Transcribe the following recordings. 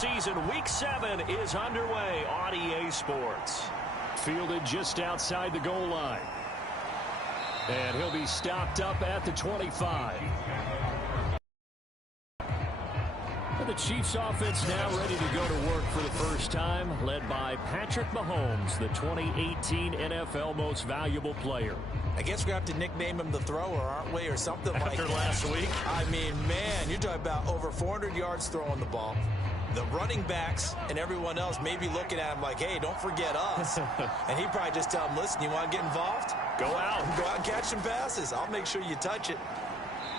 season. Week 7 is underway on EA Sports. Fielded just outside the goal line. And he'll be stopped up at the 25. The Chiefs offense now ready to go to work for the first time, led by Patrick Mahomes, the 2018 NFL Most Valuable Player. I guess we have to nickname him the thrower, aren't we, or something like that. After last week? I mean, man, you're talking about over 400 yards throwing the ball. The running backs and everyone else may be looking at him like, hey, don't forget us. And he'd probably just tell him, listen, you want to get involved? Go out. Go out and catch some passes. I'll make sure you touch it.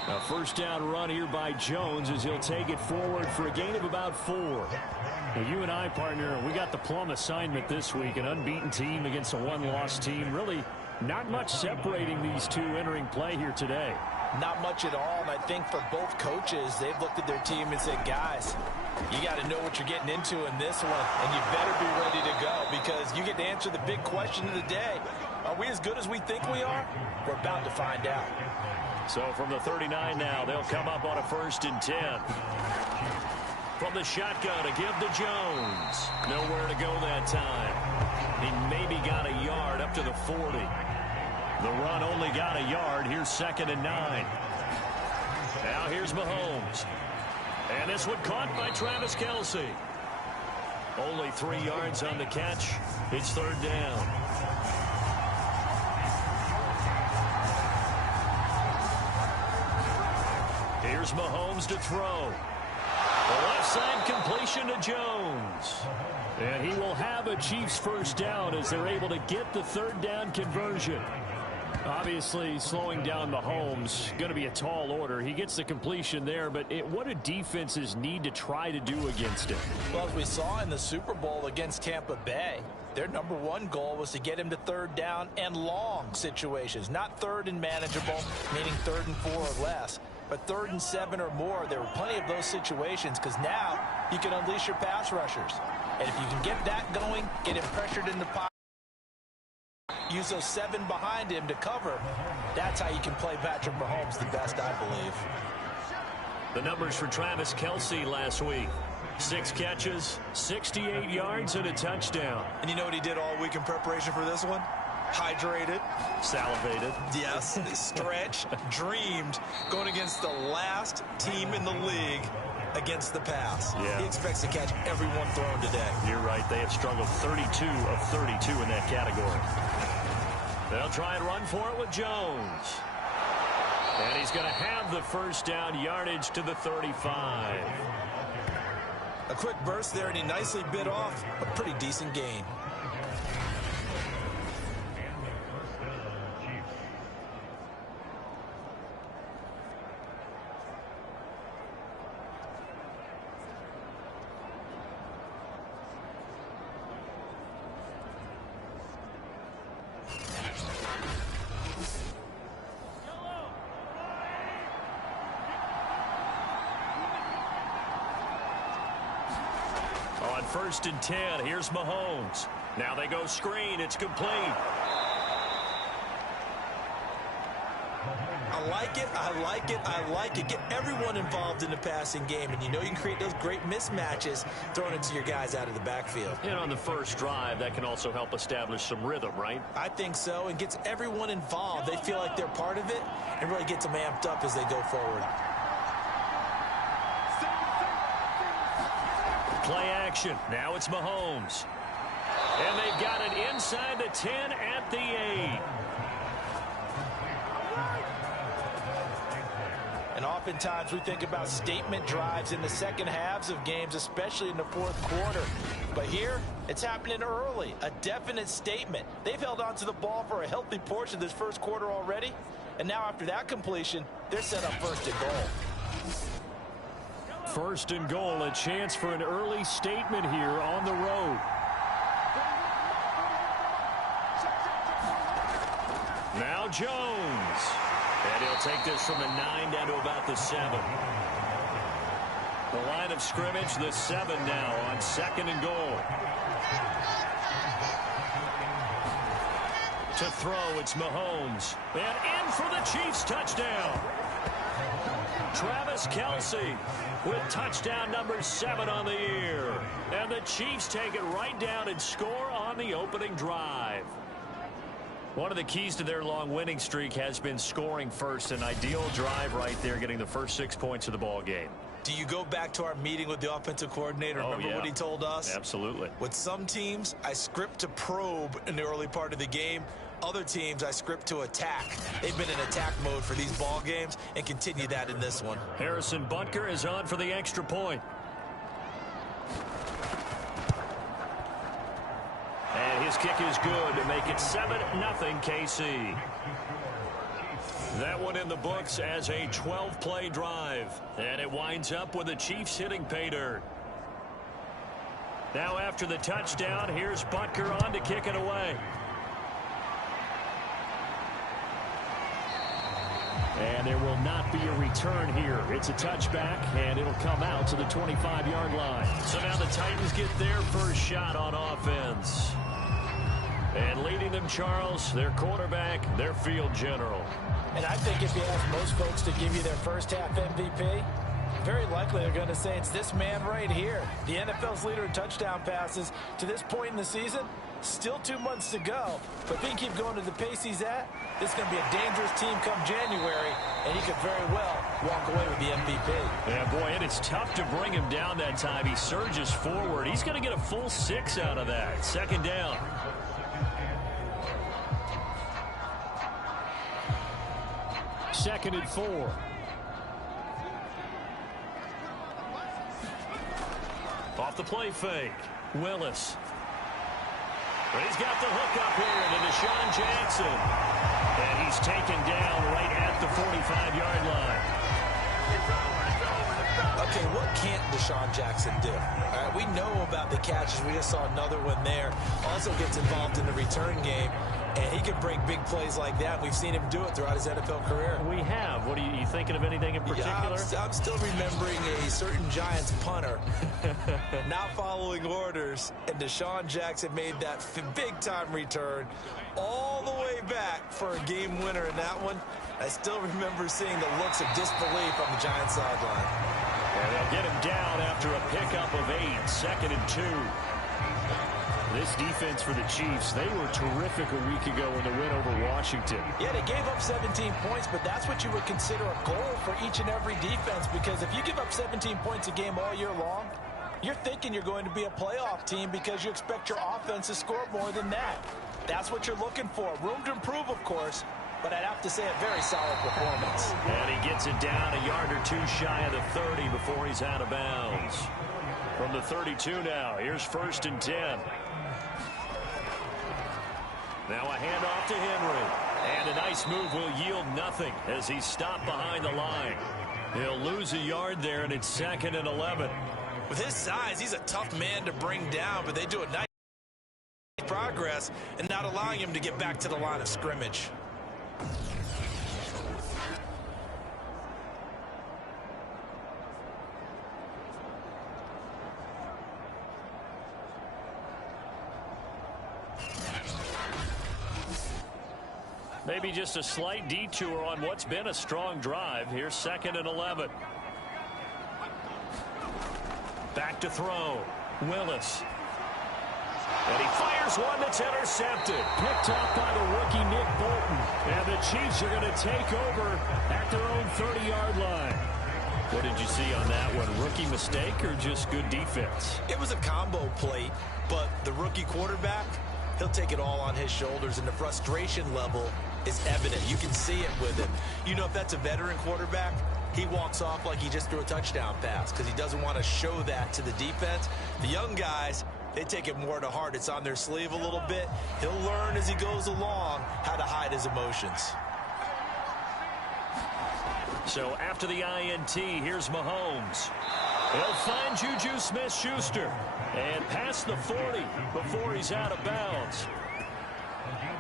A first down run here by Jones as he'll take it forward for a gain of about 4. Now, you and I, partner, we got the plum assignment this week. An unbeaten team against a one-loss team. Really not much separating these two entering play here today. Not much at all, and I think for both coaches, they've looked at their team and said, guys, you got to know what you're getting into in this one, and you better be ready to go because you get to answer the big question of the day. Are we as good as we think we are? We're about to find out. So from the 39 now, they'll come up on a 1st and 10. From the shotgun to give to Jones. Nowhere to go that time. He maybe got a yard up to the 40. The run only got a yard. Here's 2nd and 9. Now here's Mahomes. And this one caught by Travis Kelce. Only 3 yards on the catch. It's 3rd down. Here's Mahomes to throw. The left side completion to Jones. And he will have a Chiefs first down as they're able to get the 3rd down conversion. Obviously, slowing down Mahomes, going to be a tall order. He gets the completion there, but what do defenses need to try to do against him? Well, as we saw in the Super Bowl against Tampa Bay, their #1 goal was to get him to 3rd down and long situations, not 3rd and manageable, meaning 3rd and 4 or less. But 3rd and 7 or more, there were plenty of those situations because now you can unleash your pass rushers. And if you can get that going, get him pressured in the pocket, use those 7 behind him to cover, that's how you can play Patrick Mahomes the best, I believe. The numbers for Travis Kelce last week. 6 catches, 68 yards, and a touchdown. And you know what he did all week in preparation for this one? Hydrated. Salivated. Yes. Stretched. Dreamed. Going against the last team in the league against the pass. Yeah. He expects to catch everyone thrown today. You're right. They have struggled 32 of 32 in that category. They'll try and run for it with Jones. And he's going to have the first down yardage to the 35. A quick burst there, and he nicely bit off a pretty decent gain. On 1st and 10, here's Mahomes. Now they go screen. It's complete. I like it. I like it. I like it. Get everyone involved in the passing game, and you know you can create those great mismatches throwing it to your guys out of the backfield. And on the first drive, that can also help establish some rhythm, right? I think so, and gets everyone involved. They feel like they're part of it and really gets them amped up as they go forward. Play action. Now it's Mahomes. And they've got it inside the 10 at the 8. And oftentimes we think about statement drives in the second halves of games, especially in the 4th quarter. But here, it's happening early. A definite statement. They've held on to the ball for a healthy portion of this 1st quarter already. And now after that completion, they're set up 1st and goal. 1st and goal, a chance for an early statement here on the road. Now Jones. And he'll take this from the 9 down to about the 7. The line of scrimmage, the 7 now on 2nd and goal. To throw, it's Mahomes. And in for the Chiefs touchdown. Travis Kelce with touchdown number 7 on the year. And the Chiefs take it right down and score on the opening drive. One of the keys to their long winning streak has been scoring first. An ideal drive right there, getting the first 6 points of the ball game. Do you go back to our meeting with the offensive coordinator? Remember what he told us? Absolutely. With some teams, I script to probe in the early part of the game. Other teams, I script to attack. They've been in attack mode for these ball games and continue that in this one. Harrison Butker is on for the extra point. And his kick is good to make it 7-0 KC. That one in the books as a 12-play drive. And it winds up with the Chiefs hitting pay dirt. Now after the touchdown, here's Butker on to kick it away. And there will not be a return here. It's a touchback, and it'll come out to the 25-yard line. So now the Titans get their first shot on offense. And leading them, Charles, their quarterback, their field general. And I think if you ask most folks to give you their first half MVP, very likely they're going to say it's this man right here. The NFL's leader in touchdown passes to this point in the season. Still 2 months to go, but if he can keep going to the pace he's at, this is going to be a dangerous team come January, and he could very well walk away with the MVP. Yeah, boy, and it's tough to bring him down that time. He surges forward. He's going to get a full 6 out of that. Second down. Second and 4. Off the play fake. Willis. But he's got the hook up here to Deshaun Jackson. And he's taken down right at the 45-yard line. Okay, what can't Deshaun Jackson do? All right, we know about the catches. We just saw another one there. Also gets involved in the return game. And he can break big plays like that. We've seen him do it throughout his NFL career. We have. What are you thinking of anything in particular? Yeah, I'm still remembering a certain Giants punter not following orders, and Deshaun Jackson made that big-time return all the way back for a game winner in that one. I still remember seeing the looks of disbelief on the Giants sideline. And they'll get him down after a pickup of 8, second and 2. This defense for the Chiefs, they were terrific a week ago in the win over Washington. Yeah, they gave up 17 points, but that's what you would consider a goal for each and every defense, because if you give up 17 points a game all year long, you're thinking you're going to be a playoff team because you expect your offense to score more than that. That's what you're looking for. Room to improve, of course, but I'd have to say a very solid performance. And he gets it down a yard or 2 shy of the 30 before he's out of bounds. From the 32 now, here's 1st and 10. Now a handoff to Henry. And a nice move will yield nothing as he's stopped behind the line. He'll lose a yard there, and it's 2nd and 11. With his size, he's a tough man to bring down, but they do a nice progress and not allowing him to get back to the line of scrimmage. Maybe just a slight detour on what's been a strong drive. Here's 2nd and 11. Back to throw. Willis. And he fires one that's intercepted. Picked off by the rookie Nick Bolton. And the Chiefs are going to take over at their own 30-yard line. What did you see on that one? Rookie mistake or just good defense? It was a combo play, but the rookie quarterback, he'll take it all on his shoulders, and the frustration level is evident. You can see it with him. You know, if that's a veteran quarterback, he walks off like he just threw a touchdown pass because he doesn't want to show that to the defense. The young guys, they take it more to heart. It's on their sleeve a little bit. He'll learn as he goes along how to hide his emotions. So after the INT, here's Mahomes. He'll find Juju Smith-Schuster and past the 40 before he's out of bounds.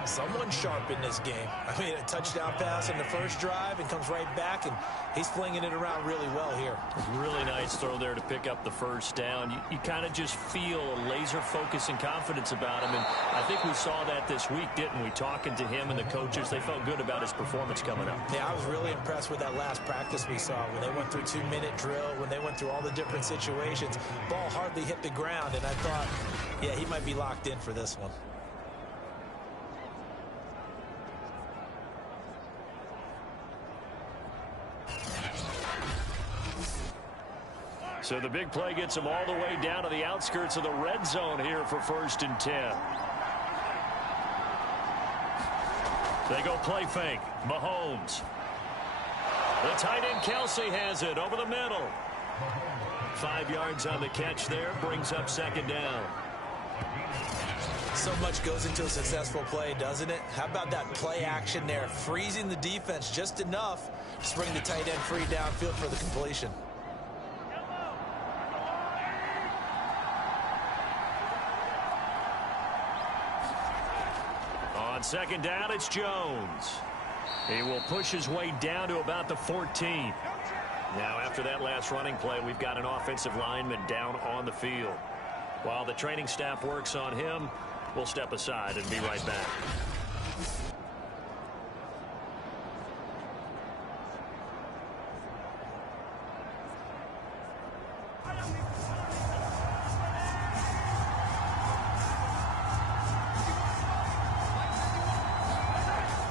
Someone sharp in this game. I mean, a touchdown pass on the first drive and comes right back, and he's flinging it around really well here. Really nice throw there to pick up the first down. You kind of just feel a laser focus and confidence about him, and I think we saw that this week, didn't we? Talking to him and the coaches, they felt good about his performance coming up. Yeah, I was really impressed with that last practice we saw when they went through 2-minute drill, when they went through all the different situations. Ball hardly hit the ground, and I thought, yeah, he might be locked in for this one. So the big play gets him all the way down to the outskirts of the red zone here for 1st and 10. They go play fake. Mahomes. The tight end Kelsey has it over the middle. 5 yards on the catch there. Brings up 2nd down. So much goes into a successful play, doesn't it? How about that play action there? Freezing the defense just enough to bring the tight end free downfield for the completion. On 2nd down, it's Jones. He will push his way down to about the 14. Now, after that last running play, we've got an offensive lineman down on the field. While the training staff works on him, we'll step aside and be right back.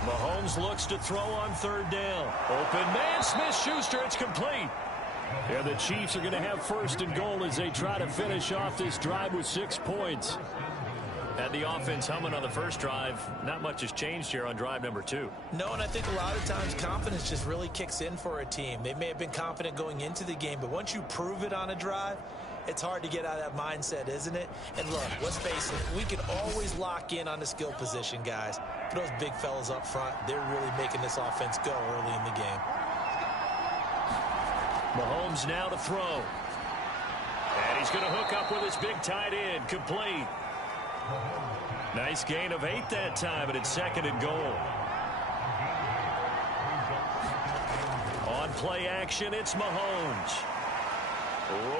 Mahomes looks to throw on 3rd down. Open man, Smith-Schuster, it's complete. Yeah, the Chiefs are going to have 1st and goal as they try to finish off this drive with 6 points. Had the offense humming on the first drive. Not much has changed here on drive number 2. No, and I think a lot of times confidence just really kicks in for a team. They may have been confident going into the game, but once you prove it on a drive, it's hard to get out of that mindset, isn't it? And look, let's face it, we can always lock in on the skill position, guys. For those big fellas up front, they're really making this offense go early in the game. Mahomes now to throw. And he's going to hook up with his big tight end. Complete. Nice gain of 8 that time, and it's 2nd and goal. On play action, it's Mahomes.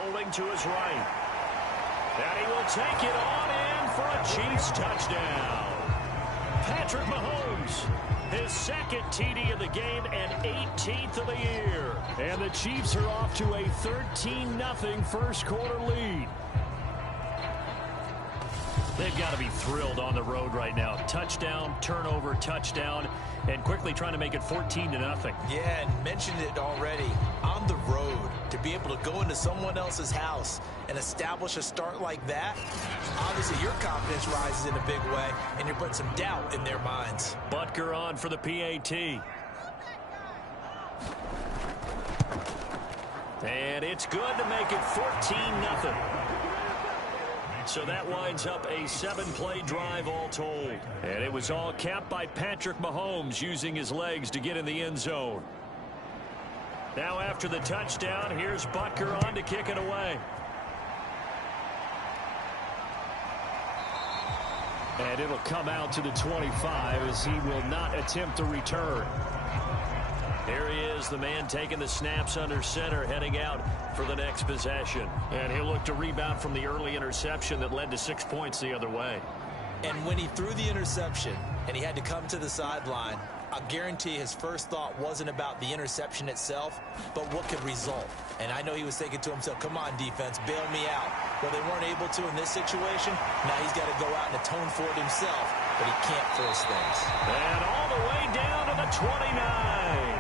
Rolling to his right. And he will take it on in for a Chiefs touchdown. Patrick Mahomes, his 2nd TD of the game and 18th of the year. And the Chiefs are off to a 13-0 first quarter lead. They've got to be thrilled on the road right now. Touchdown, turnover, touchdown, and quickly trying to make it 14-0. Yeah, and mentioned it already. On the road, to be able to go into someone else's house and establish a start like that, obviously your confidence rises in a big way, and you're putting some doubt in their minds. Butker on for the PAT. And it's good to make it 14-0. So that winds up a 7-play drive all told. And it was all capped by Patrick Mahomes using his legs to get in the end zone. Now after the touchdown, here's Butker on to kick it away. And it'll come out to the 25 as he will not attempt a return. Here he is, the man taking the snaps under center, heading out for the next possession. And he'll look to rebound from the early interception that led to 6 points the other way. And when he threw the interception and he had to come to the sideline, I guarantee his first thought wasn't about the interception itself, but what could result. And I know he was thinking to himself, come on, defense, bail me out. Well, they weren't able to in this situation. Now he's got to go out and atone for it himself, but he can't force things. And all the way down to the 29.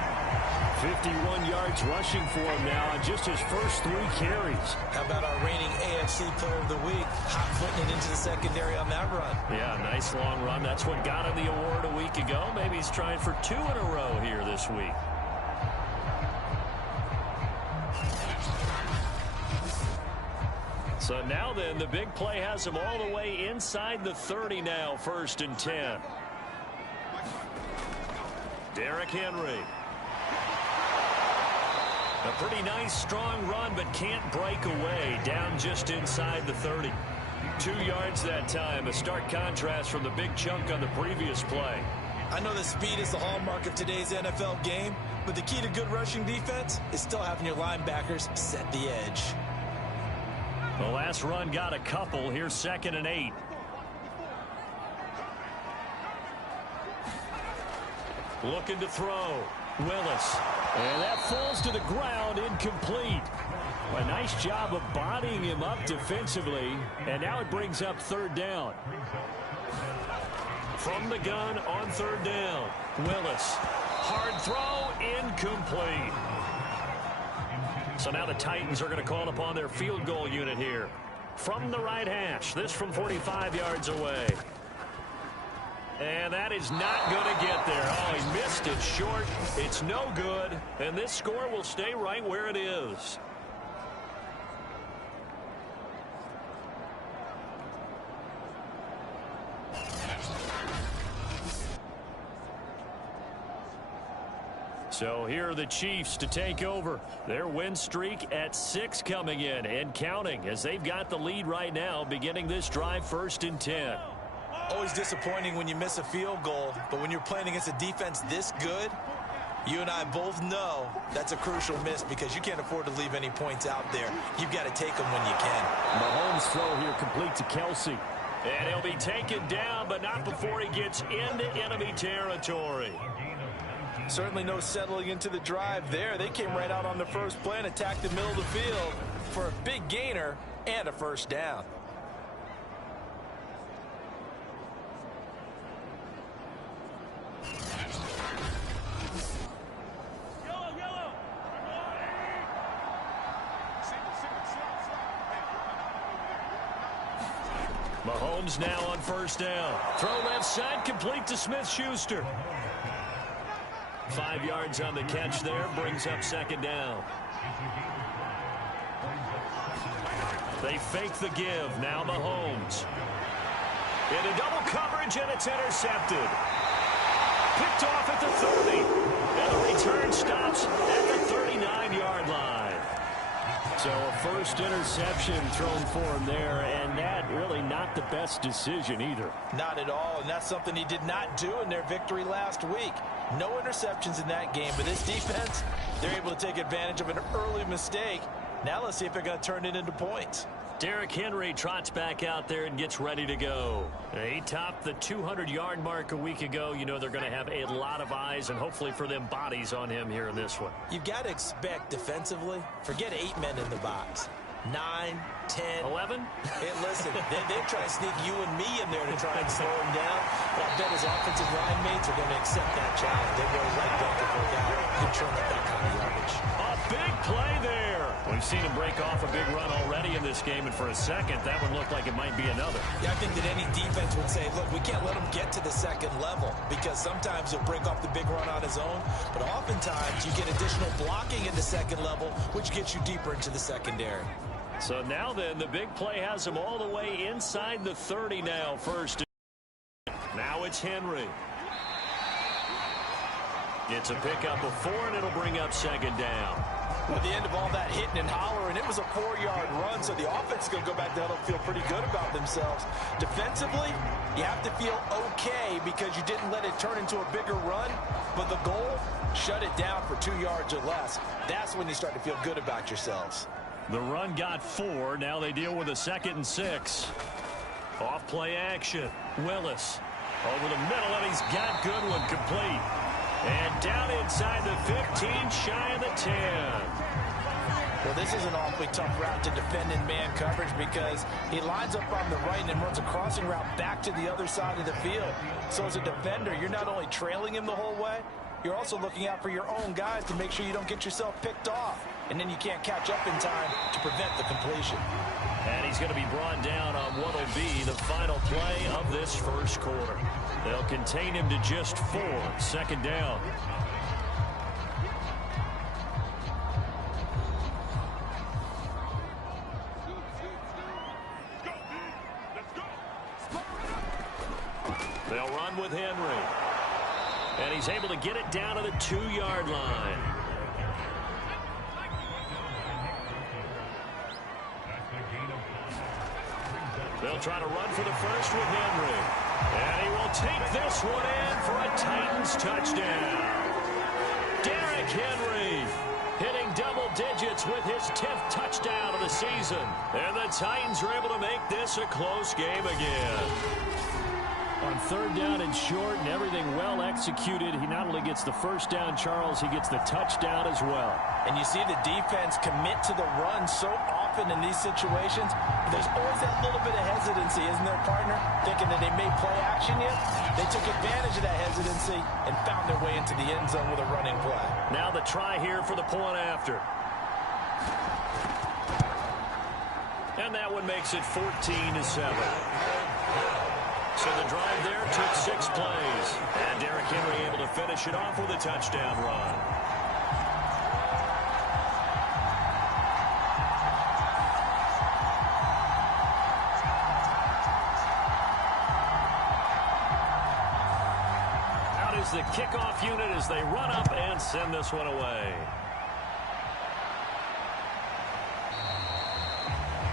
51 yards rushing for him now on just his first 3 carries. How about our reigning AFC Player of the Week, hot-footing it into the secondary on that run? Yeah, nice long run. That's what got him the award a week ago. Maybe he's trying for 2 in a row here this week. So now then, the big play has him all the way inside the 30 now, 1st and 10. Derrick Henry. A pretty nice, strong run, but can't break away. Down just inside the 30. 2 yards that time, a stark contrast from the big chunk on the previous play. I know that speed is the hallmark of today's NFL game, but the key to good rushing defense is still having your linebackers set the edge. The last run got a couple. Here's 2nd and 8. Looking to throw. Willis. And that falls to the ground, incomplete. A nice job of bodying him up defensively. And now it brings up 3rd down. From the gun on 3rd down. Willis. Hard throw, incomplete. So now the Titans are going to call upon their field goal unit here. From the right hash. This from 45 yards away. And that is not going to get there. Oh, he missed it short. It's no good. And this score will stay right where it is. So here are the Chiefs to take over. Their win streak at 6 coming in and counting as they've got the lead right now beginning this drive 1st and 10. Always disappointing when you miss a field goal, but when you're playing against a defense this good, you and I both know that's a crucial miss because you can't afford to leave any points out there. You've got to take them when you can. Mahomes' throw here complete to Kelsey. And he'll be taken down, but not before he gets into enemy territory. Certainly no settling into the drive there. They came right out on the first play and attacked the middle of the field for a big gainer and a 1st down. Mahomes now on 1st down. Throw left side, complete to Smith-Schuster. 5 yards on the catch there, brings up 2nd down. They fake the give, now Mahomes. Into double coverage, and it's intercepted. Picked off at the 30. And the return stops at the 39-yard line. So a first interception thrown for him there, and that really not the best decision either. Not at all, and that's something he did not do in their victory last week. No interceptions in that game, but this defense, they're able to take advantage of an early mistake. Now let's see if they're going to turn it into points. Derrick Henry trots back out there and gets ready to go. He topped the 200-yard mark a week ago. You know they're going to have a lot of eyes and hopefully for them bodies on him here in this one. You've got to expect defensively, forget 8 men in the box. 9, 10, 11. Hey, listen, they're trying to sneak you and me in there to try and slow him down. But I bet his offensive line mates are going to accept that challenge. They're going right back to for a guy who turned up that kind of yardage. A big play there. We've seen him break off a big run already in this game, and for a second, that one looked like it might be another. Yeah, I think that any defense would say, look, we can't let him get to the 2nd level because sometimes he'll break off the big run on his own, but oftentimes you get additional blocking at the 2nd level, which gets you deeper into the secondary. So now then, the big play has him all the way inside the 30 now, 1st. Now it's Henry. It's a pickup of 4, and it'll bring up 2nd down. At the end of all that hitting and hollering, it was a 4-yard run, so the offense is going to go back there and feel pretty good about themselves. Defensively, you have to feel okay because you didn't let it turn into a bigger run, but the goal, shut it down for 2 yards or less. That's when you start to feel good about yourselves. The run got 4. Now they deal with a 2nd and 6. Off play action. Willis over the middle, and he's got Goodwin complete. And down inside the 15, shy of the 10. Well, this is an awfully tough route to defend in man coverage because he lines up on the right and then runs a crossing route back to the other side of the field. So as a defender, you're not only trailing him the whole way, you're also looking out for your own guys to make sure you don't get yourself picked off. And then you can't catch up in time to prevent the completion. And he's going to be brought down on what will be the final play of this 1st quarter. They'll contain him to just 4. 2nd down. They'll run with Henry. And he's able to get it down to the 2-yard line. They'll try to run for the first with Henry. And he will take this one in for a Titans touchdown. Derrick Henry hitting double digits with his 10th touchdown of the season. And the Titans are able to make this a close game again. On third down and short and everything well executed, he not only gets the first down, Charles, he gets the touchdown as well. And you see the defense commit to the run so often in these situations. There's always that little bit of hesitancy, isn't there, partner? Thinking that they may play action yet. They took advantage of that hesitancy and found their way into the end zone with a running play. Now the try here for the point after. And that one makes it 14-7. So the drive there took 6 plays. And Derrick Henry able to finish it off with a touchdown run. Out is the kickoff unit as they run up and send this one away.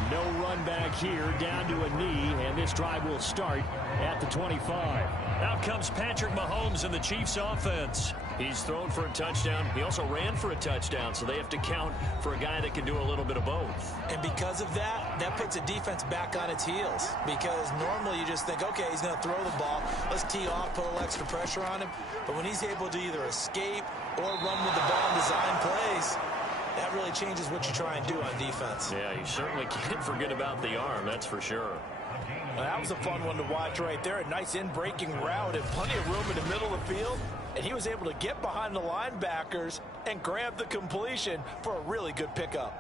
No run back here, down to a knee, and this drive will start at the 25. Out comes Patrick Mahomes in the Chiefs offense. He's thrown for a touchdown. He also ran for a touchdown, so they have to count for a guy that can do a little bit of both. And because of that, that puts a defense back on its heels. Because normally you just think, okay, he's going to throw the ball. Let's tee off, put a little extra pressure on him. But when he's able to either escape or run with the ball and design plays, that really changes what you try and do on defense. Yeah, you certainly can't forget about the arm, that's for sure. Well, that was a fun one to watch right there. A nice in-breaking route and plenty of room in the middle of the field. And he was able to get behind the linebackers and grab the completion for a really good pickup.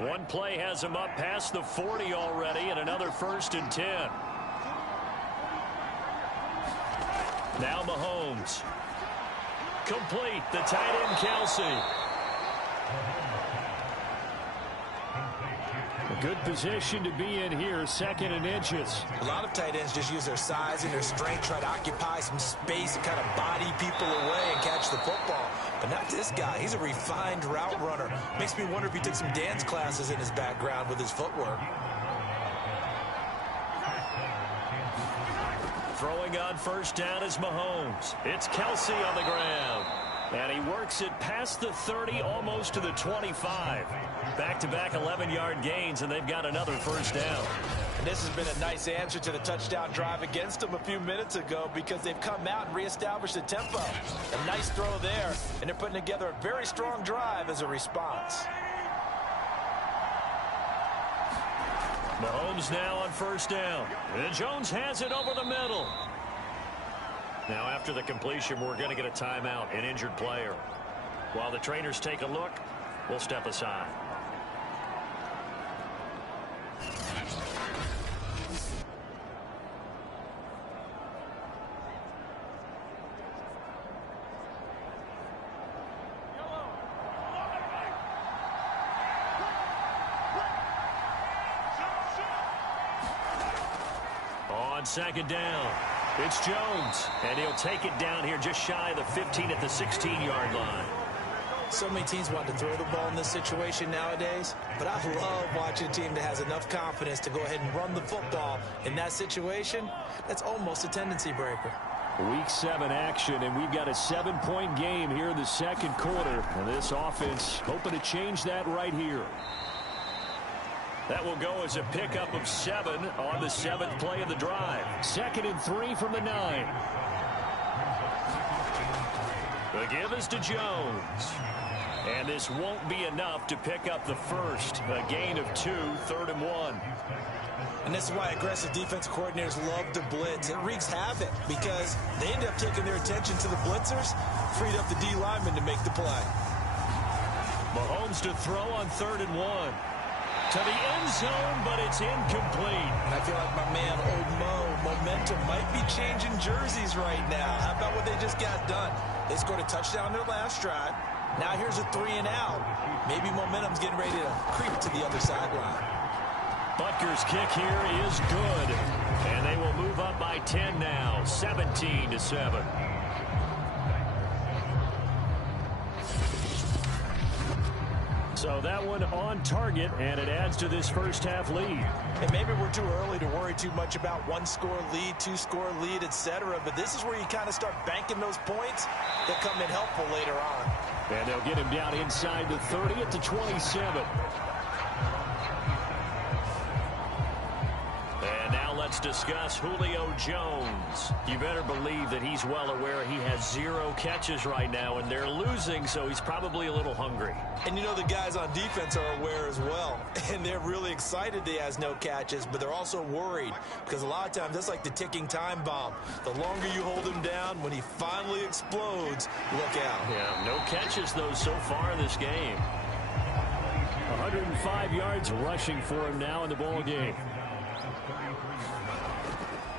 One play has him up past the 40 already, and another 1st and 10. Now Mahomes. Complete, the tight end Kelsey. A good position to be in here, 2nd and inches. A lot of tight ends just use their size and their strength, try to occupy some space and kind of body people away and catch the football. But not this guy. He's a refined route runner. Makes me wonder if he took some dance classes in his background with his footwork. Throwing on 1st down is Mahomes. It's Kelsey on the ground. And he works it past the 30, almost to the 25. Back-to-back 11-yard gains, and they've got another 1st down. And this has been a nice answer to the touchdown drive against them a few minutes ago because they've come out and reestablished the tempo. A nice throw there, and they're putting together a very strong drive as a response. Mahomes now on 1st down. And Jones has it over the middle. Now after the completion, we're going to get a timeout, an injured player. While the trainers take a look, we'll step aside. On 2nd down, it's Jones, and he'll take it down here just shy of the 15 at the 16-yard line. So many teams want to throw the ball in this situation nowadays, but I love watching a team that has enough confidence to go ahead and run the football in that situation. That's almost a tendency breaker. Week 7 action, and we've got a 7-point game here in the 2nd quarter. And this offense hoping to change that right here. That will go as a pickup of 7 on the 7th play of the drive. 2nd and 3 from the 9. The give is to Jones. And this won't be enough to pick up the first. A gain of 2, 3rd and 1. And this is why aggressive defense coordinators love to blitz. It wreaks havoc because they end up taking their attention to the blitzers, freed up the D lineman to make the play. Mahomes to throw on 3rd and 1. To the end zone, but it's incomplete. And I feel like my man, Old Mo, momentum might be changing jerseys right now. How about what they just got done? They scored a touchdown their last drive. Now here's a 3 and out. Maybe momentum's getting ready to creep to the other sideline. Butker's kick here is good. And they will move up by 10 now, 17-7. So that one on target, and it adds to this first half lead. And maybe we're too early to worry too much about one-score lead, two-score lead, etc. But this is where you kind of start banking those points that come in helpful later on. And they'll get him down inside the 30 at the 27. And now let's discuss Julio Jones. You better believe that he's well aware he has 0 catches right now, and they're losing, so he's probably a little hungry. And you know the guys on defense are aware as well. And they're really excited that he has no catches, but they're also worried because a lot of times that's like the ticking time bomb. The longer you hold him down, when he finally explodes, look out. Yeah, no catches, though, so far in this game. 105 yards rushing for him now in the ball game.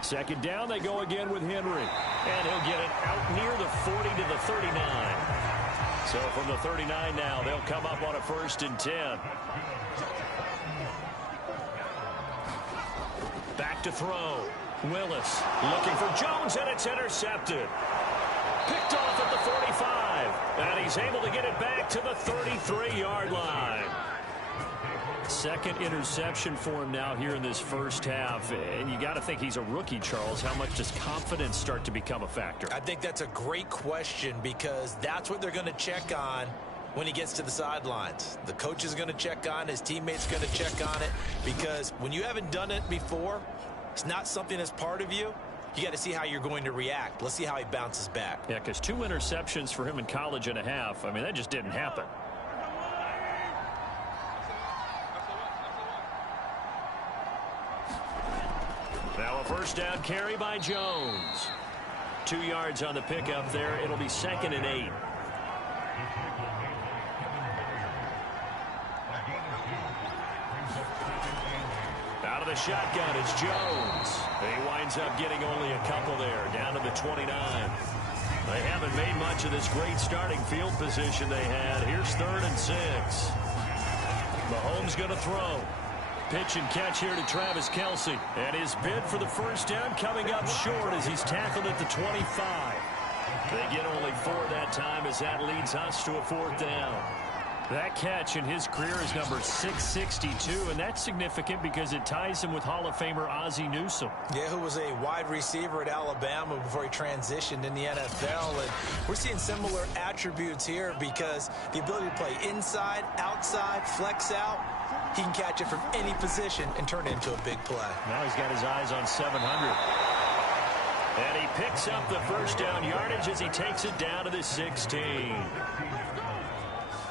Second down, they go again with Henry. And he'll get it out near the 40 to the 39. So from the 39 now, they'll come up on a 1st and 10. Back to throw. Willis looking for Jones, and it's intercepted. Picked off at the 45. And he's able to get it back to the 33-yard line. Second interception for him now here in this first half. And you got to think he's a rookie, Charles. How much does confidence start to become a factor? I think that's a great question because that's what they're going to check on when he gets to the sidelines. The coach is going to check on it. His teammates going to check on it because when you haven't done it before, it's not something that's part of you. You got to see how you're going to react. Let's see how he bounces back. Yeah, because 2 interceptions for him in college and a half. I mean, that just didn't happen. Now a 1st down carry by Jones. 2 yards on the pickup there. It'll be 2nd and 8. Out of the shotgun is Jones. He winds up getting only a couple there, down to the 29. They haven't made much of this great starting field position they had. Here's 3rd and 6. Mahomes going to throw. Pitch and catch here to Travis Kelce. And his bid for the 1st down coming up short as he's tackled at the 25. They get only 4 that time as that leads us to a 4th down. That catch in his career is number 662, and that's significant because it ties him with Hall of Famer Ozzie Newsome. Yeah, who was a wide receiver at Alabama before he transitioned in the NFL. And we're seeing similar attributes here because the ability to play inside, outside, flex out, he can catch it from any position and turn it into a big play. Now he's got his eyes on 700. And he picks up the 1st down yardage as he takes it down to the 16.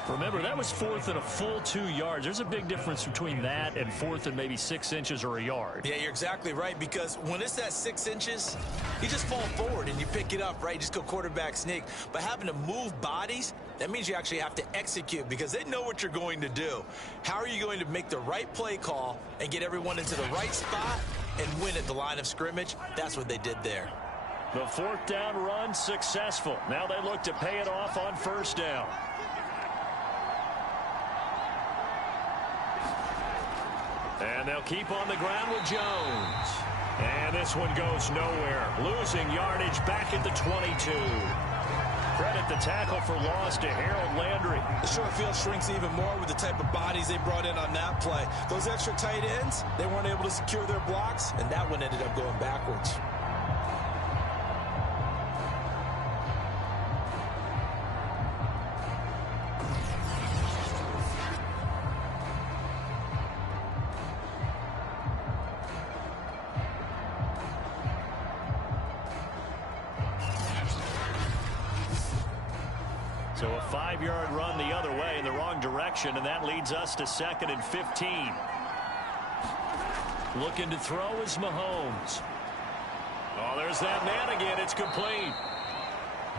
Remember, that was 4th and a full 2 yards. There's a big difference between that and 4th and maybe 6 inches or a yard. Yeah, you're exactly right, because when it's that 6 inches, you just fall forward and you pick it up, right? You just go quarterback sneak. But having to move bodies, that means you actually have to execute because they know what you're going to do. How are you going to make the right play call and get everyone into the right spot and win at the line of scrimmage? That's what they did there. The 4th down run successful. Now they look to pay it off on 1st down. And they'll keep on the ground with Jones. And this one goes nowhere. Losing yardage back at the 22. Credit the tackle for loss to Harold Landry. The short field shrinks even more with the type of bodies they brought in on that play. Those extra tight ends, they weren't able to secure their blocks, and that one ended up going backwards. So a 5-yard run the other way in the wrong direction, and that leads us to 2nd and 15. Looking to throw is Mahomes. Oh, there's that man again. It's complete.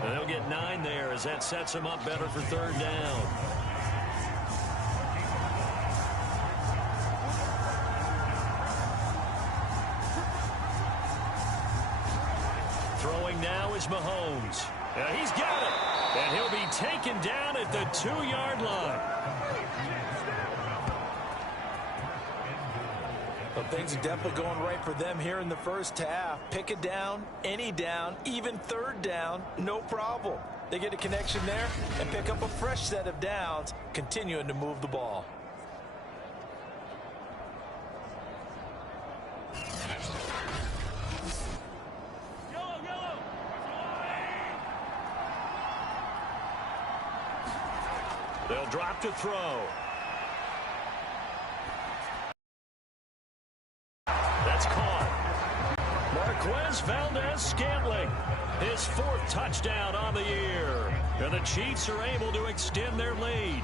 And they'll get 9 there as that sets him up better for 3rd down. Throwing now is Mahomes. And he's got it. And he'll be taken down at the 2-yard line. Well, things are definitely going right for them here in the first half. Pick a down, any down, even third down, no problem. They get a connection there and pick up a fresh set of downs, continuing to move the ball. They'll drop to throw. That's caught. Marquez Valdez-Scantling, his 4th touchdown on the year. And the Chiefs are able to extend their lead.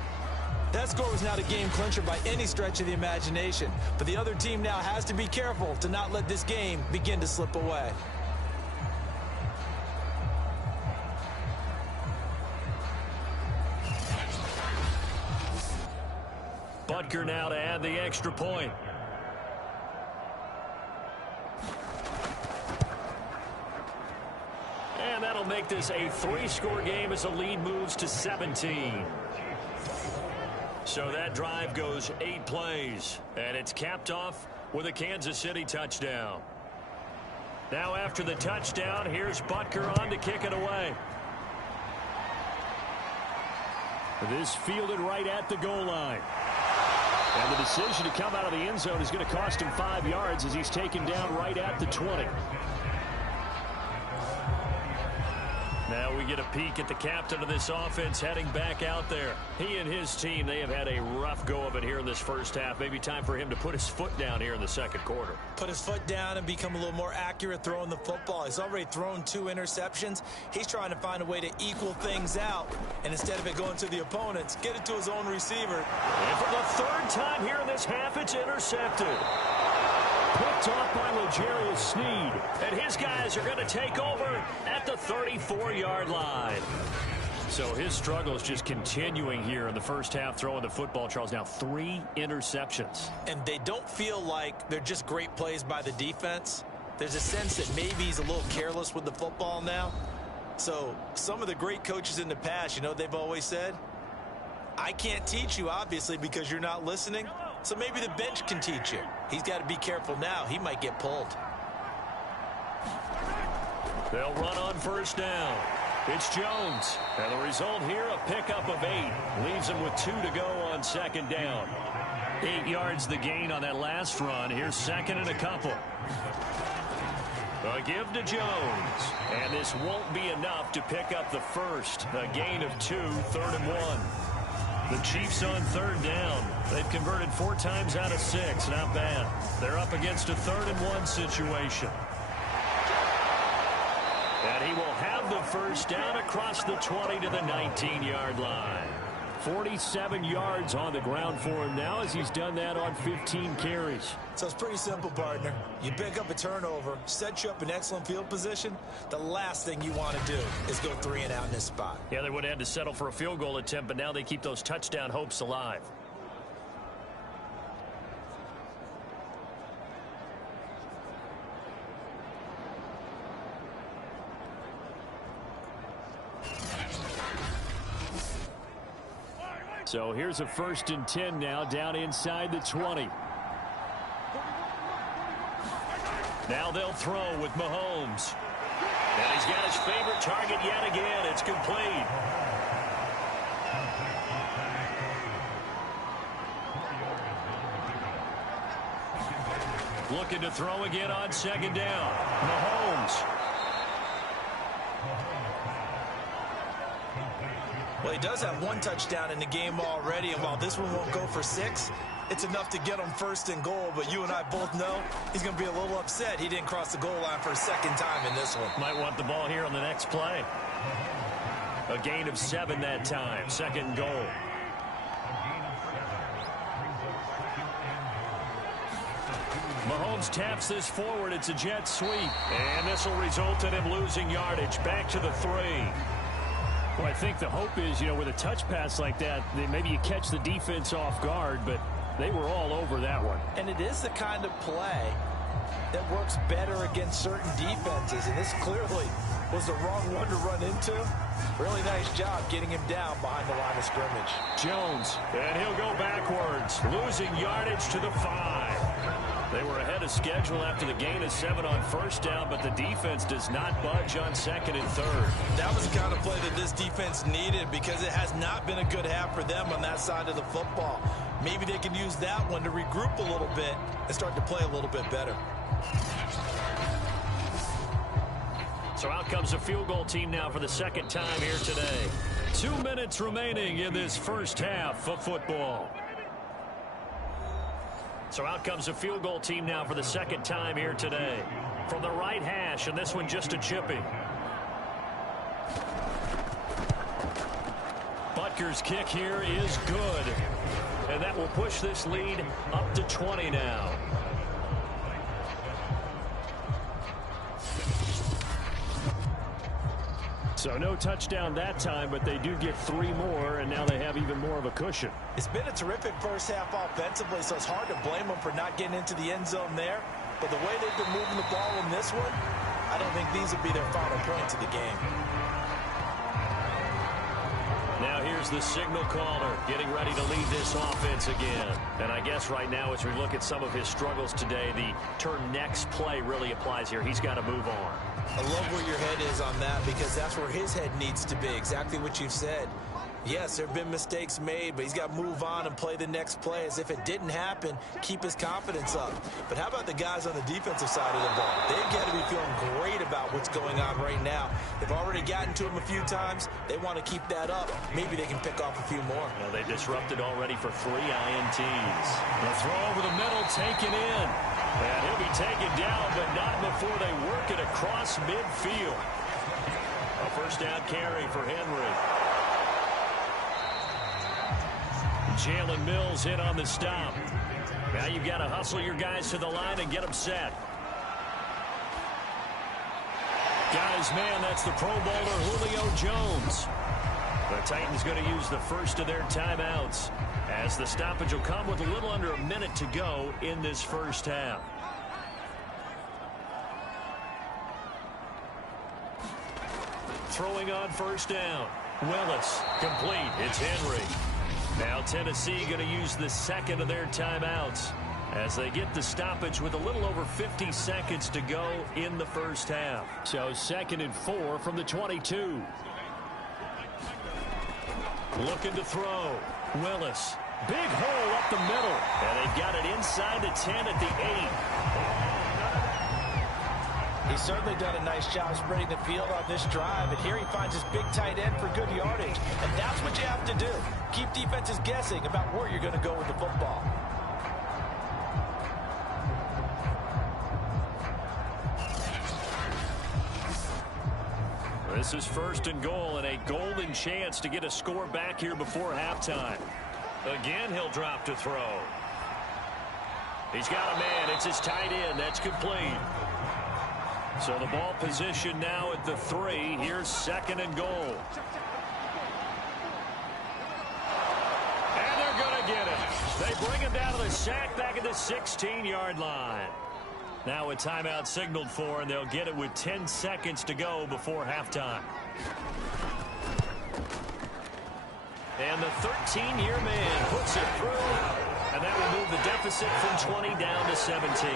That score was not a game clincher by any stretch of the imagination. But the other team now has to be careful to not let this game begin to slip away. Butker now to add the extra point. And that'll make this a 3-score game as the lead moves to 17. So that drive goes 8 plays, and it's capped off with a Kansas City touchdown. Now after the touchdown, here's Butker on to kick it away. This fielded right at the goal line. And the decision to come out of the end zone is going to cost him 5 yards as he's taken down right at the 20. Now we get a peek at the captain of this offense heading back out there. He and his team, they have had a rough go of it here in this first half. Maybe time for him to put his foot down here in the second quarter. Put his foot down and become a little more accurate throwing the football. He's already thrown 2 interceptions. He's trying to find a way to equal things out. And instead of it going to the opponents, get it to his own receiver. And for the 3rd time here in this half, it's intercepted. Picked off by L'Jarius Sneed. And his guys are going to take over at the 34-yard line. So his struggle is just continuing here in the first half throwing the football, Charles. Now 3 interceptions. And they don't feel like they're just great plays by the defense. There's a sense that maybe he's a little careless with the football now. So some of the great coaches in the past, you know, they've always said, I can't teach you, obviously, because you're not listening. So maybe the bench can teach you. He's got to be careful now. He might get pulled. They'll run on first down. It's Jones. And the result here, a pickup of 8. Leaves him with 2 to go on second down. 8 yards the gain on that last run. Here's second and a couple. A give to Jones. And this won't be enough to pick up the first. A gain of 2, 3rd and 1. The Chiefs on third down. They've converted 4 times out of 6. Not bad. They're up against a 3rd and 1 situation. And he will have the first down across the 20 to the 19-yard line. 47 yards on the ground for him now as he's done that on 15 carries. So it's pretty simple, partner. You pick up a turnover, set you up in excellent field position. The last thing you want to do is go 3 and out in this spot. Yeah, they would have had to settle for a field goal attempt, but now they keep those touchdown hopes alive. So here's a 1st and 10 now down inside the 20. Now they'll throw with Mahomes. And he's got his favorite target yet again. It's complete. Looking to throw again on second down. Mahomes. Well, he does have 1 touchdown in the game already, and while this one won't go for 6, it's enough to get him 1st and goal. But you and I both know he's going to be a little upset he didn't cross the goal line for a 2nd time in this one. Might want the ball here on the next play. A gain of 7 that time. 2nd goal. Mahomes taps this forward. It's a jet sweep. And this will result in him losing yardage. Back to the 3. Well, I think the hope is, you know, with a touch pass like that, maybe you catch the defense off guard, but they were all over that one. And it is the kind of play that works better against certain defenses, and this clearly was the wrong one to run into. Really nice job getting him down behind the line of scrimmage. Jones, and he'll go backwards, losing yardage to the 5. They were ahead of schedule after the gain of 7 on first down, but the defense does not budge on 2nd and 3rd. That was the kind of play that this defense needed because it has not been a good half for them on that side of the football. Maybe they can use that one to regroup a little bit and start to play a little bit better. So out comes a field goal team now for the 2nd time here today. 2 minutes remaining in this first half of football. So out comes a field goal team now for the 2nd time here today. From the right hash, and this one just a chipping. Butker's kick here is good. And that will push this lead up to 20 now. So no touchdown that time, but they do get 3 more, and now they have even more of a cushion. It's been a terrific first half offensively, so it's hard to blame them for not getting into the end zone there. But the way they've been moving the ball in this one, I don't think these will be their final points of the game. Now here's the signal caller getting ready to lead this offense again. And I guess right now as we look at some of his struggles today, the turn next play really applies here. He's got to move on. I love where your head is on that because that's where his head needs to be, exactly what you've said. Yes, there have been mistakes made, but he's got to move on and play the next play as if it didn't happen, keep his confidence up. But how about the guys on the defensive side of the ball? They've got to be feeling great about what's going on right now. They've already gotten to him a few times. They want to keep that up. Maybe they can pick off a few more. Well, they disrupted already for 3 INTs. The throw over the middle taken in. And he'll be taken down, but not before they work it across midfield. A first down carry for Henry. Jalen Mills in on the stop. Now you've got to hustle your guys to the line and get them set. Guys, man, that's the Pro Bowler Julio Jones. The Titans going to use the first of their timeouts as the stoppage will come with a little under a minute to go in this first half. Throwing on first down. Willis, complete. It's Henry. Now Tennessee going to use the second of their timeouts as they get the stoppage with a little over 50 seconds to go in the first half. So 2nd and 4 from the 22. Looking to throw. Willis. Big hole up the middle. And they've got it inside the 10 at the 8. He's certainly done a nice job spreading the field on this drive, and here he finds his big tight end for good yardage. And that's what you have to do. Keep defenses guessing about where you're going to go with the football. This is 1st and goal and a golden chance to get a score back here before halftime. Again, he'll drop to throw. He's got a man. It's his tight end. That's complete. So the ball position now at the 3. Here's 2nd and goal. And they're going to get it. They bring him down to the sack back at the 16-yard line. Now a timeout signaled for, and they'll get it with 10 seconds to go before halftime. And the 13-year man puts it through, and that will move the deficit from 20 down to 17.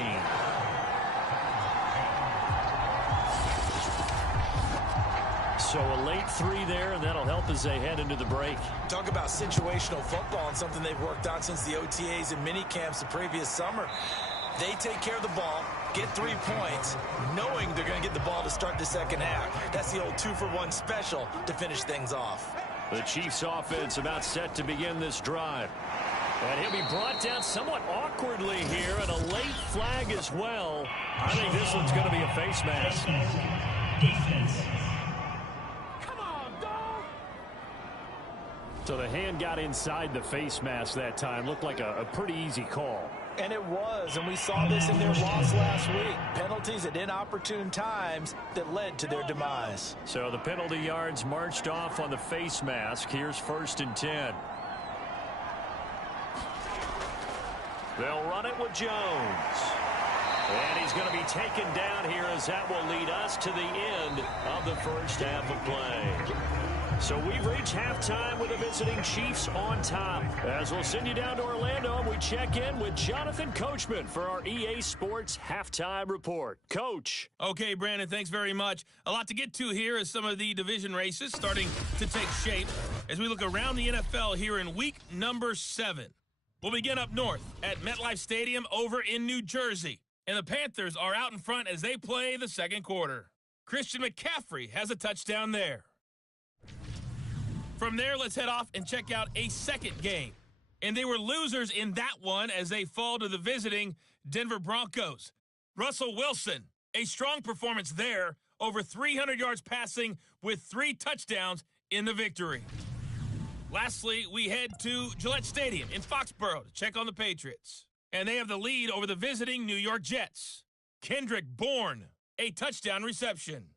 So a late 3 there, and that'll help as they head into the break. Talk about situational football and something they've worked on since the OTAs and mini camps the previous summer. They take care of the ball, get 3 points, knowing they're going to get the ball to start the second half. That's the old 2-for-1 special to finish things off. The Chiefs offense about set to begin this drive. And he'll be brought down somewhat awkwardly here, and a late flag as well. I think this one's going to be a face mask. Defense. So the hand got inside the face mask that time. Looked like a pretty easy call. And it was, and we saw this in their loss last week. Penalties at inopportune times that led to their demise. So the penalty yards marched off on the face mask. Here's 1st and 10. They'll run it with Jones. And he's going to be taken down here as that will lead us to the end of the first half of play. So we've reached halftime with the visiting Chiefs on top. As we'll send you down to Orlando, and we check in with Jonathan Coachman for our EA Sports Halftime Report. Coach. Okay, Brandon, thanks very much. A lot to get to here as some of the division races starting to take shape as we look around the NFL here in week number 7. We'll begin up north at MetLife Stadium over in New Jersey. And the Panthers are out in front as they play the second quarter. Christian McCaffrey has a touchdown there. From there, let's head off and check out a second game. And they were losers in that one as they fall to the visiting Denver Broncos. Russell Wilson, a strong performance there, over 300 yards passing with 3 touchdowns in the victory. Lastly, we head to Gillette Stadium in Foxborough to check on the Patriots. And they have the lead over the visiting New York Jets. Kendrick Bourne, a touchdown reception.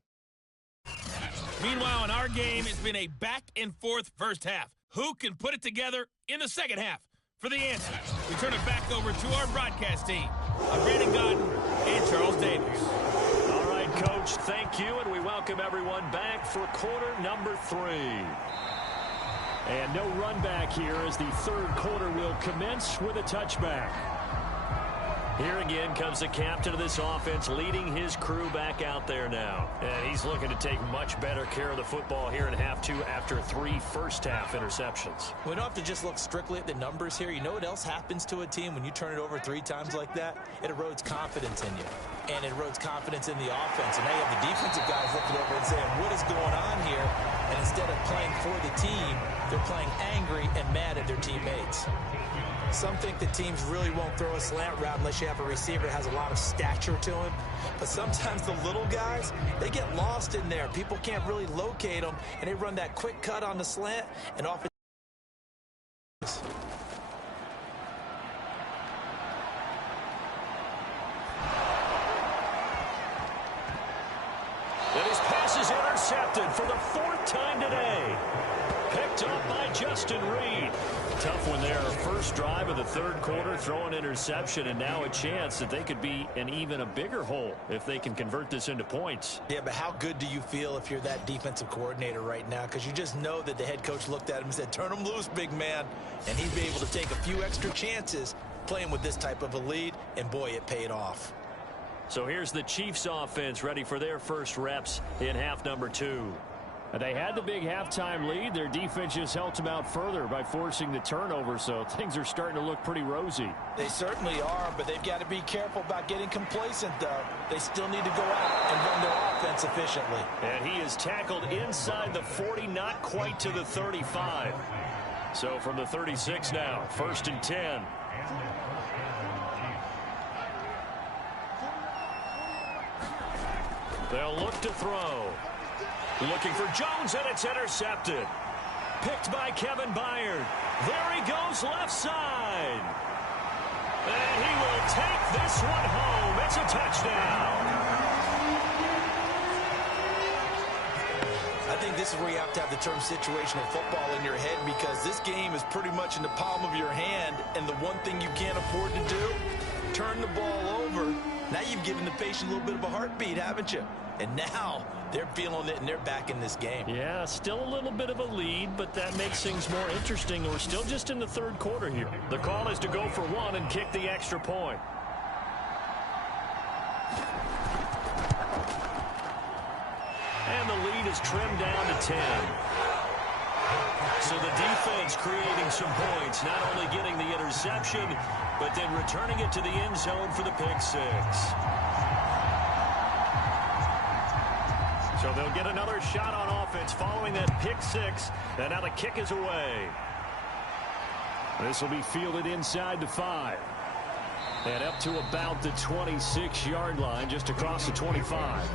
Meanwhile, in our game, it's been a back-and-forth first half. Who can put it together in the second half? For the answer, we turn it back over to our broadcast team. Brandon Godden and Charles Davis. All right, Coach, thank you, and we welcome everyone back for quarter number 3. And no run back here as the third quarter will commence with a touchback. Here again comes the captain of this offense leading his crew back out there now. And he's looking to take much better care of the football here in half 2 after 3 first-half interceptions. We don't have to just look strictly at the numbers here. You know what else happens to a team when you turn it over 3 times like that? It erodes confidence in you. And it erodes confidence in the offense. And now you have the defensive guys looking over and saying, what is going on here? And instead of playing for the team, they're playing angry and mad at their teammates. Some think that teams really won't throw a slant route unless you have a receiver that has a lot of stature to him. But sometimes the little guys, they get lost in there. People can't really locate them, and they run that quick cut on the slant, and often. And his pass is intercepted for the 4th time today. Picked up by Justin Reed. Tough one there. First drive of the third quarter, throw an interception, and now a chance that they could be in even a bigger hole if they can convert this into points. Yeah, but how good do you feel if you're that defensive coordinator right now? Because you just know that the head coach looked at him and said, turn him loose, big man. And he'd be able to take a few extra chances playing with this type of a lead, and boy, it paid off. So here's the Chiefs offense ready for their first reps in half number 2. They had the big halftime lead. Their defense just helped them out further by forcing the turnover, so things are starting to look pretty rosy. They certainly are, but they've got to be careful about getting complacent, though. They still need to go out and run their offense efficiently. And he is tackled inside the 40, not quite to the 35. So from the 36 now, 1st and 10. They'll look to throw. Looking for Jones, and it's intercepted. Picked by Kevin Byard. There he goes, left side. And he will take this one home. It's a touchdown. I think this is where you have to have the term situational football in your head, because this game is pretty much in the palm of your hand, and the one thing you can't afford to do, turn the ball over. Now you've given the patient a little bit of a heartbeat, haven't you? And now they're feeling it, and they're back in this game. Yeah, still a little bit of a lead, but that makes things more interesting. We're still just in the third quarter here. The call is to go for 1 and kick the extra point. And the lead is trimmed down to 10. So the defense creating some points, not only getting the interception, but then returning it to the end zone for the pick 6. So they'll get another shot on offense following that pick 6, and now the kick is away. This will be fielded inside the 5. And up to about the 26-yard line, just across the 25.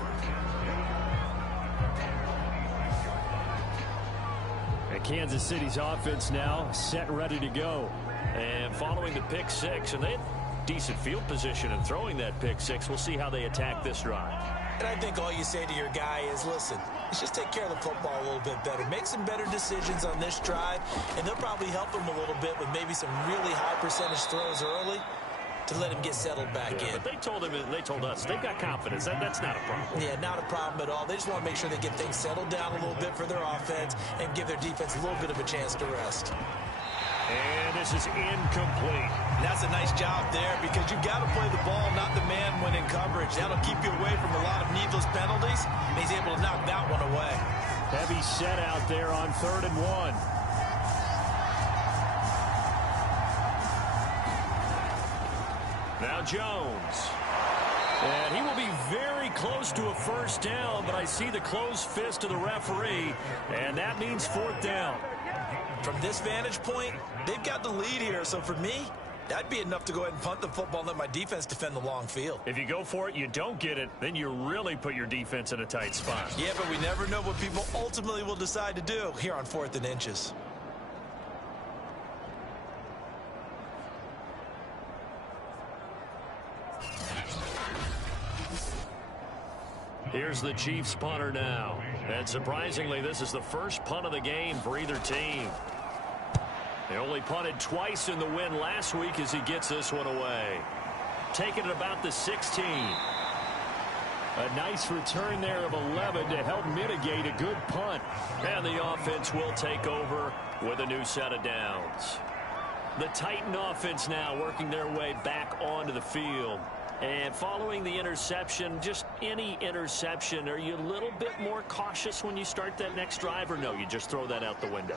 And Kansas City's offense now set and ready to go. And following the pick 6, and they had decent field position in throwing that pick 6. We'll see how they attack this drive. And I think all you say to your guy is, listen, let's just take care of the football a little bit better. Make some better decisions on this drive, and they'll probably help him a little bit with maybe some really high percentage throws early to let him get settled back in. But they told us they've got confidence. That's not a problem. Yeah, not a problem at all. They just want to make sure they get things settled down a little bit for their offense and give their defense a little bit of a chance to rest. And this is incomplete. And that's a nice job there because you've got to play the ball, not the man when in coverage. That'll keep you away from a lot of needless penalties, and he's able to knock that one away. Heavy set out there on 3rd and 1. Now Jones. And he will be very close to a first down, but I see the closed fist of the referee, and that means 4th down. From this vantage point, they've got the lead here, so for me, that'd be enough to go ahead and punt the football and let my defense defend the long field. If you go for it, you don't get it, then you really put your defense in a tight spot. Yeah, but we never know what people ultimately will decide to do here on 4th and inches. Here's the Chiefs punter now. And surprisingly, this is the first punt of the game for either team. They only punted twice in the win last week as he gets this one away. Taking it about the 16. A nice return there of 11 to help mitigate a good punt. And the offense will take over with a new set of downs. The Titan offense now working their way back onto the field. And following the interception, just any interception, are you a little bit more cautious when you start that next drive, or no, you just throw that out the window?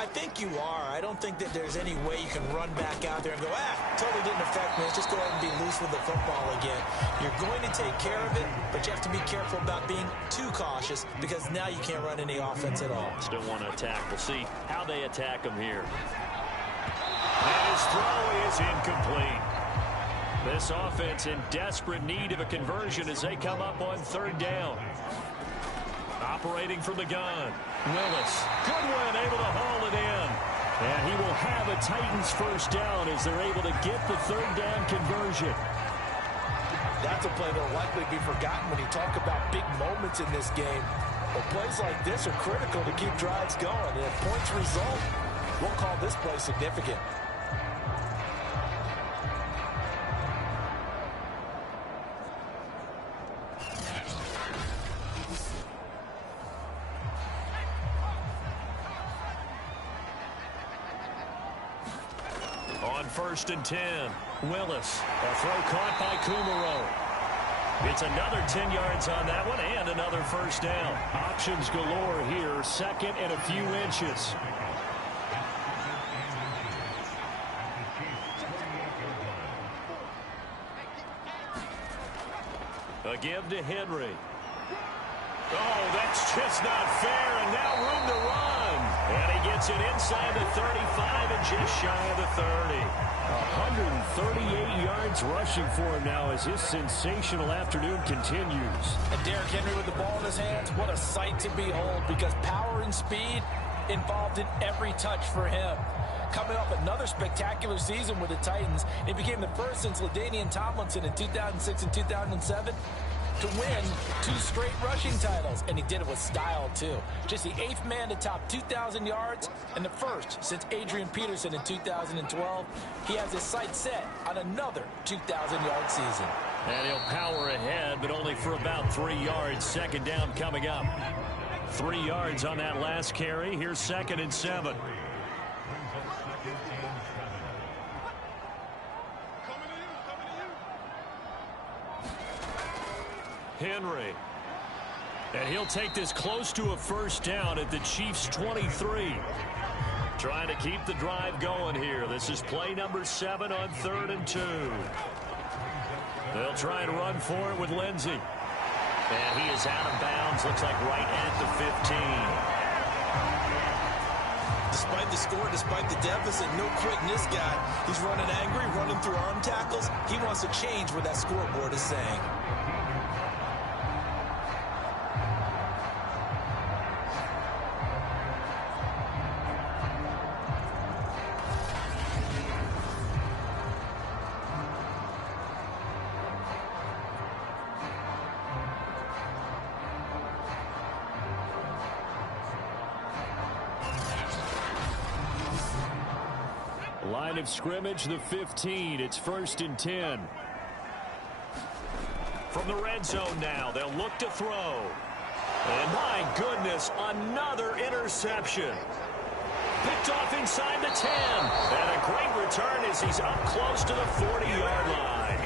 I think you are. I don't think that there's any way you can run back out there and go, totally didn't affect me. Let's just go ahead and be loose with the football again. You're going to take care of it, but you have to be careful about being too cautious because now you can't run any offense at all. Still want to attack. We'll see how they attack him here. And his throw is incomplete. This offense in desperate need of a conversion as they come up on 3rd down. Operating from the gun. Willis, good one, able to haul it in. And he will have a Titans first down as they're able to get the 3rd down conversion. That's a play that will likely be forgotten when you talk about big moments in this game. Well, plays like this are critical to keep drives going. And if points result, we'll call this play significant. On 1st and 10, Willis. A throw caught by Kumaro. It's another 10 yards on that one and another first down. Options galore here. 2nd and a few inches. A give to Henry. Oh, that's just not fair, and now room to run. And he gets it inside the 35 and just shy of the 30. 138 yards rushing for him now as his sensational afternoon continues. And Derrick Henry with the ball in his hands, what a sight to behold because power and speed involved in every touch for him. Coming off another spectacular season with the Titans, he became the first since LaDainian Tomlinson in 2006 and 2007 to win 2 straight rushing titles, and he did it with style too. Just the 8th man to top 2,000 yards and the first since Adrian Peterson in 2012. He has his sights set on another 2,000-yard season. And he'll power ahead, but only for about 3 yards. 2nd down coming up. 3 yards on that last carry. Here's 2nd and 7. Henry. And he'll take this close to a first down at the Chiefs' 23. Trying to keep the drive going here. This is play number 7 on 3rd and 2. They'll try and run for it with Lindsey. And he is out of bounds. Looks like right at the 15. Despite the score, despite the deficit, no quitting this guy. He's running angry, running through arm tackles. He wants to change what that scoreboard is saying. Line of scrimmage, the 15. It's 1st and 10. From the red zone now, they'll look to throw. And my goodness, another interception. Picked off inside the 10. And a great return as he's up close to the 40-yard line.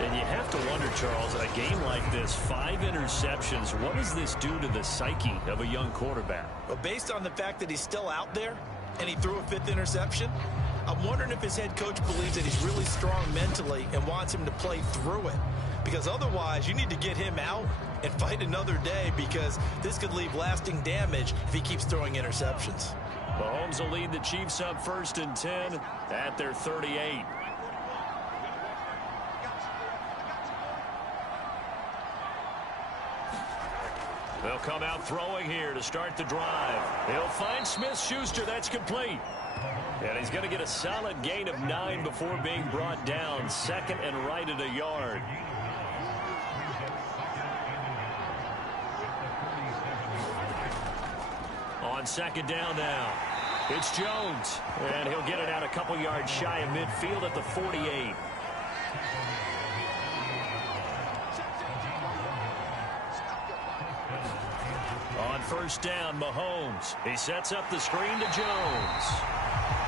And you have to wonder, Charles, a game like this, 5 interceptions, what does this do to the psyche of a young quarterback? Well, based on the fact that he's still out there and he threw a 5th interception, I'm wondering if his head coach believes that he's really strong mentally and wants him to play through it. Because otherwise, you need to get him out and fight another day, because this could leave lasting damage if he keeps throwing interceptions. Mahomes will lead the Chiefs up 1st and 10 at their 38. They'll come out throwing here to start the drive. He'll find Smith-Schuster. That's complete. And he's going to get a solid gain of 9 before being brought down. 2nd and right at a yard. On 2nd down now, it's Jones. And he'll get it out a couple yards shy of midfield at the 48. On 1st down, Mahomes. He sets up the screen to Jones.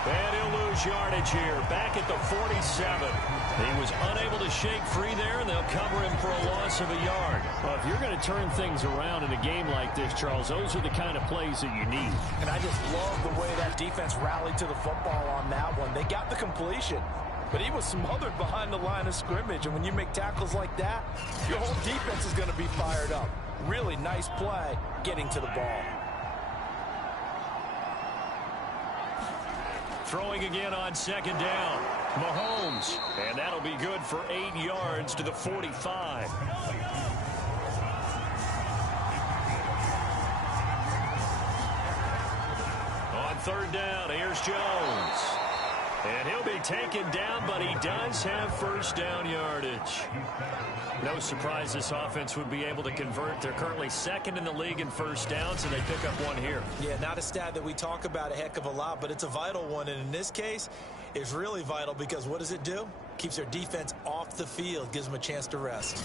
And he'll lose yardage here, back at the 47. He was unable to shake free there, and they'll cover him for a loss of a yard. Well, if you're going to turn things around in a game like this, Charles, those are the kind of plays that you need. And I just love the way that defense rallied to the football on that one. They got the completion, but he was smothered behind the line of scrimmage. And when you make tackles like that, your whole defense is going to be fired up. Really nice play getting to the ball. Throwing again on 2nd down. Mahomes. And that'll be good for 8 yards to the 45. On 3rd down, here's Jones. And he'll be taken down, but he does have 1st down yardage. No surprise this offense would be able to convert. They're currently 2nd in the league in 1st downs, and they pick up 1 here. Yeah, not a stat that we talk about a heck of a lot, but it's a vital one. And in this case, it's really vital because what does it do? Keeps their defense off the field, gives them a chance to rest.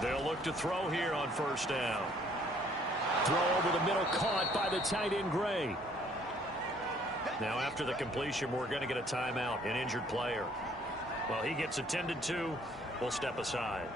They'll look to throw here on 1st down. Throw over the middle, caught by the tight end, Gray. Now, after the completion, we're going to get a timeout, an injured player. Well, he gets attended to. We'll step aside.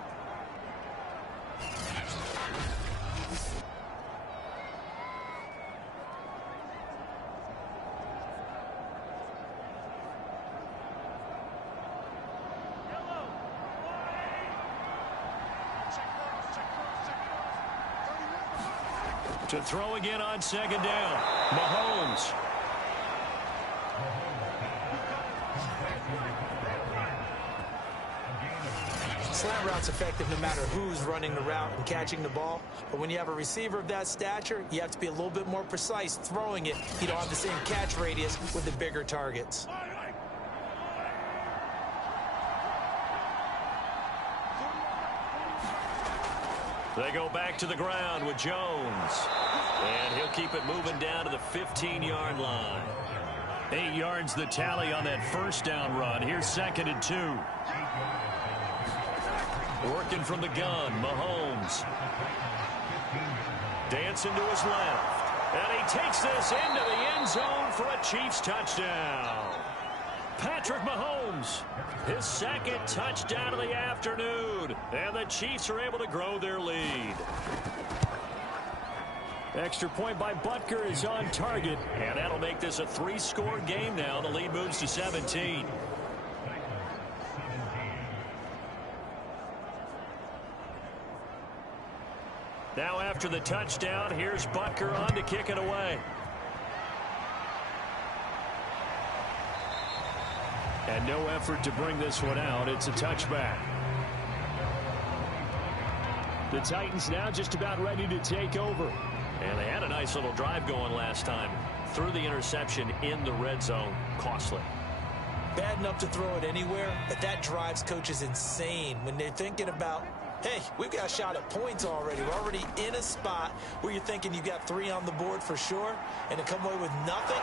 To throw again on 2nd down. Mahomes. Slant route's effective no matter who's running the route and catching the ball. But when you have a receiver of that stature, you have to be a little bit more precise throwing it. You don't have the same catch radius with the bigger targets. They go back to the ground with Jones. And he'll keep it moving down to the 15-yard line. 8 yards the tally on that 1st down run. Here's 2nd and 2. Working from the gun, Mahomes. Dancing to his left. And he takes this into the end zone for a Chiefs touchdown. Patrick Mahomes, his 2nd touchdown of the afternoon. And the Chiefs are able to grow their lead. Extra point by Butker is on target. And that'll make this a 3-score game now. The lead moves to 17. Now after the touchdown, here's Butker on to kick it away. And no effort to bring this one out. It's a touchback. The Titans now just about ready to take over. And they had a nice little drive going last time. Threw the interception in the red zone. Costly. Bad enough to throw it anywhere, but that drives coaches insane when they're thinking about Hey, we've got a shot at points already. We're already in a spot where you're thinking you've got 3 on the board for sure, and to come away with nothing.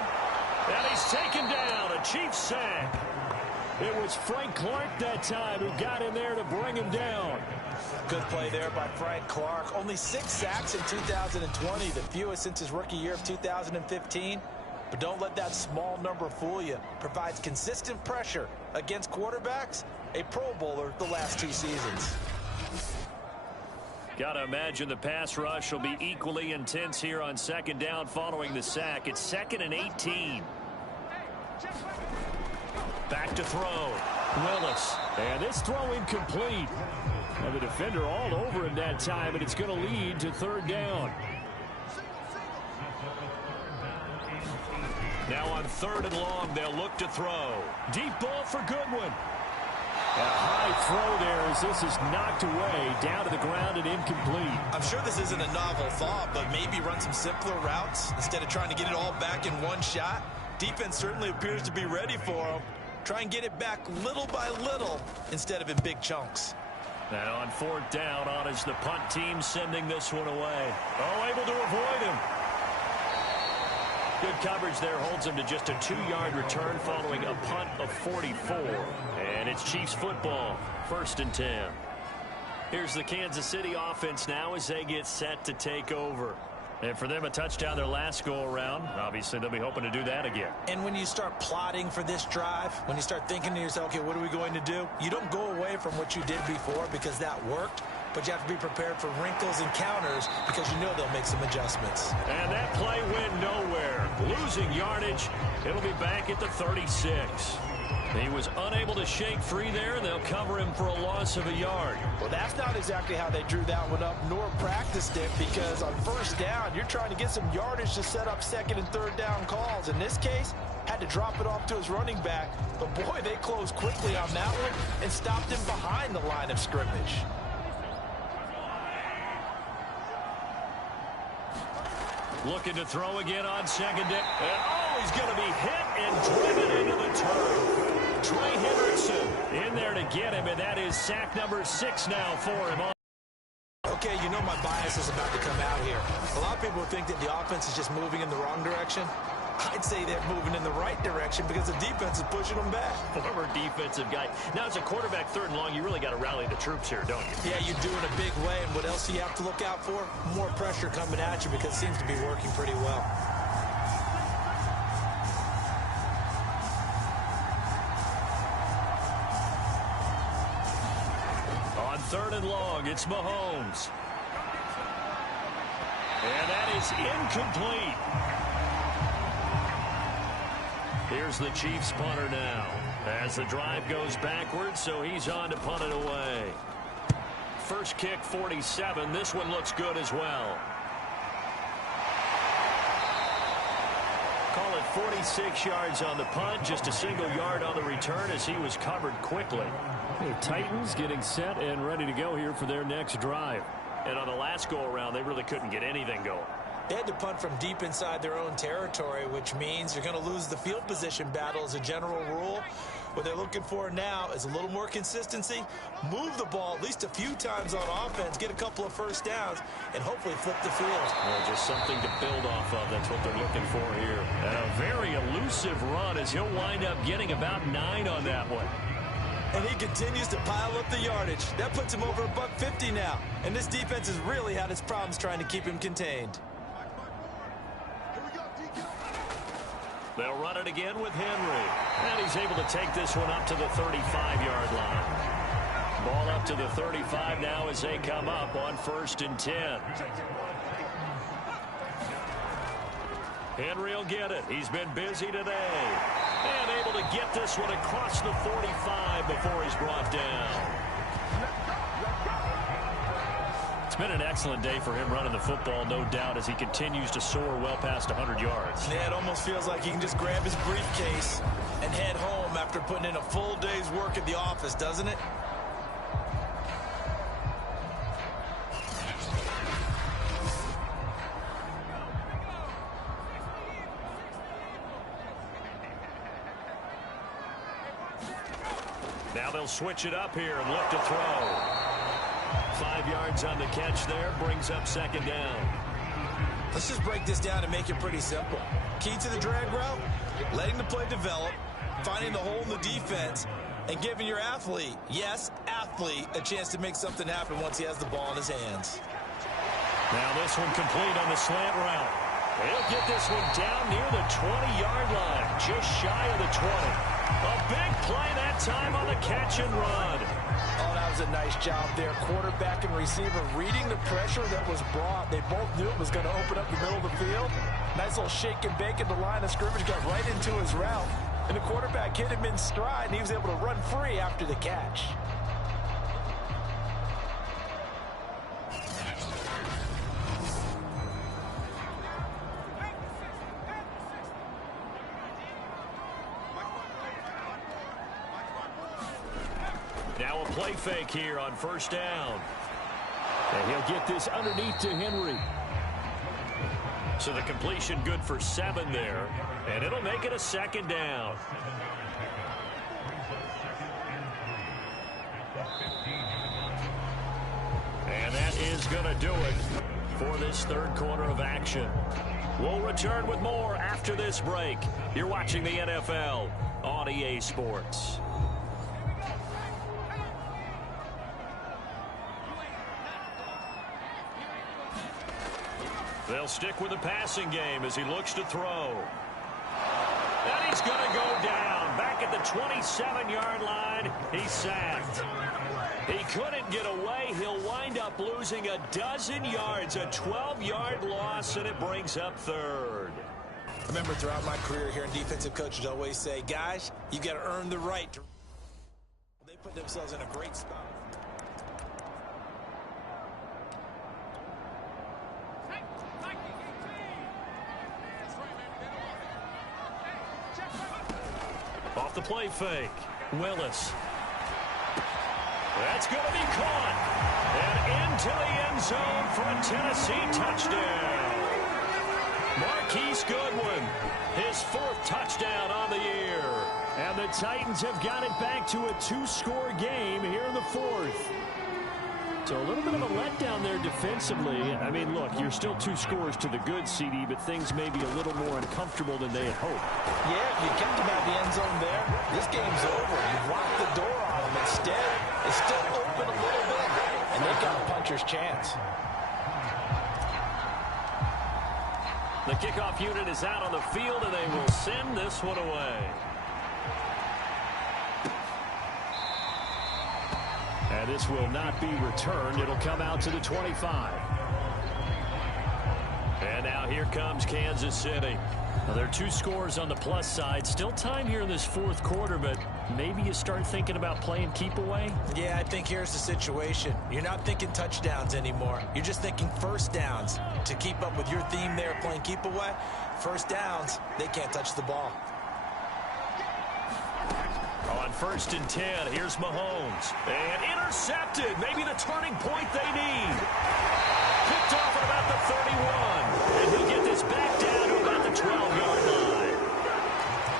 And he's taken down, a Chiefs sack. It was Frank Clark that time who got in there to bring him down. Good play there by Frank Clark. Only 6 sacks in 2020, the fewest since his rookie year of 2015. But don't let that small number fool you. Provides consistent pressure against quarterbacks. A Pro Bowler the last 2 seasons. Got to imagine the pass rush will be equally intense here on second down following the sack. It's 2nd and 18. Back to throw. Willis. And this throw incomplete. And the defender all over him that time, and it's going to lead to 3rd down. Now on 3rd and long, they'll look to throw. Deep ball for Goodwin. A high throw there as this is knocked away, down to the ground and incomplete. I'm sure this isn't a novel thought, but maybe run some simpler routes instead of trying to get it all back in one shot. Defense certainly appears to be ready for him. Try and get it back little by little instead of in big chunks. And on 4th down, on is the punt team sending this one away. Oh, able to avoid him. Good coverage there holds him to just a 2-yard return following a punt of 44. And it's Chiefs football, 1st and 10. Here's the Kansas City offense now as they get set to take over. And for them, a touchdown their last go-around. Obviously, they'll be hoping to do that again. And when you start plotting for this drive, when you start thinking to yourself, okay, what are we going to do? You don't go away from what you did before because that worked. But you have to be prepared for wrinkles and counters because you know they'll make some adjustments. And that play went nowhere. Losing yardage. It'll be back at the 36. He was unable to shake free there, and they'll cover him for a loss of a yard. Well, that's not exactly how they drew that one up nor practiced it, because on 1st down, you're trying to get some yardage to set up 2nd and 3rd down calls. In this case, had to drop it off to his running back. But, boy, they closed quickly on that one and stopped him behind the line of scrimmage. Looking to throw again on 2nd down. And, oh, he's going to be hit and driven into the turf. Trey Hendrickson in there to get him, and that is sack number 6 now for him. Okay, you know my bias is about to come out here. A lot of people think that the offense is just moving in the wrong direction. I'd say they're moving in the right direction because the defense is pushing them back. Former defensive guy. Now, as a quarterback, 3rd and long, you really got to rally the troops here, don't you? Yeah, you do in a big way. And what else do you have to look out for? More pressure coming at you because it seems to be working pretty well. On 3rd and long, it's Mahomes. And that is incomplete. Here's the Chiefs punter now as the drive goes backwards, so he's on to punt it away. First kick, 47. This one looks good as well. Call it 46 yards on the punt, just a single yard on the return as he was covered quickly. The Titans getting set and ready to go here for their next drive. And on the last go-around, they really couldn't get anything going. They had to punt from deep inside their own territory, which means you're going to lose the field position battle as a general rule. What they're looking for now is a little more consistency, move the ball at least a few times on offense, get a couple of 1st downs, and hopefully flip the field. Well, just something to build off of. That's what they're looking for here. And a very elusive run as he'll wind up getting about 9 on that one. And he continues to pile up the yardage. That puts him over $150 now. And this defense has really had its problems trying to keep him contained. They'll run it again with Henry. And he's able to take this one up to the 35-yard line. Ball up to the 35 now as they come up on 1st and 10. Henry will get it. He's been busy today. And able to get this one across the 45 before he's brought down. It's been an excellent day for him running the football, no doubt, as he continues to soar well past 100 yards. Yeah, it almost feels like he can just grab his briefcase and head home after putting in a full day's work at the office, doesn't it? Now they'll switch it up here and look to throw. 5 yards on the catch there. Brings up second down. Let's just break this down and make it pretty simple. Key to the drag route, letting the play develop, finding the hole in the defense, and giving your athlete, yes, athlete, a chance to make something happen once he has the ball in his hands. Now this one complete on the slant route. He'll get this one down near the 20-yard line, just shy of the 20. A big play that time on the catch and run. Oh, that was a nice job there. Quarterback and receiver reading the pressure that was brought. They both knew it was going to open up the middle of the field. Nice little shake and bake at the line of scrimmage, got right into his route. And the quarterback hit him in stride, and he was able to run free after the catch. Now a play fake here on first down. And he'll get this underneath to Henry. So the completion good for 7 there. And it'll make it a second down. And that is going to do it for this third quarter of action. We'll return with more after this break. You're watching the NFL on EA Sports. They'll stick with the passing game as he looks to throw. And he's going to go down. Back at the 27-yard line, he's sacked. He couldn't get away. He'll wind up losing a dozen yards, a 12-yard loss, and it brings up third. I remember throughout my career here in defensive coaches always say, guys, you got to earn the right to. They put themselves in a great spot. Off the play fake, Willis. That's going to be caught. And into the end zone for a Tennessee touchdown. Marquise Goodwin, his 4th touchdown on the year. And the Titans have got it back to a 2-score game here in the 4th. So a little bit of a letdown there defensively. I mean, look, you're still 2 scores to the good, CD, but things may be a little more uncomfortable than they had hoped. Yeah, you kept them out of the end zone there. This game's over. You've locked the door on them. Instead, it's still open a little bit, and they've got a puncher's chance. The kickoff unit is out on the field, and they will send this one away. And this will not be returned. It'll come out to the 25. And now here comes Kansas City. Now there are 2 scores on the plus side. Still time here in this 4th quarter, but maybe you start thinking about playing keep away? Yeah, I think here's the situation. You're not thinking touchdowns anymore. You're just thinking first downs. To keep up with your theme there, playing keep away, first downs, they can't touch the ball. On 1st and 10, here's Mahomes. And intercepted. Maybe the turning point they need. Picked off at about the 31. And he'll get this back down to about the 12-yard line.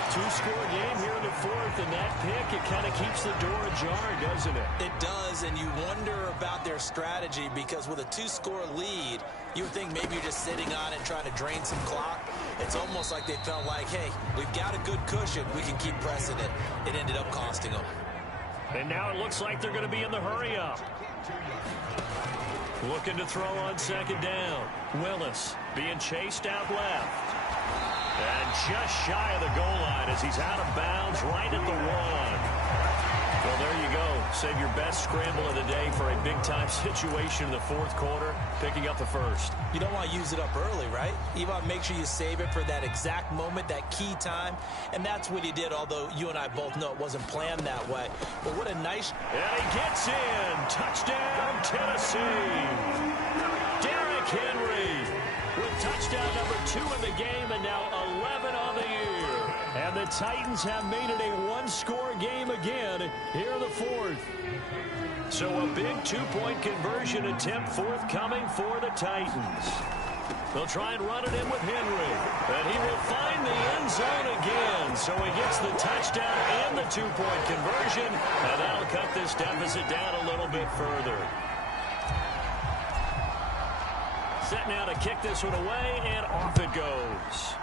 2-score game here in the 4th, and that pick, it kind of keeps the door ajar, doesn't it? It does, and you wonder about their strategy because with a 2-score lead, you would think maybe you're just sitting on it trying to drain some clock. It's almost like they felt like, hey, we've got a good cushion. We can keep pressing it. It ended up costing them. And now it looks like they're going to be in the hurry-up. Looking to throw on 2nd down. Willis being chased out left. And just shy of the goal line as he's out of bounds right at the 1. Well, there you go. Save your best scramble of the day for a big-time situation in the 4th quarter, picking up the 1st. You don't want to use it up early, right? You want to make sure you save it for that exact moment, that key time. And that's what he did, although you and I both know it wasn't planned that way. But what a nice... And he gets in. Touchdown, Tennessee. Derrick Henry with touchdown number 2 in the game and now 11 on the year. And the Titans have made it a 1-score game again here in the 4th. So a big 2-point conversion attempt forthcoming for the Titans. They'll try and run it in with Henry. And he will find the end zone again. So he gets the touchdown and the 2-point conversion. And that'll cut this deficit down a little bit further. Set now to kick this one away, and off it goes.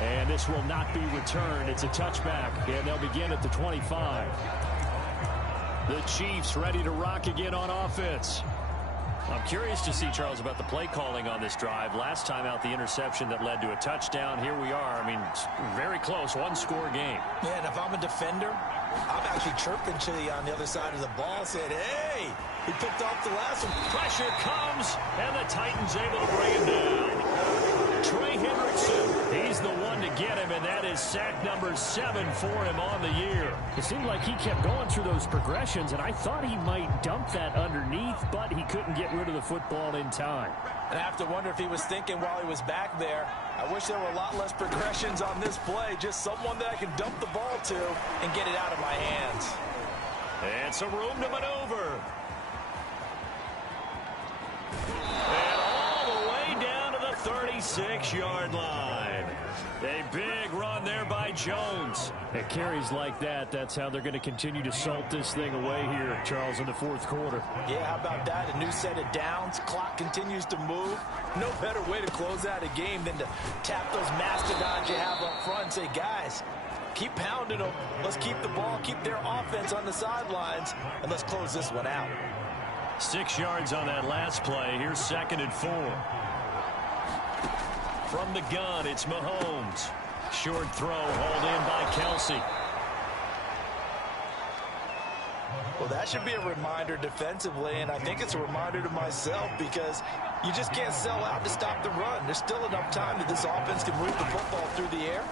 And this will not be returned. It's a touchback, and they'll begin at the 25. The Chiefs ready to rock again on offense. I'm curious to see, Charles, about the play calling on this drive. Last time out, the interception that led to a touchdown. Here we are. I mean, very close, one-score game. Yeah, and if I'm a defender, I'm actually chirping to you on the other side of the ball, saying, hey, he picked off the last one. Pressure comes, and the Titans able to bring him down. Trey Hendrickson, he's the one to get him, and that is sack number 7 for him on the year. It seemed like he kept going through those progressions, and I thought he might dump that underneath, but he couldn't get rid of the football in time. And I have to wonder if he was thinking while he was back there, I wish there were a lot less progressions on this play, just someone that I can dump the ball to and get it out of my hands. And some room to maneuver. And all the way down to the 36-yard line. A big run there by Jones. It carries like that. That's how they're going to continue to salt this thing away here, Charles, in the fourth quarter. Yeah, how about that? A new set of downs. Clock continues to move. No better way to close out a game than to tap those mastodons you have up front and say, guys, keep pounding them. Let's keep the ball, keep their offense on the sidelines, and let's close this one out. 6 yards on that last play. Here's 2nd and 4. From the gun, it's Mahomes. Short throw, hauled in by Kelsey. Well, that should be a reminder defensively, and I think it's a reminder to myself because you just can't sell out to stop the run. There's still enough time that this offense can move the football through the air,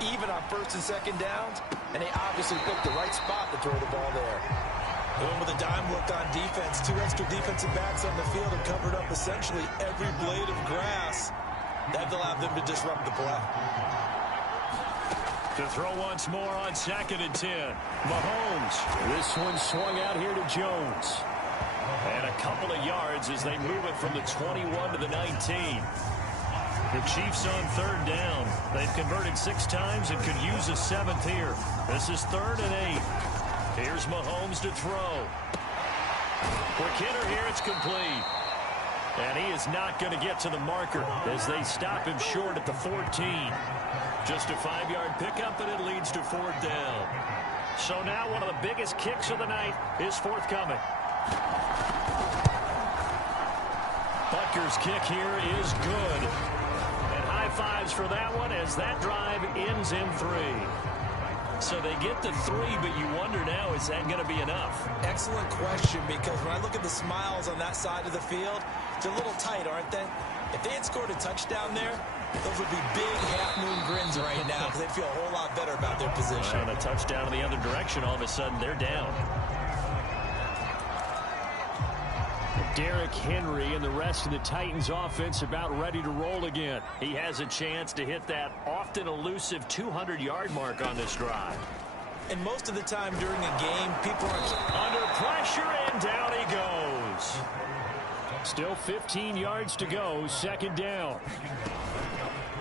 even on 1st and 2nd downs, and they obviously picked the right spot to throw the ball there. Going with a dime look on defense, 2 extra defensive backs on the field and covered up essentially every blade of grass. That allowed them to disrupt the play. To throw once more on 2nd and 10. Mahomes. This one swung out here to Jones. And a couple of yards as they move it from the 21 to the 19. The Chiefs on 3rd down. They've converted 6 times and could use a 7th here. This is 3rd and 8. Here's Mahomes to throw. Quick hitter here. It's complete. And he is not going to get to the marker as they stop him short at the 14. Just a 5-yard pickup, and it leads to 4th down. So now one of the biggest kicks of the night is forthcoming. Butker's kick here is good. And high fives for that one as that drive ends in 3. So they get to 3, but you wonder now, is that going to be enough? Excellent question, because when I look at the smiles on that side of the field, they're a little tight, aren't they? If they had scored a touchdown there, those would be big half-moon grins right now because they'd feel a whole lot better about their position. And a touchdown in the other direction, all of a sudden they're down. Derrick Henry and the rest of the Titans offense about ready to roll again. He has a chance to hit that often elusive 200-yard mark on this drive. And most of the time during a game, people are under pressure, and down he goes. Still 15 yards to go, 2nd down.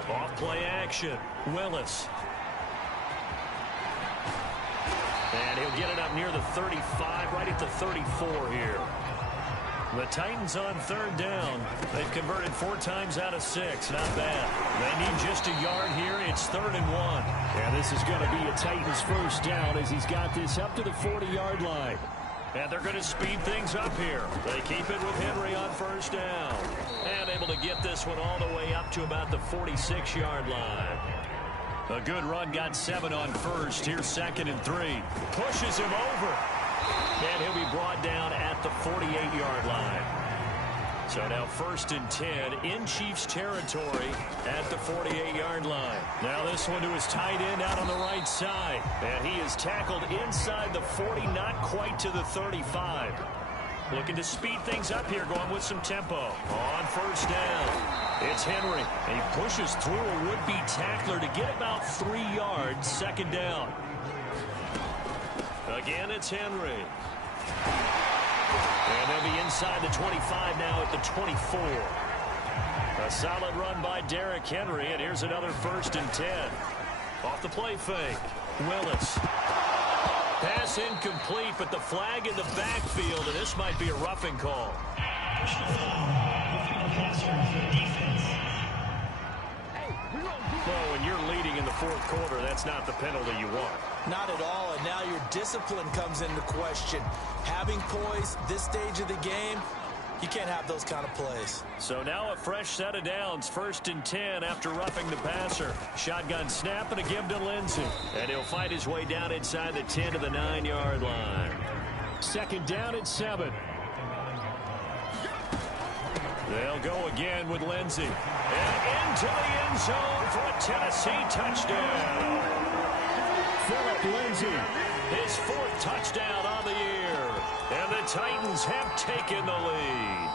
Off play action, Willis. And he'll get it up near the 35, right at the 34 here. The Titans on 3rd down. They've converted 4 times out of 6. Not bad. They need just a yard here. It's 3rd and 1. Yeah, this is going to be a Titans 1st down as he's got this up to the 40-yard line. And they're going to speed things up here. They keep it with Henry on 1st down. And able to get this one all the way up to about the 46-yard line. A good run, got 7 on 1st. Here's 2nd and 3. Pushes him over. And he'll be brought down at the 48-yard line. So now 1st and 10 in Chiefs territory at the 48-yard line. Now this one to his tight end out on the right side. And he is tackled inside the 40, not quite to the 35. Looking to speed things up here, going with some tempo. On 1st down, it's Henry. And he pushes through a would-be tackler to get about 3 yards, 2nd down. Again, it's Henry. And they'll be inside the 25 now at the 24. A solid run by Derrick Henry, and here's another 1st and 10. Off the play fake, Willis. Pass incomplete, but the flag in the backfield, and this might be a roughing call. Well, when you're leading in the fourth quarter, that's not the penalty you want. Not at all, and now your discipline comes into question. Having poise this stage of the game, you can't have those kind of plays. So now a fresh set of downs, 1st and 10 after roughing the passer. Shotgun snap and a give to Lindsey. And he'll fight his way down inside the 10 to the 9-yard line. 2nd down at 7. They'll go again with Lindsey. And into the end zone for a Tennessee touchdown. Philip Lindsey. His 4th touchdown on the year. And the Titans have taken the lead.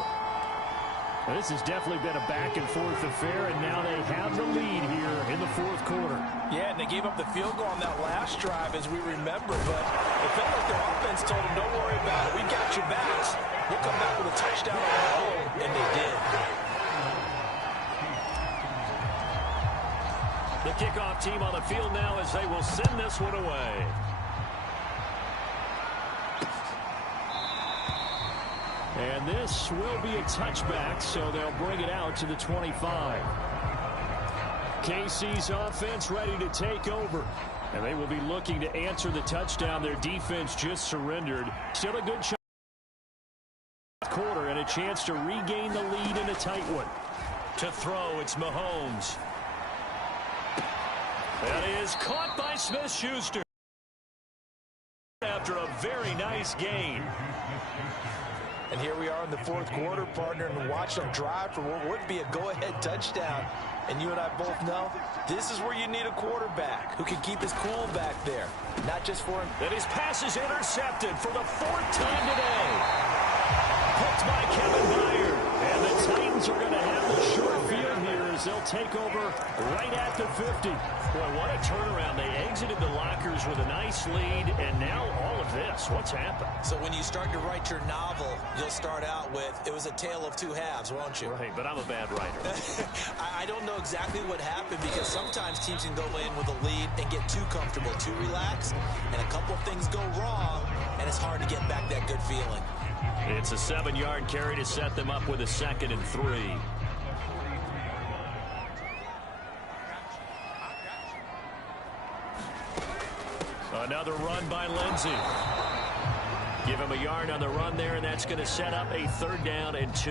Well, this has definitely been a back-and-forth affair, and now they have the lead here in the fourth quarter. Yeah, and they gave up the field goal on that last drive, as we remember, but it felt like their offense told them, don't worry about it. We got your backs. We'll come back with a touchdown on our own, and they did. The kickoff team on the field now as they will send this one away. And this will be a touchback, so they'll bring it out to the 25. KC's offense ready to take over. And they will be looking to answer the touchdown their defense just surrendered. Still a good shot. Quarter and a chance to regain the lead in a tight one. To throw, it's Mahomes. That is caught by Smith-Schuster. After a very nice gain. And here we are in the fourth quarter, partner, and watch them drive for what would be a go-ahead touchdown. And you and I both know this is where you need a quarterback who can keep his cool back there. Not just for him. And his pass is intercepted for the 4th time today. Picked by Kevin Byard. And the Titans are going to have the short field here as they'll take over right at the 50. Boy, what a turnaround. They exited the lockers with a nice lead, and now all of this. What's happened? So when you start to write your novel, you'll start out with, it was a tale of two halves, won't you? Right, but I'm a bad writer. I don't know exactly what happened because sometimes teams can go in with a lead and get too comfortable, too relaxed, and a couple things go wrong, and it's hard to get back that good feeling. It's a 7-yard carry to set them up with a 2nd and 3. Another run by Lindsey. Give him a yard on the run there, and that's going to set up a 3rd down and 2.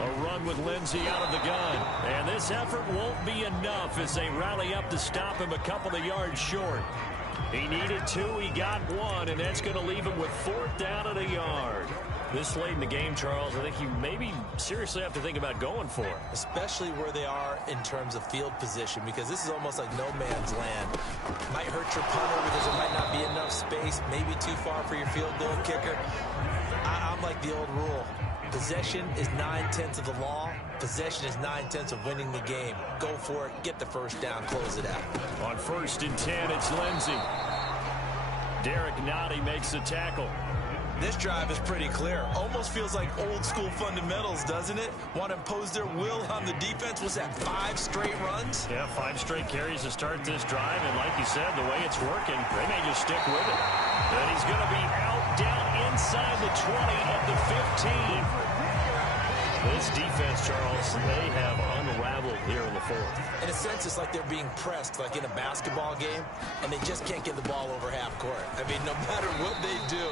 A run with Lindsey out of the gun. And this effort won't be enough as they rally up to stop him a couple of yards short. He needed 2, he got 1, and that's going to leave him with 4th down and a yard. This late in the game, Charles, I think you maybe seriously have to think about going for it. Especially where they are in terms of field position, because this is almost like no man's land. Might hurt your punter because there might not be enough space, maybe too far for your field goal kicker. I'm like the old rule. Possession is 9/10 of the law. Possession is 9/10 of winning the game. Go for it. Get the 1st down. Close it out. On 1st and 10, it's Lindsey. Derek Nottie makes the tackle. This drive is pretty clear. Almost feels like old school fundamentals, doesn't it? Want to impose their will on the defense. Was that 5 straight runs? Yeah, 5 straight carries to start this drive. And like you said, the way it's working, they may just stick with it. And he's going to be out down inside the 20 at the 15. This defense, Charles, they have unraveled here in the 4th. In a sense, it's like they're being pressed, like in a basketball game, and they just can't get the ball over half court. I mean, no matter what they do,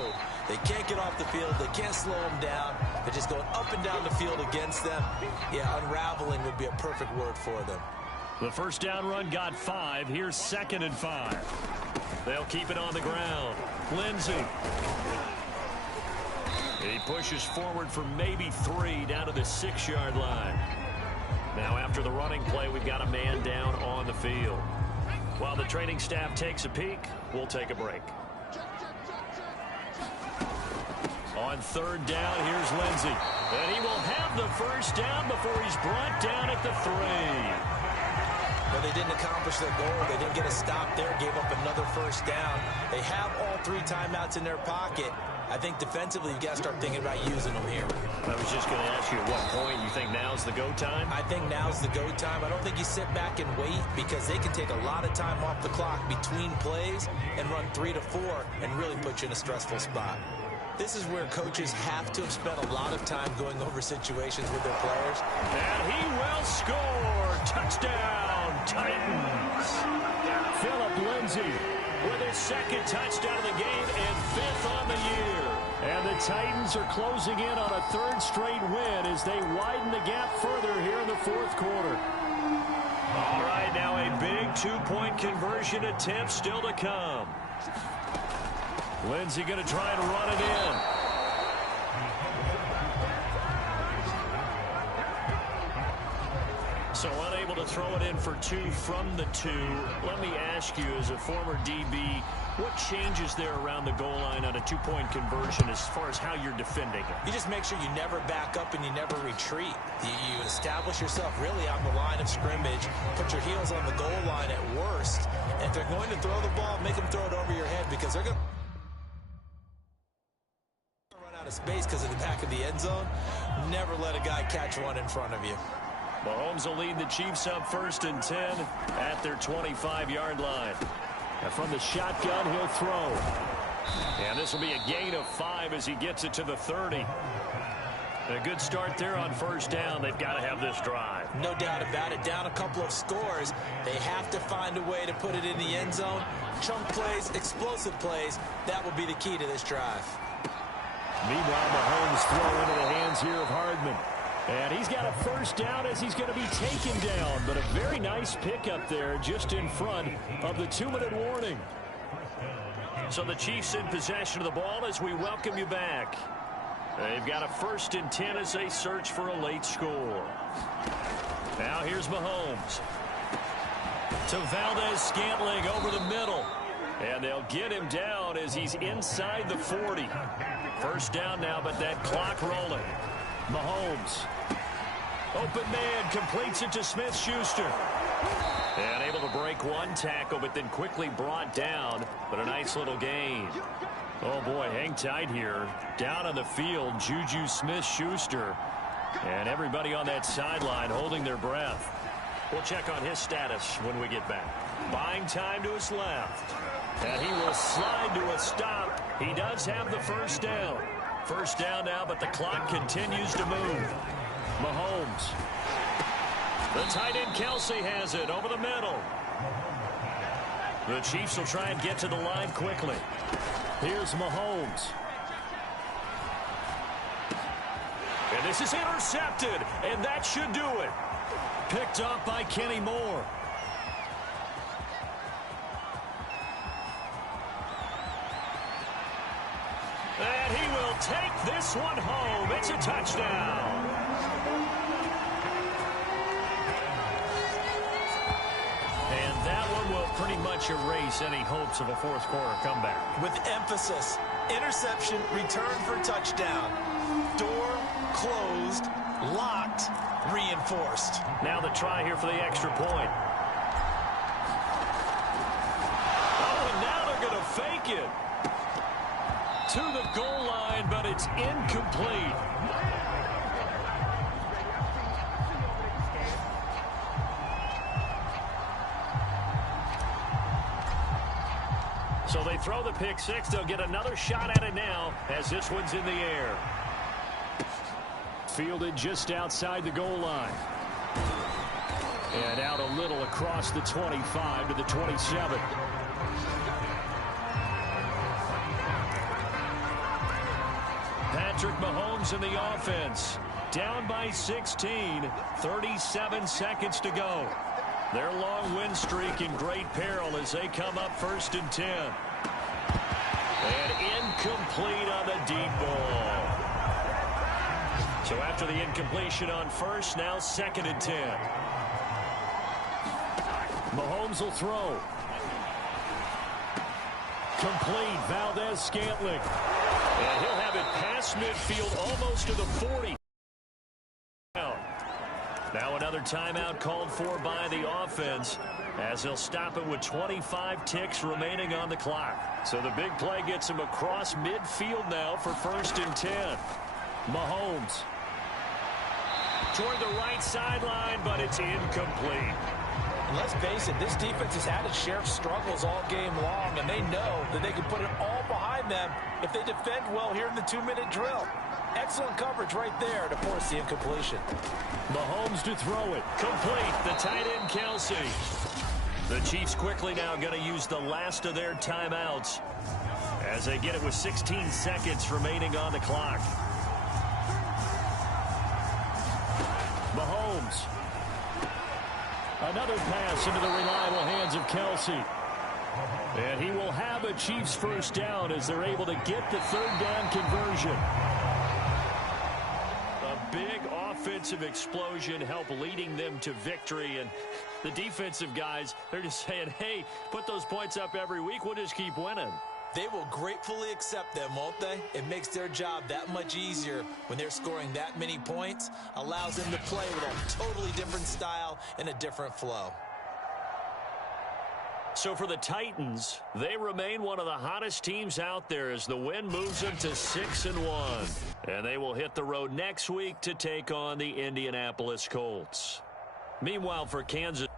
they can't get off the field. They can't slow them down. They're just going up and down the field against them. Yeah, unraveling would be a perfect word for them. The 1st down run got 5. Here's 2nd and 5. They'll keep it on the ground. Lindsey. He pushes forward for maybe 3 down to the 6-yard line. Now after the running play, we've got a man down on the field. While the training staff takes a peek, we'll take a break. On 3rd down, here's Lindsey. And he will have the 1st down before he's brought down at the 3. But they didn't accomplish their goal. They didn't get a stop there, gave up another first down. They have all 3 timeouts in their pocket. I think defensively, you've got to start thinking about using them here. I was just going to ask you at what point you think now's the go time? I think now's the go time. I don't think you sit back and wait because they can take a lot of time off the clock between plays and run 3 to 4 and really put you in a stressful spot. This is where coaches have to have spent a lot of time going over situations with their players. And he will score. Touchdown, Titans. Phillip Lindsay with his 2nd touchdown of the game and 5th on the year. And the Titans are closing in on a 3rd straight win as they widen the gap further here in the 4th quarter. All right, now a big 2-point conversion attempt still to come. Lindsay going to try and run it in. So unable to throw it in for 2 from the 2. Let me ask you, as a former DB, what changes there around the goal line on a 2-point conversion as far as how you're defending it? You just make sure you never back up and you never retreat. You establish yourself really on the line of scrimmage, put your heels on the goal line at worst, and if they're going to throw the ball, make them throw it over your head because they're going to run out of space because of the back of the end zone. Never let a guy catch one in front of you. Mahomes will lead the Chiefs up 1st and 10 at their 25-yard line. And from the shotgun, he'll throw. And this will be a gain of 5 as he gets it to the 30. A good start there on 1st down. They've got to have this drive. No doubt about it. Down a couple of scores. They have to find a way to put it in the end zone. Chunk plays, explosive plays. That will be the key to this drive. Meanwhile, Mahomes throw into the hands here of Hardman. And he's got a 1st down as he's going to be taken down. But a very nice pickup there just in front of the 2-minute warning. So the Chiefs in possession of the ball as we welcome you back. They've got a 1st and 10 as they search for a late score. Now here's Mahomes. To Valdez-Scantling over the middle. And they'll get him down as he's inside the 40. 1st down now, but that clock rolling. Mahomes. Open man, completes it to Smith-Schuster. And able to break 1 tackle, but then quickly brought down. But a nice little gain. Oh, boy, hang tight here. Down on the field, Juju Smith-Schuster. And everybody on that sideline holding their breath. We'll check on his status when we get back. Buying time to his left. And he will slide to a stop. He does have the 1st down. 1st down now, but the clock continues to move. Mahomes. The tight end Kelsey has it over the middle. The Chiefs will try and get to the line quickly. Here's Mahomes. And this is intercepted, and that should do it. Picked up by Kenny Moore. And he will take this one home. It's a touchdown. And that one will pretty much erase any hopes of a 4th quarter comeback. With emphasis, interception, return for touchdown. Door closed, locked, reinforced. Now the try here for the extra point. Oh, and now they're going to fake it. To the goal line, but it's incomplete. So they throw the pick 6. They'll get another shot at it now as this one's in the air. Fielded just outside the goal line. And out a little across the 25 to the 27. Patrick Mahomes in the offense. Down by 16. 37 seconds to go. Their long win streak in great peril as they come up 1st and 10. And incomplete on the deep ball. So after the incompletion on 1st, now 2nd and 10. Mahomes will throw. Complete. Valdez-Scantling. And he'll have it past midfield almost to the 40. Now another timeout called for by the offense as they'll stop it with 25 ticks remaining on the clock. So the big play gets him across midfield now for 1st and 10. Mahomes toward the right sideline, but it's incomplete. And let's face it, this defense has had its share of struggles all game long, and they know that they can put it all behind them if they defend well here in the 2-minute drill. Excellent coverage right there to force the incompletion. Mahomes to throw it. Complete. The tight end, Kelsey. The Chiefs quickly now going to use the last of their timeouts as they get it with 16 seconds remaining on the clock. Mahomes. Another pass into the reliable hands of Kelsey. And he will have a Chiefs first down as they're able to get the 3rd down conversion. A big offensive explosion helped leading them to victory. And the defensive guys, they're just saying, hey, put those points up every week. We'll just keep winning. They will gratefully accept them, won't they? It makes their job that much easier when they're scoring that many points. Allows them to play with a totally different style and a different flow. So for the Titans, they remain one of the hottest teams out there as the win moves them to 6-1. And they will hit the road next week to take on the Indianapolis Colts. Meanwhile, for Kansas,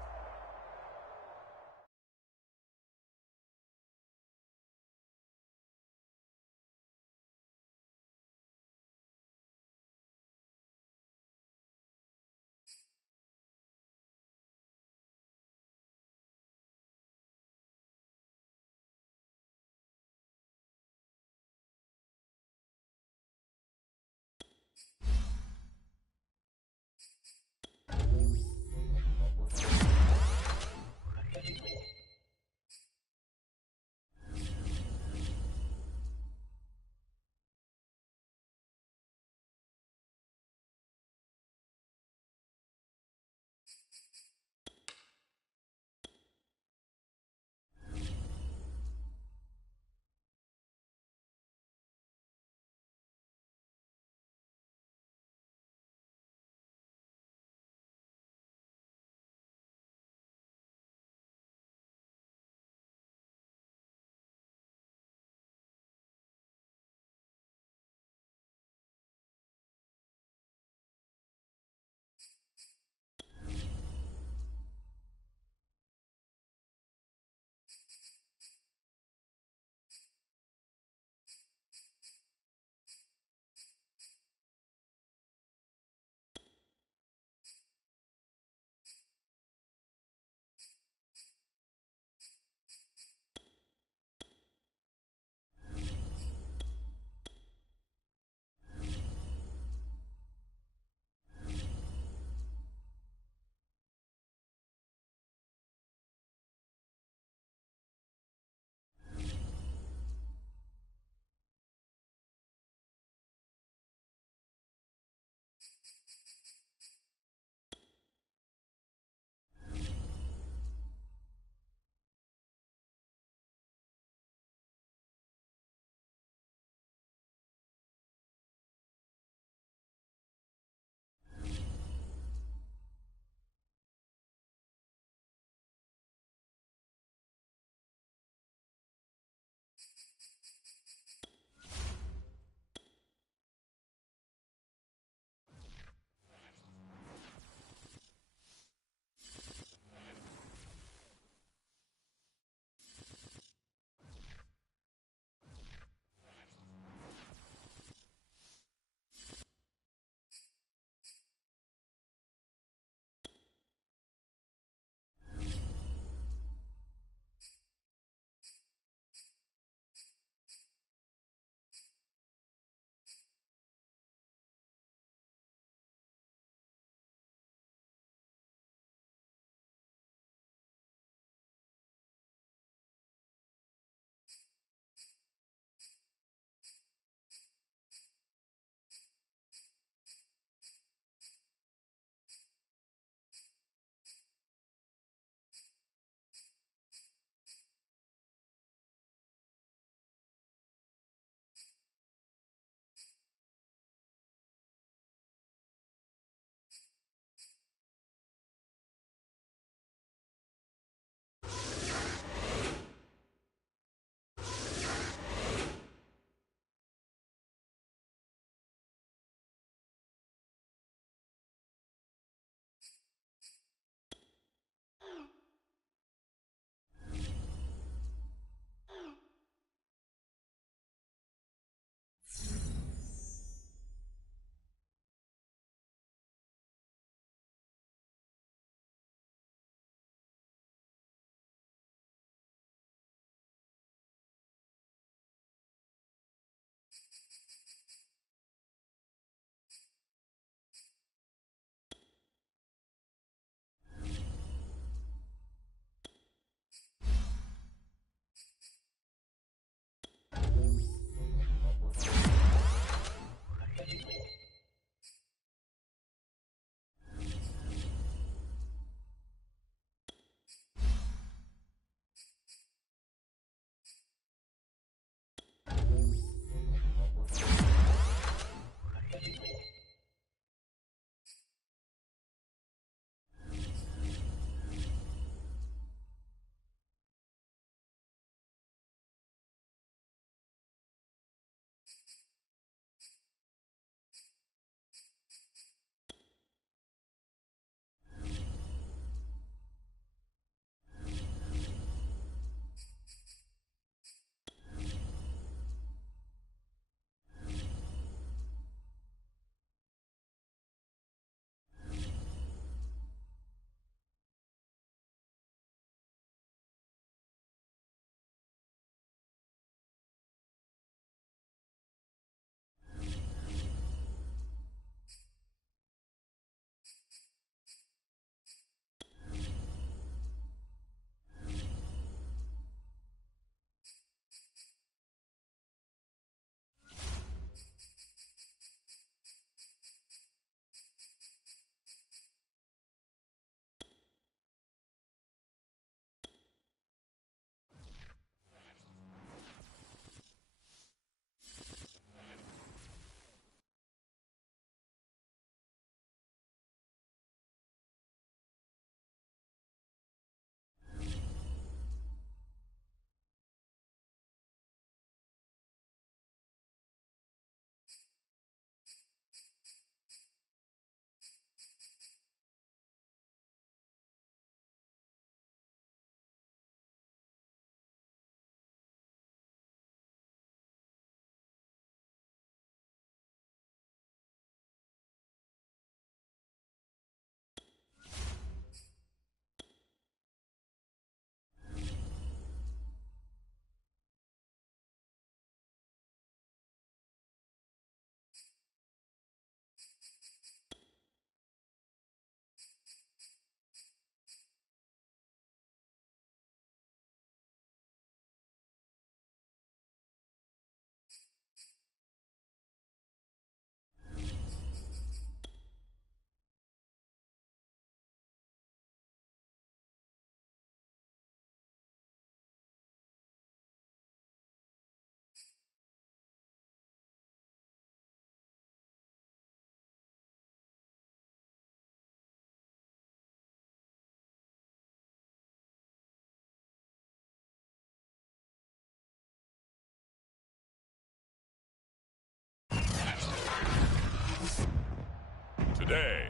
Sunday.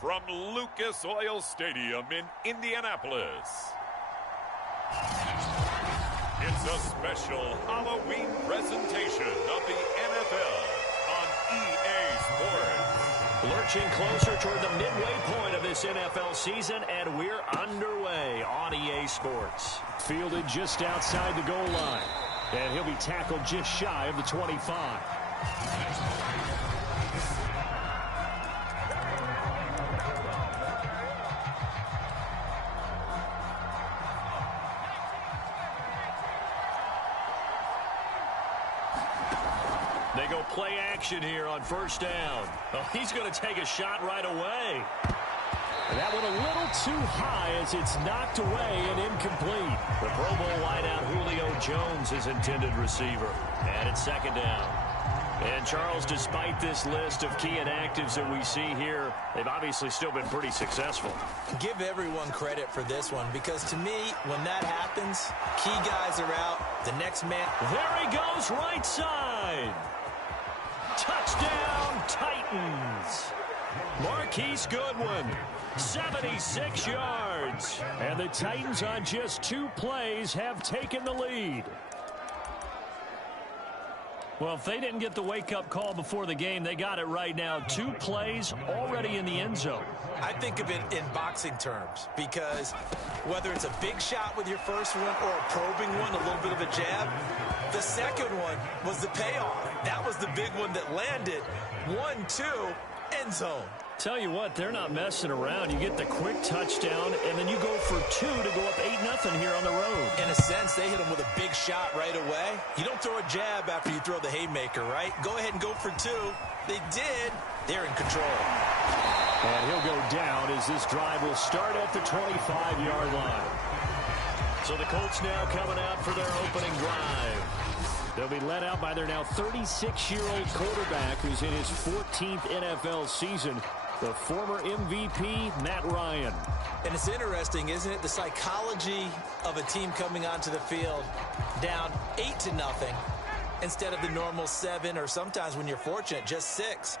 From Lucas Oil Stadium in Indianapolis, it's a special Halloween presentation of the NFL on EA Sports. Lurching closer toward the midway point of this NFL season, and we're underway on EA Sports. Fielded just outside the goal line, and he'll be tackled just shy of the 25. They go play action here on first down. Oh, he's going to take a shot right away. And that one a little too high as it's knocked away and incomplete. The Pro Bowl wideout Julio Jones is intended receiver. And it's second down. And Charles, despite this list of key inactives that we see here, they've obviously still been pretty successful. Give everyone credit for this one, because to me, when that happens, key guys are out, the next man. There he goes, right side. Touchdown, Titans. Marquise Goodwin, 76 yards. And the Titans on just 2 plays have taken the lead. Well, if they didn't get the wake-up call before the game, they got it right now. 2 plays already in the end zone. I think of it in boxing terms, because whether it's a big shot with your first one or a probing one, a little bit of a jab, the second one was the payoff. That was the big one that landed. 1-2, end zone. Tell you what, they're not messing around. You get the quick touchdown, and then you go for 2 to go up 8-0 here on the road. In a sense, they hit him with a big shot right away. You don't throw a jab after you throw the haymaker, right? Go ahead and go for 2. They did. They're in control. And he'll go down as this drive will start at the 25-yard line. So the Colts now coming out for their opening drive. They'll be led out by their now 36-year-old quarterback who's in his 14th NFL season, the former MVP, Matt Ryan. And it's interesting, isn't it? The psychology of a team coming onto the field down 8-0 instead of the normal 7, or sometimes when you're fortunate, just 6.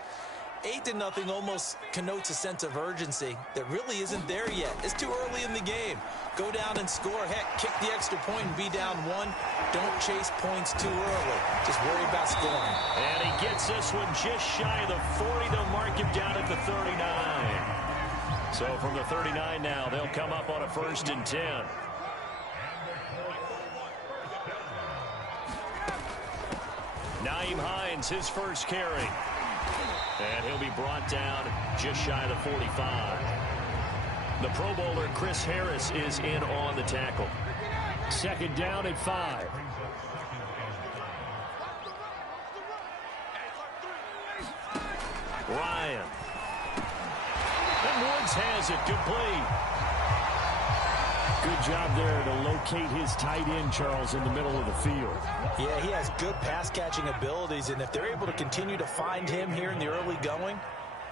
8-0 almost connotes a sense of urgency that really isn't there yet. It's too early in the game. Go down and score. Heck, kick the extra point and be down 1. Don't chase points too early. Just worry about scoring. And he gets this one just shy of the 40. They'll mark him down at the 39. So from the 39 now, they'll come up on a 1st and 10. Nyheim Hines, his first carry. And he'll be brought down just shy of the 45. The Pro Bowler Chris Harris is in on the tackle. Second down at 5. Ryan. And Woods has it complete. Good job there to locate his tight end, Charles, in the middle of the field. Yeah, he has good pass-catching abilities, and if they're able to continue to find him here in the early going,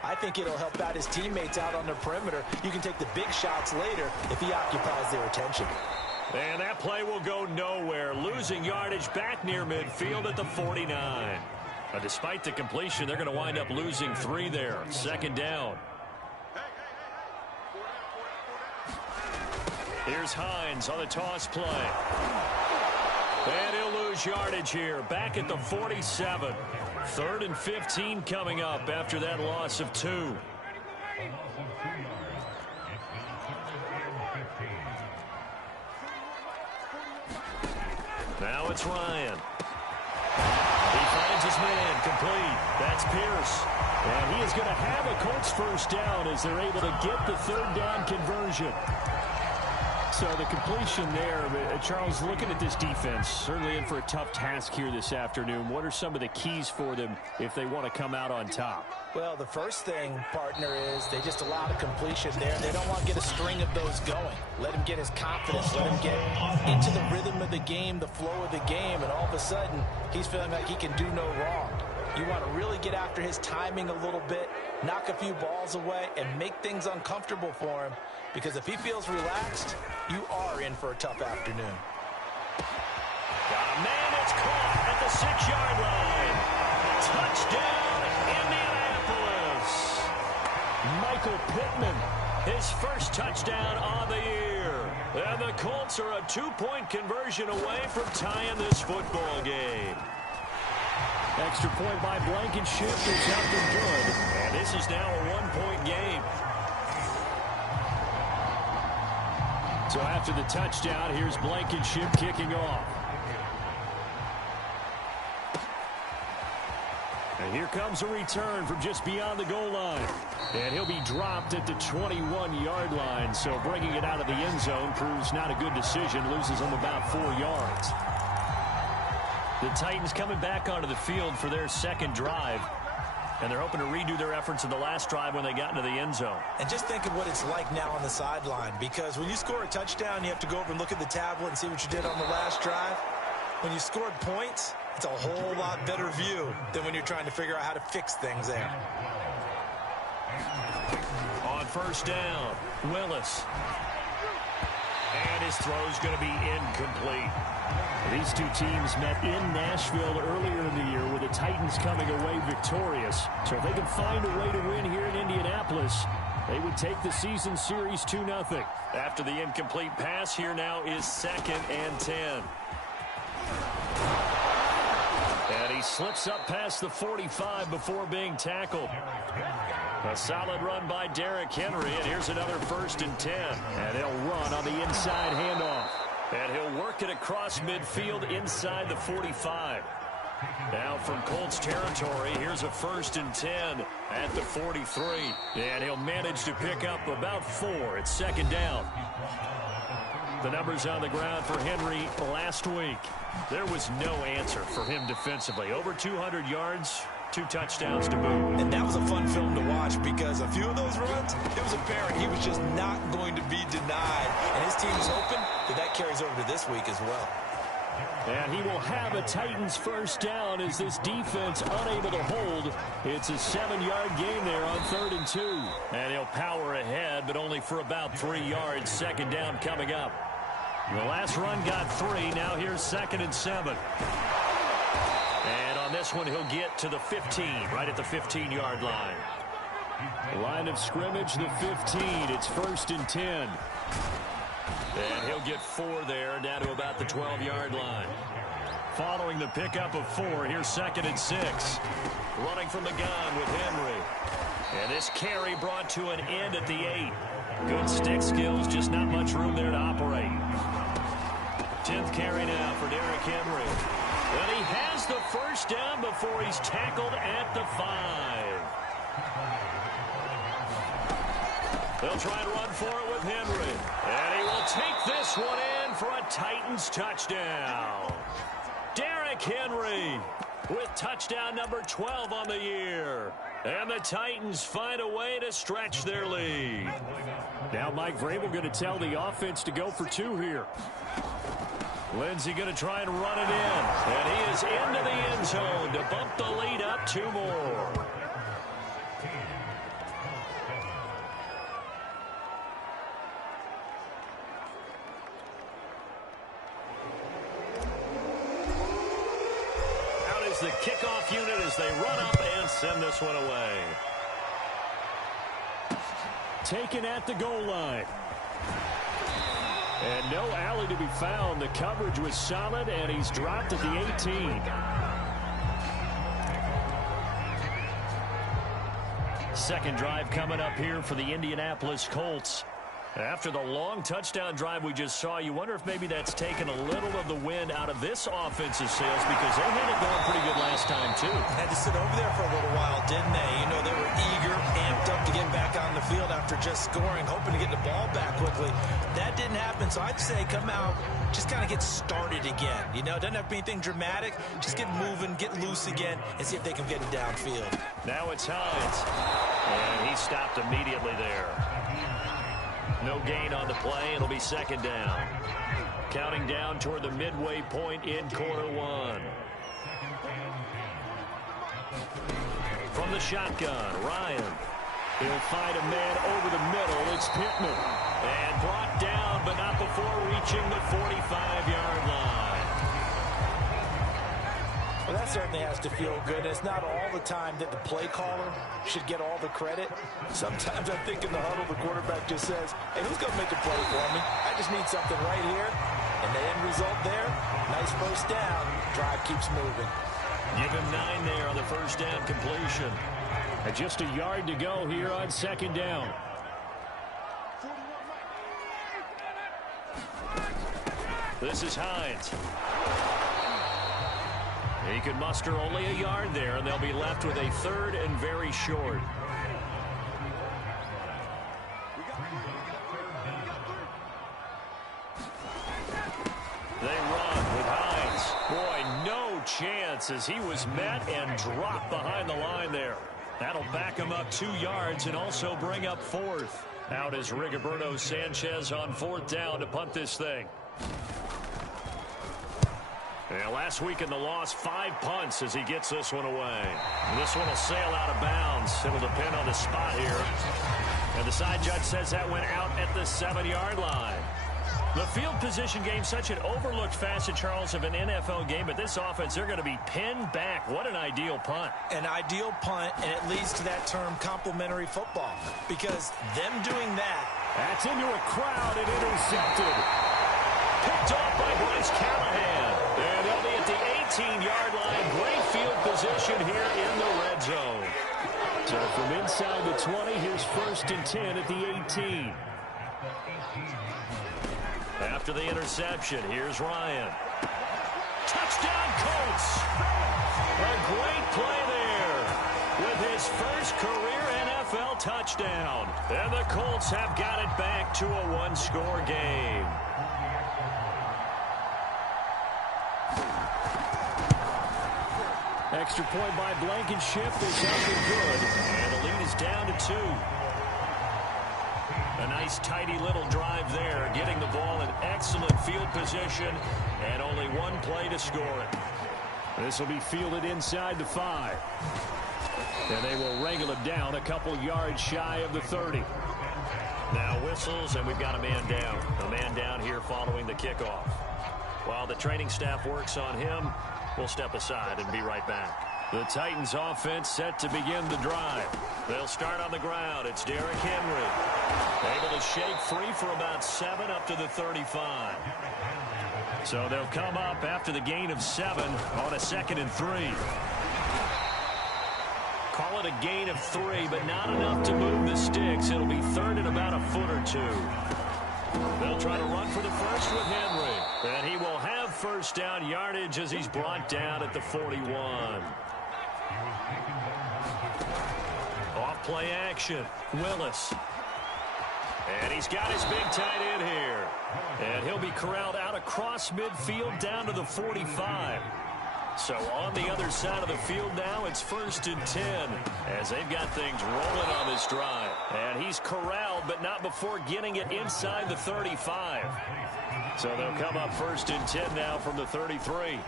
I think it'll help out his teammates out on the perimeter. You can take the big shots later if he occupies their attention. And that play will go nowhere. Losing yardage back near midfield at the 49. But despite the completion, they're going to wind up losing 3 there. Second down. Here's Hines on the toss play. And he'll lose yardage here. Back at the 47. 3rd and 15 coming up after that loss of 2. Now it's Ryan. He finds his man complete. That's Pierce. And he is going to have a Colts first down as they're able to get the 3rd down conversion. So the completion there, Charles, looking at this defense, certainly in for a tough task here this afternoon. What are some of the keys for them if they want to come out on top? Well, the first thing, partner, is they just allow the completion there. They don't want to get a string of those going. Let him get his confidence. Let him get into the rhythm of the game, the flow of the game, and all of a sudden, he's feeling like he can do no wrong. You want to really get after his timing a little bit, knock a few balls away, and make things uncomfortable for him. Because if he feels relaxed, you are in for a tough afternoon. Got a man that's caught at the 6-yard line. Touchdown, Indianapolis. Michael Pittman. His first touchdown on the year. And the Colts are a two-point conversion away from tying this football game. Extra point by Blankenship is up and good. And this is now a one-point game. So after the touchdown, here's Blankenship kicking off. And here comes a return from just beyond the goal line. And he'll be dropped at the 21-yard line. So bringing it out of the end zone proves not a good decision. Loses him about 4 yards. The Titans coming back onto the field for their second drive. And they're hoping to redo their efforts in the last drive when they got into the end zone. And just think of what it's like now on the sideline. Because when you score a touchdown, you have to go over and look at the tablet and see what you did on the last drive. When you scored points, it's a whole lot better view than when you're trying to figure out how to fix things there. On first down, Willis. And his throw's going to be incomplete. These two teams met in Nashville earlier in the year with the Titans coming away victorious. So if they can find a way to win here in Indianapolis, they would take the season series 2-0. After the incomplete pass, here now is 2nd and 10. And he slips up past the 45 before being tackled. A solid run by Derrick Henry, and here's another 1st and 10. And they'll run on the inside handoff. And he'll work it across midfield inside the 45. Now from Colts territory, here's a 1st and 10 at the 43. And he'll manage to pick up about 4 at 2nd down. The numbers on the ground for Henry last week. There was no answer for him defensively. Over 200 yards, 2 touchdowns to boot. And that was a fun film to watch because a few of those runs, it was apparent he was just not going to be denied. And his team is hoping that carries over to this week as well. And he will have a Titans first down as this defense unable to hold. It's a 7-yard gain there on 3rd and 2. And he'll power ahead, but only for about 3 yards. 2nd down coming up. The last run got 3. Now here's 2nd and 7. And on this one, he'll get to the 15, right at the 15-yard line. Line of scrimmage, the 15. It's 1st and 10. And he'll get 4 there, down to about the 12-yard line. Following the pickup of 4, here's 2nd and 6. Running from the gun with Henry. And this carry brought to an end at the 8. Good stick skills, just not much room there to operate. 10th carry now for Derrick Henry. And he has the first down before he's tackled at the 5. They'll try and run for it with Henry. And he will take this one in for a Titans touchdown. Derrick Henry with touchdown number 12 on the year. And the Titans find a way to stretch their lead. Now Mike Vrabel going to tell the offense to go for 2 here. Lindsey going to try and run it in. And he is into the end zone to bump the lead up 2 more. Out is the kickoff unit as they run up and send this one away. Taken at the goal line. And no alley to be found. The coverage was solid, and he's dropped at the 18. Second drive coming up here for the Indianapolis Colts. After the long touchdown drive we just saw, you wonder if maybe that's taken a little of the wind out of this offensive sails because they had it going pretty good last time, too. Had to sit over there for a little while, didn't they? You know, they were eager, amped up to get back on the field after just scoring, hoping to get the ball back quickly. That didn't happen, so I'd say come out, just kind of get started again. You know, it doesn't have to be anything dramatic. Just get moving, get loose again, and see if they can get it downfield. Now it's Hines. And he stopped immediately there. No gain on the play. It'll be 2nd down. Counting down toward the midway point in quarter 1. From the shotgun, Ryan. He'll find a man over the middle. It's Pittman. And brought down, but not before reaching the 45-yard line. Well, that's certainly has to feel good. It's not all the time that the play caller should get all the credit. Sometimes I think in the huddle, the quarterback just says, hey, who's going to make a play for me? I just need something right here. And the end result there, nice first down. Drive keeps moving. Give him 9 there on the first down completion. And just a yard to go here on second down. This is Hines. He could muster only a yard there, and they'll be left with a 3rd and very short. They run with Hines. Boy, no chance as he was met and dropped behind the line there. That'll back him up 2 yards and also bring up 4th. Out is Rigoberto Sanchez on 4th down to punt this thing. Yeah, last week in the loss, 5 punts as he gets this one away. And this one will sail out of bounds. It'll depend on the spot here. And the side judge says that went out at the 7-yard line. The field position game, such an overlooked facet, Charles, of an NFL game. But this offense, they're going to be pinned back. What an ideal punt. An ideal punt, and it leads to that term complementary football. Because them doing that. That's into a crowd and intercepted. Picked off by Bryce Callahan. And they'll be at the 18-yard line. Great field position here in the red zone. So from inside the 20, here's 1st and 10 at the 18. After the interception, here's Ryan. Touchdown, Colts. A great play there with his first career NFL touchdown. And the Colts have got it back to a 1-score game. Extra point by Blankenship is up and good. And the lead is down to 2. A nice, tidy little drive there, getting the ball in excellent field position, and only 1 play to score it. This will be fielded inside the 5. And they will wrangle it down a couple yards shy of the 30. Now whistles, and we've got a man down. A man down here following the kickoff. While the training staff works on him, we'll step aside and be right back. The Titans offense set to begin the drive. They'll start on the ground. It's Derrick Henry. Able to shake free for about 7 up to the 35. So they'll come up after the gain of 7 on a 2nd and 3. Call it a gain of 3, but not enough to move the sticks. It'll be 3rd and about a foot or 2. They'll try to run for the first with Henry. And he will have first down yardage as he's brought down at the 41. Off play action. Willis. And he's got his big tight end here. And he'll be corralled out across midfield down to the 45. So on the other side of the field now, it's 1st and 10 as they've got things rolling on this drive. And he's corralled, but not before getting it inside the 35. So they'll come up 1st and 10 now from the 33.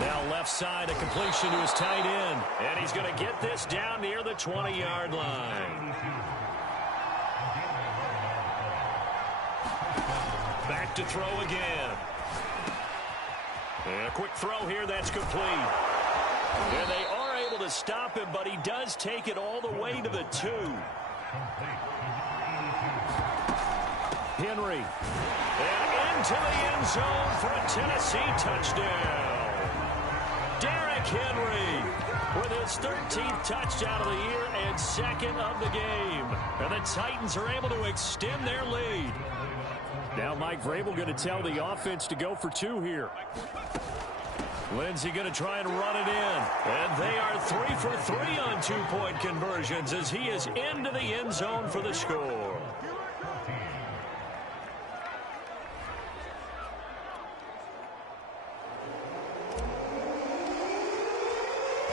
Now left side, a completion to his tight end. And he's going to get this down near the 20-yard line. Back to throw again. And a quick throw here, that's complete. And they are able to stop him, but he does take it all the way to the 2. Henry. And into the end zone for a Tennessee touchdown. Derrick Henry with his 13th touchdown of the year and 2nd of the game. And the Titans are able to extend their lead. Now Mike Vrabel going to tell the offense to go for 2 here. Lindsey going to try and run it in. And they are 3 for 3 on 2-point conversions as he is into the end zone for the score.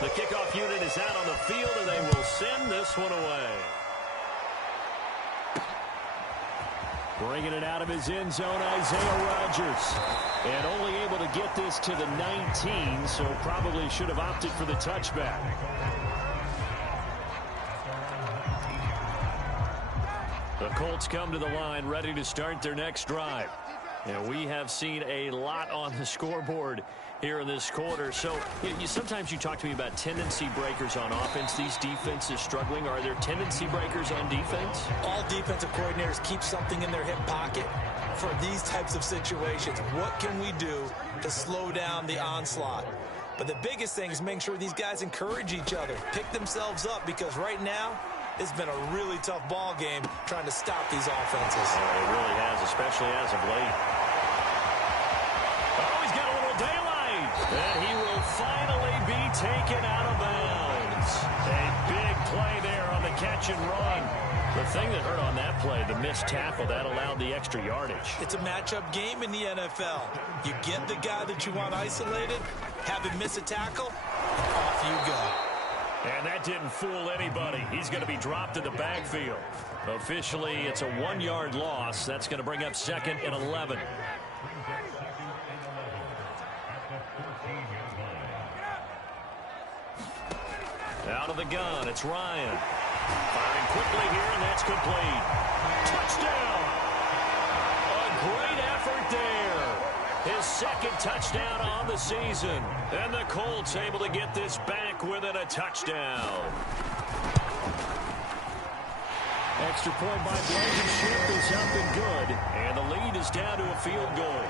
The kickoff unit is out on the field, and they will send this one away. Bringing it out of his end zone, Isaiah Rodgers. And only able to get this to the 19, so probably should have opted for the touchback. The Colts come to the line ready to start their next drive. Yeah, we have seen a lot on the scoreboard here in this quarter. So sometimes you talk to me about tendency breakers on offense. These defenses struggling. Are there tendency breakers on defense? All defensive coordinators keep something in their hip pocket for these types of situations. What can we do to slow down the onslaught? But the biggest thing is making sure these guys encourage each other, pick themselves up, because right now it's been a really tough ball game trying to stop these offenses. Oh, it really has, especially as of late. Oh, he's got a little daylight. And he will finally be taken out of bounds. A big play there on the catch and run. The thing that hurt on that play, the missed tackle, that allowed the extra yardage. It's a matchup game in the NFL. You get the guy that you want isolated, have him miss a tackle, off you go. And that didn't fool anybody. He's going to be dropped in the backfield. Officially, it's a 1-yard loss. That's going to bring up 2nd and 11. Out of the gun, it's Ryan. Firing quickly here, and that's complete. Touchdown! A great effort there. His 2nd touchdown on the season. And the Colts able to get this back within a touchdown. Extra point by Blankenship is up and good. And the lead is down to a field goal.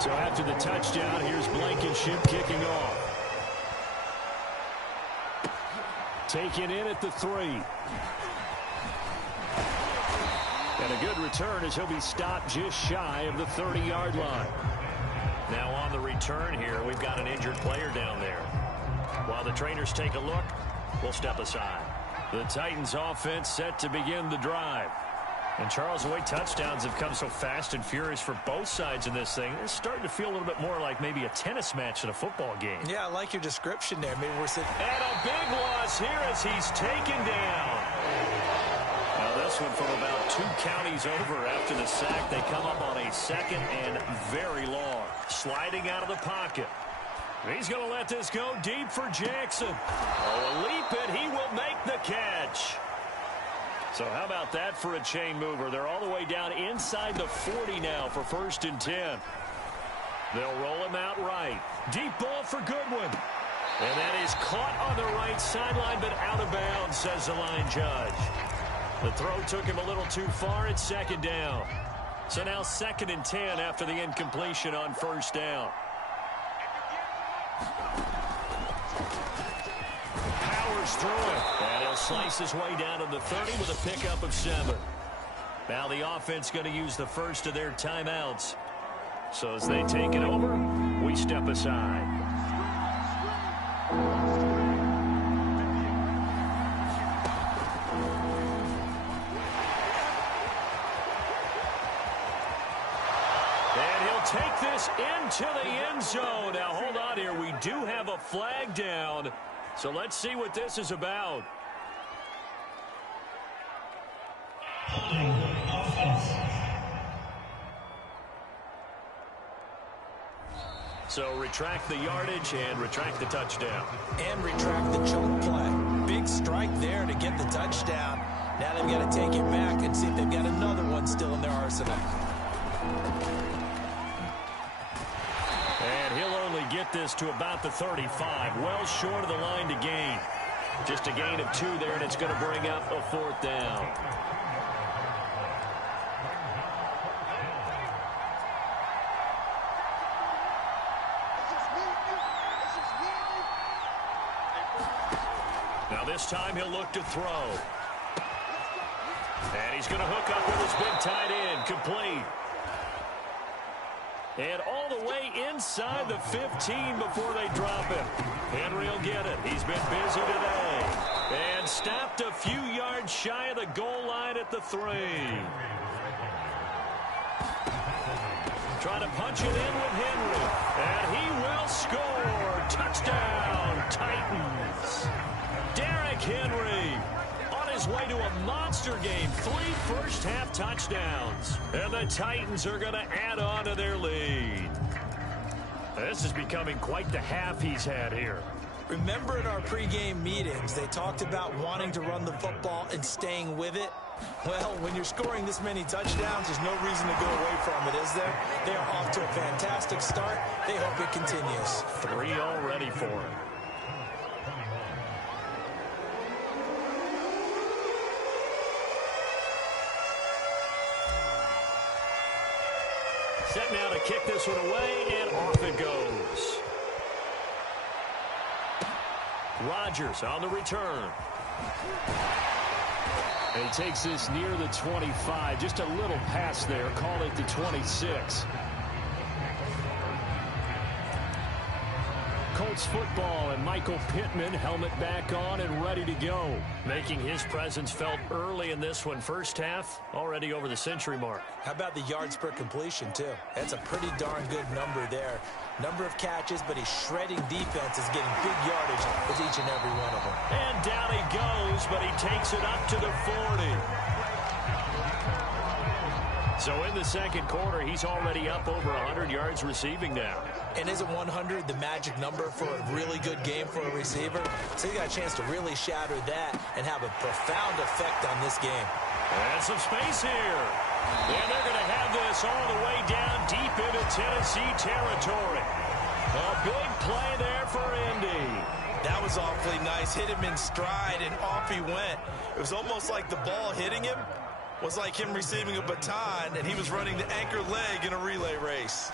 So after the touchdown, here's Blankenship kicking off. Taken in at the 3. And a good return as he'll be stopped just shy of the 30-yard line. Now on the return here, we've got an injured player down there. While the trainers take a look, we'll step aside. The Titans offense set to begin the drive. And Charles, the way touchdowns have come so fast and furious for both sides in this thing, it's starting to feel a little bit more like maybe a tennis match in a football game. Yeah, I like your description there. Maybe we're sitting... And a big loss here as he's taken down. Now this one from about 2 counties over after the sack. They come up on a 2nd and very long. Sliding out of the pocket. He's going to let this go deep for Jackson. Oh, a leap, and he will make the catch. So how about that for a chain mover? They're all the way down inside the 40 now for 1st and 10. They'll roll him out right. Deep ball for Goodwin. And that is caught on the right sideline, but out of bounds, says the line judge. The throw took him a little too far. It's 2nd down. So now 2nd and 10 after the incompletion on 1st down. Powers through it. And he'll slice his way down to the 30 with a pickup of 7. Now the offense going to use the first of their timeouts. So as they take it over, we step aside. And he'll take this into the end zone. Now hold on here. We do have a flag down. So let's see what this is about. So retract the yardage and retract the touchdown. And retract the choke play. Big strike there to get the touchdown. Now they've got to take it back and see if they've got another one still in their arsenal. And he'll only get this to about the 35. Well short of the line to gain. Just a gain of 2 there, and it's going to bring up a 4th down. Now this time he'll look to throw. And he's going to hook up with his big tight end. Complete. And all the way inside the 15 before they drop him. Henry will get it. He's been busy today. And stopped a few yards shy of the goal line at the 3. Trying to punch it in with Henry. And he will score. Touchdown, Titans. Derrick Henry on his his way to a monster game. 3 first-half touchdowns. And the Titans are going to add on to their lead. This is becoming quite the half he's had here. Remember in our pregame meetings, they talked about wanting to run the football and staying with it? Well, when you're scoring this many touchdowns, there's no reason to go away from it, is there? They are off to a fantastic start. They hope it continues. 3 already for him. Set now to kick this one away, and off it goes. Rodgers on the return. And he takes this near the 25. Just a little pass there. Call it the 26. Colts football, and Michael Pittman, helmet back on and ready to go. Making his presence felt early in this one. First half, already over the century mark. How about the yards per completion, too? That's a pretty darn good number there. Number of catches, but he's shredding defenses, getting big yardage with each and every one of them. And down he goes, but he takes it up to the 40. So in the second quarter, he's already up over 100 yards receiving now. And isn't 100 the magic number for a really good game for a receiver? So he got a chance to really shatter that and have a profound effect on this game. And some space here. And they're going to have this all the way down deep into Tennessee territory. A big play there for Indy. That was awfully nice. Hit him in stride, and off he went. It was almost like the ball hitting him was like him receiving a baton, and he was running the anchor leg in a relay race.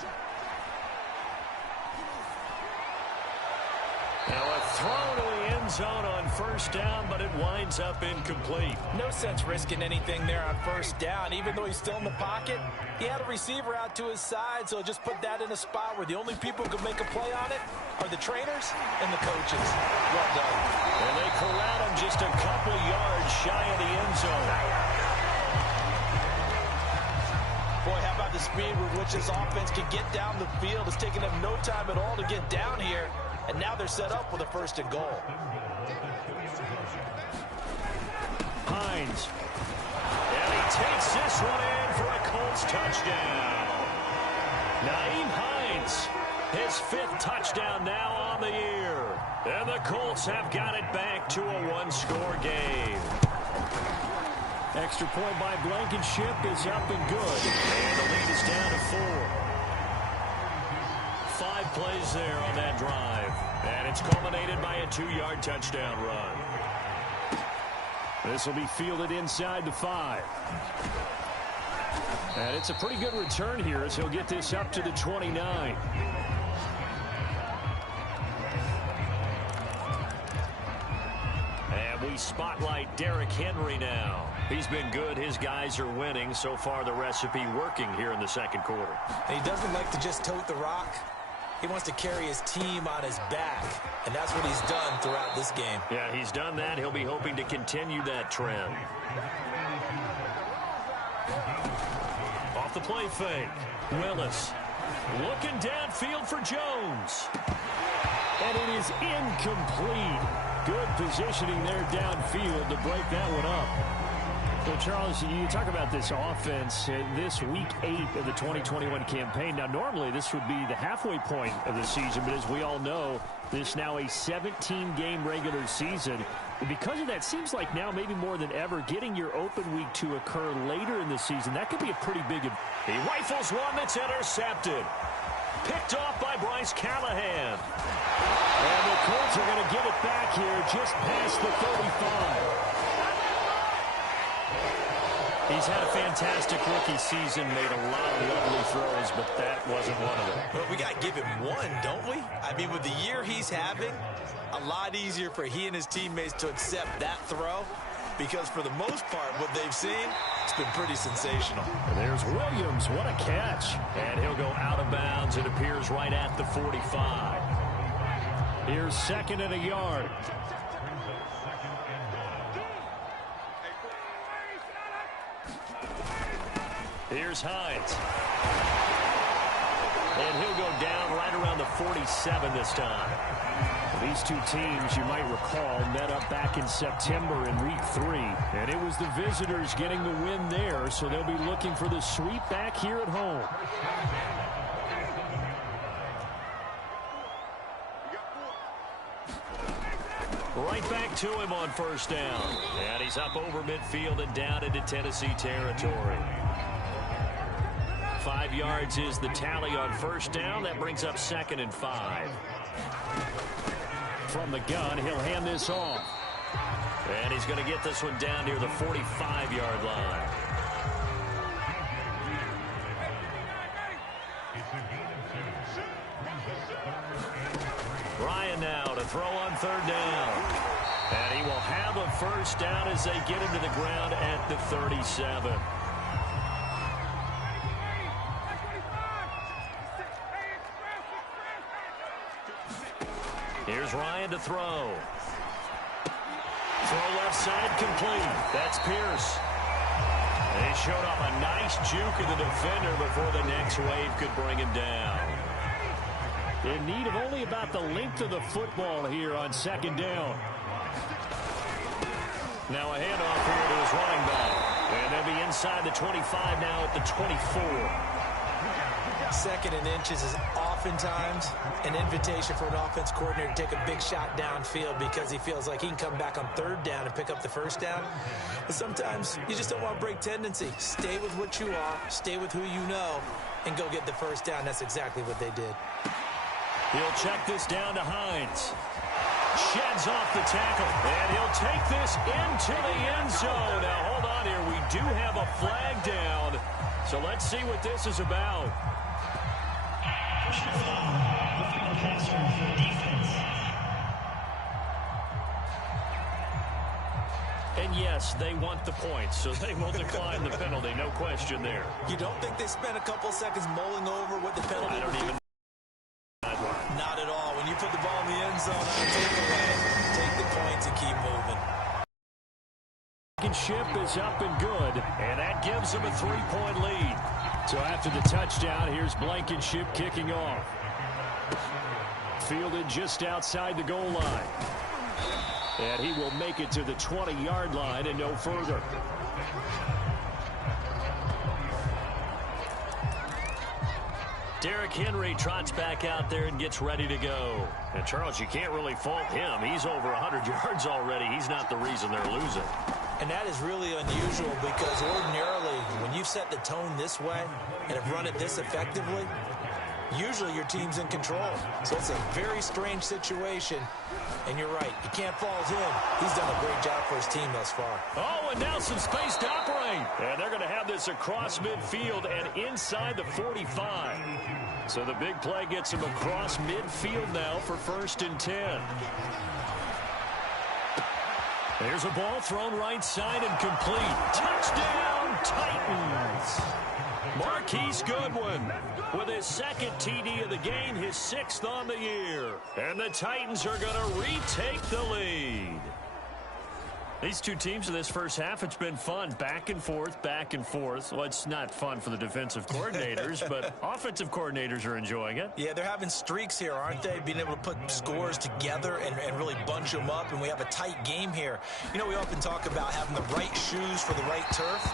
Now a throw to the end zone on first down, but it winds up incomplete. No sense risking anything there on first down, even though he's still in the pocket. He had a receiver out to his side, so just put that in a spot where the only people who can make a play on it are the trainers and the coaches. Well done. And they corral him just a couple yards shy of the end zone. Boy, how about the speed with which this offense can get down the field? It's taking them no time at all to get down here. And now they're set up with a 1st and goal. Hines. And he takes this one in for a Colts touchdown. Nyheim Hines, his 5th touchdown now on the year. And the Colts have got it back to a 1-score game. Extra point by Blankenship is up and good. And the lead is down to 4. 5 plays there on that drive. And it's culminated by a 2-yard touchdown run. This will be fielded inside the 5. And it's a pretty good return here as he'll get this up to the 29. And we spotlight Derrick Henry now. He's been good. His guys are winning. So far, the recipe working here in the second quarter. And he doesn't like to just tote the rock. He wants to carry his team on his back, and that's what he's done throughout this game. Yeah, he's done that. He'll be hoping to continue that trend. Off the play fake. Willis looking downfield for Jones. And it is incomplete. Good positioning there downfield to break that one up. Well, Charles, you talk about this offense, this week 8 of the 2021 campaign. Now, normally this would be the halfway point of the season, but as we all know, this now a 17-game regular season. And because of that, seems like now maybe more than ever, getting your open week to occur later in the season, that could be a pretty big... He rifles one that's intercepted. Picked off by Bryce Callahan. And the Colts are going to get it back here just past the 35. He's had a fantastic rookie season, made a lot of lovely throws, but that wasn't one of them. Well, we got to give him one, don't we? I mean, with the year he's having, a lot easier for he and his teammates to accept that throw, because for the most part, what they've seen, it's been pretty sensational. And there's Williams. What a catch. And he'll go out of bounds. It appears right at the 45. Here's 2nd and a yard. Here's Hines. And he'll go down right around the 47 this time. These two teams, you might recall, met up back in September in Week 3. And it was the visitors getting the win there, so they'll be looking for the sweep back here at home. Right back to him on first down. And he's up over midfield and down into Tennessee territory. 5 yards is the tally on first down. That brings up 2nd and 5. From the gun, he'll hand this off. And he's going to get this one down near the 45-yard line. Ryan now to throw on 3rd down. And he will have a first down as they get him to the ground at the 37. Here's Ryan to throw. Throw left side complete. That's Pierce. They showed off a nice juke of the defender before the next wave could bring him down. In need of only about the length of the football here on 2nd down. Now a handoff here to his running back. And they'll be inside the 25 now at the 24. 2nd and inches is oftentimes an invitation for an offense coordinator to take a big shot downfield because he feels like he can come back on 3rd down and pick up the first down. But sometimes you just don't want to break tendency. Stay with what you are, stay with who you know, and go get the first down. That's exactly what they did. He'll check this down to Hines. Sheds off the tackle, and he'll take this into the end zone. Now, hold on here. We do have a flag down, so let's see what this is about. Personal foul, roughing the passer for defense. And yes, they want the points, so they will decline the penalty. No question there. You don't think they spent a couple seconds mulling over what the penalty I don't even. Not at all. When you put the ball in the end zone on a takeaway, take the points and keep moving. Ship is up and good, and that gives them a 3-point lead. So after the touchdown, here's Blankenship kicking off. Fielded just outside the goal line. And he will make it to the 20-yard line and no further. Derrick Henry trots back out there and gets ready to go. And, Charles, you can't really fault him. He's over 100 yards already. He's not the reason they're losing. And that is really unusual because ordinarily when you've set the tone this way and have run it this effectively, usually your team's in control. So it's a very strange situation. And you're right, you can't fault him. He's done a great job for his team thus far. Oh, and now some space to operate. And they're going to have this across midfield and inside the 45. So the big play gets him across midfield now for 1st and 10. There's a ball thrown right side and complete. Touchdown, Titans. Marquise Goodwin with his 2nd TD of the game, his 6th on the year. And the Titans are going to retake the lead. These two teams in this first half, it's been fun. Back and forth, back and forth. Well, it's not fun for the defensive coordinators, but offensive coordinators are enjoying it. Yeah, they're having streaks here, aren't they? Being able to put scores together and really bunch them up, and we have a tight game here. You know, we often talk about having the right shoes for the right turf.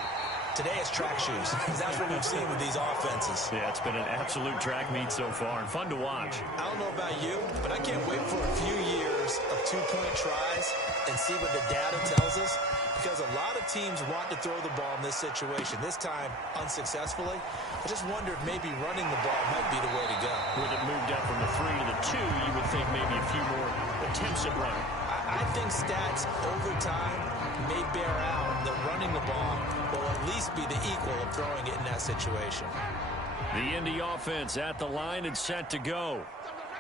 Today it's track shoes. That's what we've seen with these offenses. Yeah, it's been an absolute track meet so far and fun to watch. I don't know about you, but I can't wait for a few years of 2-point tries and see what the data tells us, because a lot of teams want to throw the ball in this situation. This time, unsuccessfully. I just wonder if maybe running the ball might be the way to go. With it moved up from the 3 to the 2, you would think maybe a few more attempts at running. I think stats over time may bear out that running the ball will at least be the equal of throwing it in that situation. The Indy offense at the line and set to go.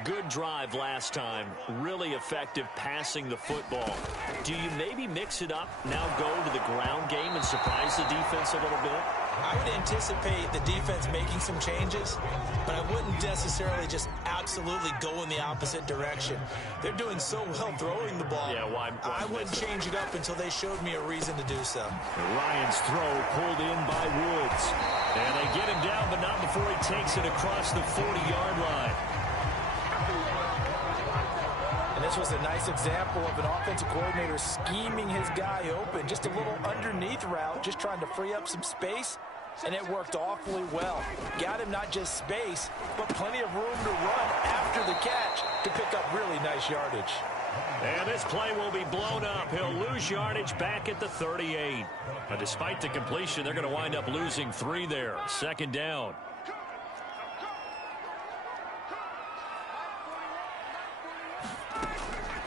Good drive last time. Really effective passing the football. Do you maybe mix it up, now go to the ground game and surprise the defense a little bit? I would anticipate the defense making some changes, but I wouldn't necessarily just absolutely go in the opposite direction. They're doing so well throwing the ball. Yeah, why I wouldn't change it up until they showed me a reason to do so. Ryan's throw pulled in by Woods. And they get him down, but not before he takes it across the 40-yard line. And this was a nice example of an offensive coordinator scheming his guy open. Just a little underneath route, just trying to free up some space. And it worked awfully well. Got him not just space, but plenty of room to run after the catch to pick up really nice yardage. And this play will be blown up. He'll lose yardage back at the 38. But despite the completion, they're going to wind up losing 3 there. Second down.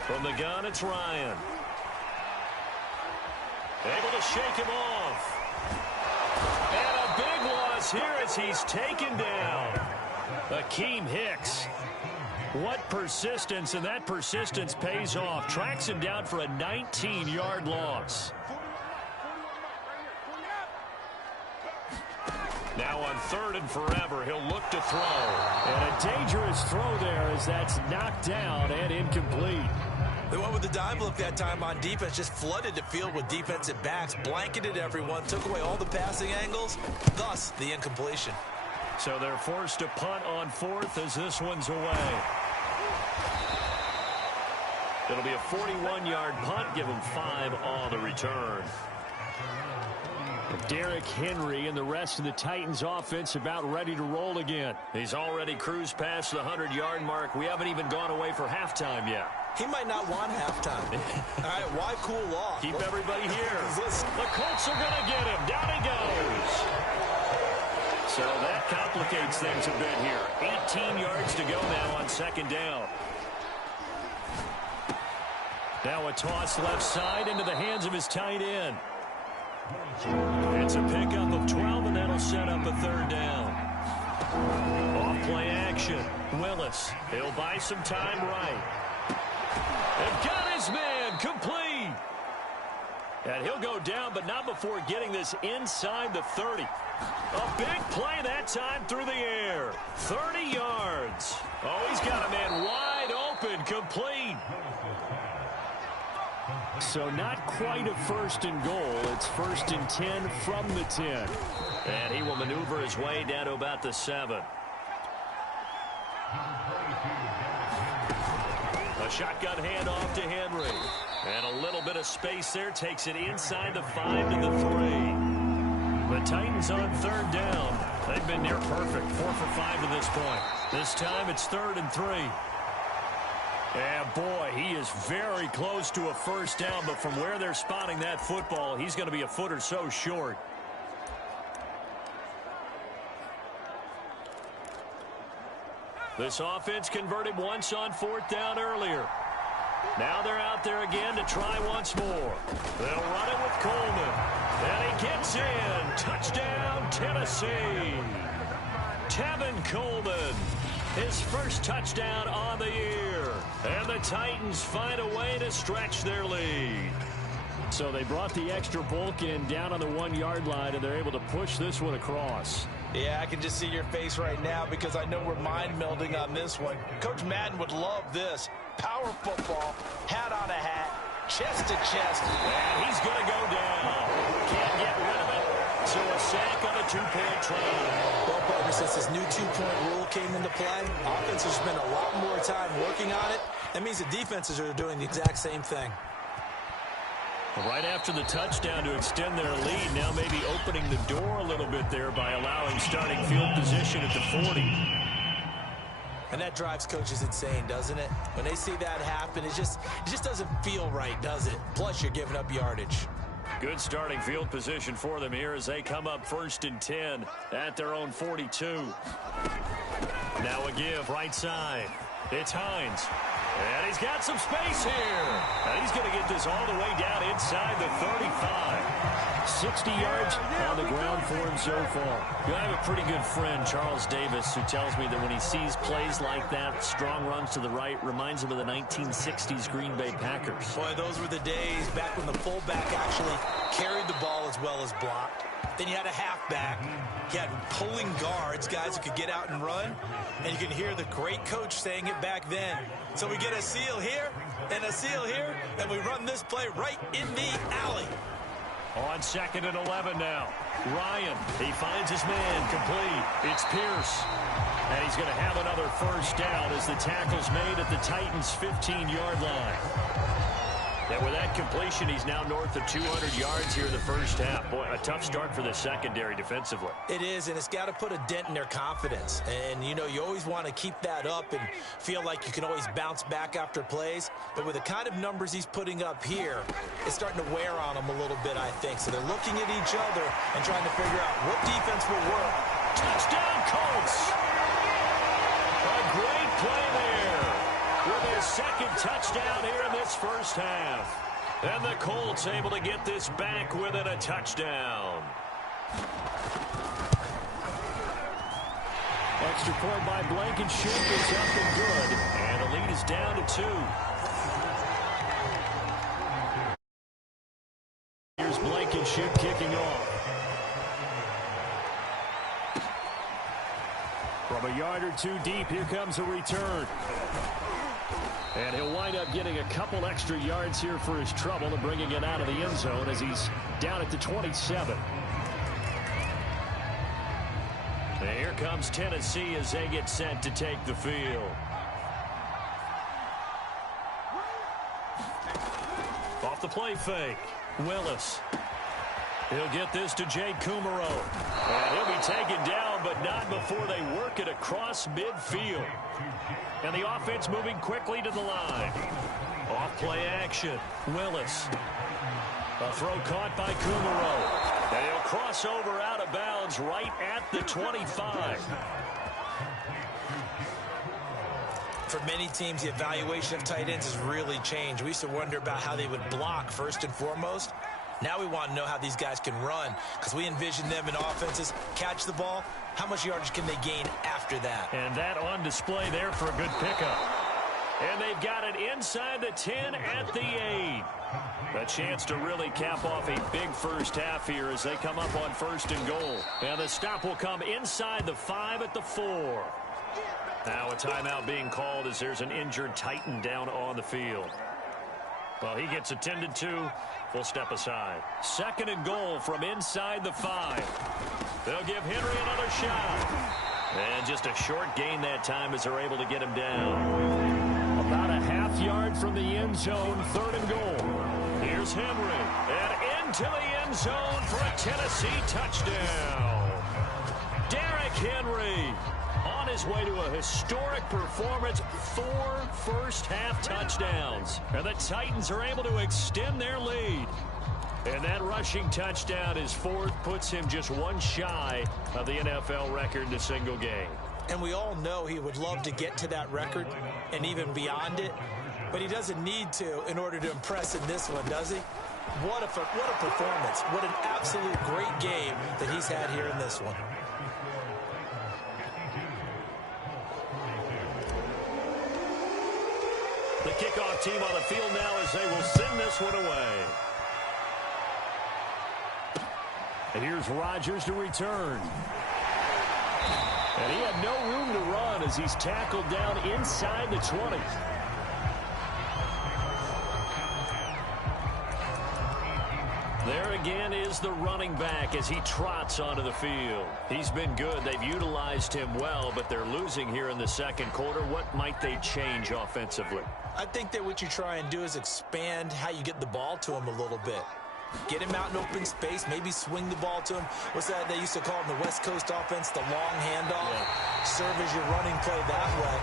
From the gun, it's Ryan. Able to shake him off. And a big loss here as he's taken down. Akeem Hicks. What persistence, and that persistence pays off. Tracks him down for a 19-yard loss. Now on 3rd and forever, he'll look to throw. And a dangerous throw there as that's knocked down and incomplete. They went with the dime look that time on defense, just flooded the field with defensive backs, blanketed everyone, took away all the passing angles, thus the incompletion. So they're forced to punt on 4th as this one's away. It'll be a 41-yard punt, give them 5 on the return. Derrick Henry and the rest of the Titans offense about ready to roll again. He's already cruised past the 100-yard mark. We haven't even gone away for halftime yet. He might not want halftime. All right, why cool off? Keep everybody here. Listen. The Colts are going to get him. Down he goes. So that complicates things a bit here. 18 yards to go now on 2nd down. Now a toss left side into the hands of his tight end. It's a pickup of 12, and that'll set up a 3rd down. Off-play action. Willis. He'll buy some time right. They've got his man complete. And he'll go down, but not before getting this inside the 30. A big play that time through the air. 30 yards. Oh, he's got a man wide open, complete. So not quite a 1st and goal. It's 1st and 10 from the 10. And he will maneuver his way down to about the 7. A shotgun handoff to Henry. And a little bit of space there. Takes it inside the 5 to the 3. The Titans on 3rd down. They've been near perfect. 4 for 5 to this point. This time it's 3rd and 3. And boy, he is very close to a 1st down, but from where they're spotting that football, he's going to be a foot or so short. This offense converted once on 4th down earlier. Now they're out there again to try once more. They'll run it with Coleman. And he gets in. Touchdown, Tennessee. Tevin Coleman. His first touchdown on the year. And the Titans find a way to stretch their lead. So they brought the extra bulk in down on the 1-yard line, and they're able to push this one across. Yeah, I can just see your face right now because I know we're mind melding on this one. Coach Madden would love this. Power football, hat on a hat, chest to chest. And he's going to go down. Can't get rid of it. So a sack on a 2-point try. Well, partner, since this new 2-point rule came into play, offenses spend a lot more time working on it. That means the defenses are doing the exact same thing. Right after the touchdown to extend their lead, now maybe opening the door a little bit there by allowing starting field position at the 40. And that drives coaches insane, doesn't it? When they see that happen, it just doesn't feel right, does it? Plus, you're giving up yardage. Good starting field position for them here as they come up 1st and 10 at their own 42. Now a give right side. It's Hines. And he's got some space here. And he's going to get this all the way down inside the 35. 60 yards on the ground for him so far. I have a pretty good friend, Charles Davis, who tells me that when he sees plays like that, strong runs to the right, reminds him of the 1960s Green Bay Packers. Boy, those were the days back when the fullback actually carried the ball as well as blocked. Then you had a halfback. You had pulling guards, guys who could get out and run. And you can hear the great coach saying it back then. So we get a seal here and a seal here, and we run this play right in the alley. On 2nd and 11 now. Ryan, he finds his man complete. It's Pierce. And he's going to have another first down as the tackle's made at the Titans' 15-yard line. And with that completion, he's now north of 200 yards here in the first half. Boy, a tough start for the secondary defensively. It is, and it's got to put a dent in their confidence. And, you know, you always want to keep that up and feel like you can always bounce back after plays. But with the kind of numbers he's putting up here, it's starting to wear on them a little bit, I think. So they're looking at each other and trying to figure out what defense will work. Touchdown, Colts! A great play there with his second touchdown here in this first half. And the Colts able to get this back within a touchdown. Extra point by Blankenship is up and good. And the lead is down to 2. Here's Blankenship kicking off. From a yard or two deep, here comes a return. And he'll wind up getting a couple extra yards here for his trouble and bringing it out of the end zone as he's down at the 27. And here comes Tennessee as they get set to take the field. Off the play fake, Willis. He'll get this to Jake Kumaro. And he'll be taken down, but not before they work it across midfield. And the offense moving quickly to the line. Off play action, Willis. A throw caught by Kumaro. And he'll cross over out of bounds right at the 25. For many teams, the evaluation of tight ends has really changed. We used to wonder about how they would block first and foremost. Now we want to know how these guys can run, because we envision them in offenses catch the ball. How much yardage can they gain after that? And that on display there for a good pickup. And they've got it inside the 10 at the 8. A chance to really cap off a big first half here as they come up on 1st and goal. And the stop will come inside the 5 at the 4. Now a timeout being called as there's an injured Titan down on the field. Well, he gets attended to. We'll step aside. 2nd and goal from inside the 5. They'll give Henry another shot. And just a short gain that time as they're able to get him down. About a half yard from the end zone, 3rd and goal. Here's Henry. And into the end zone for a Tennessee touchdown. Derrick Henry on his way to a historic performance, 4 first-half touchdowns. And the Titans are able to extend their lead. And that rushing touchdown, his 4th, puts him just one shy of the NFL record in a single game. And we all know he would love to get to that record and even beyond it. But he doesn't need to in order to impress in this one, does he? What a performance. What an absolute great game that he's had here in this one. The kickoff team on the field now as they will send this one away. And here's Rodgers to return. And he had no room to run as he's tackled down inside the 20. There again is the running back as he trots onto the field. He's been good. They've utilized him well, but they're losing here in the 2nd quarter. What might they change offensively? I think that what you try and do is expand how you get the ball to him a little bit. Get him out in open space, maybe swing the ball to him. What's that they used to call in the West Coast offense, the long handoff? Yeah. Serve as your running play that way.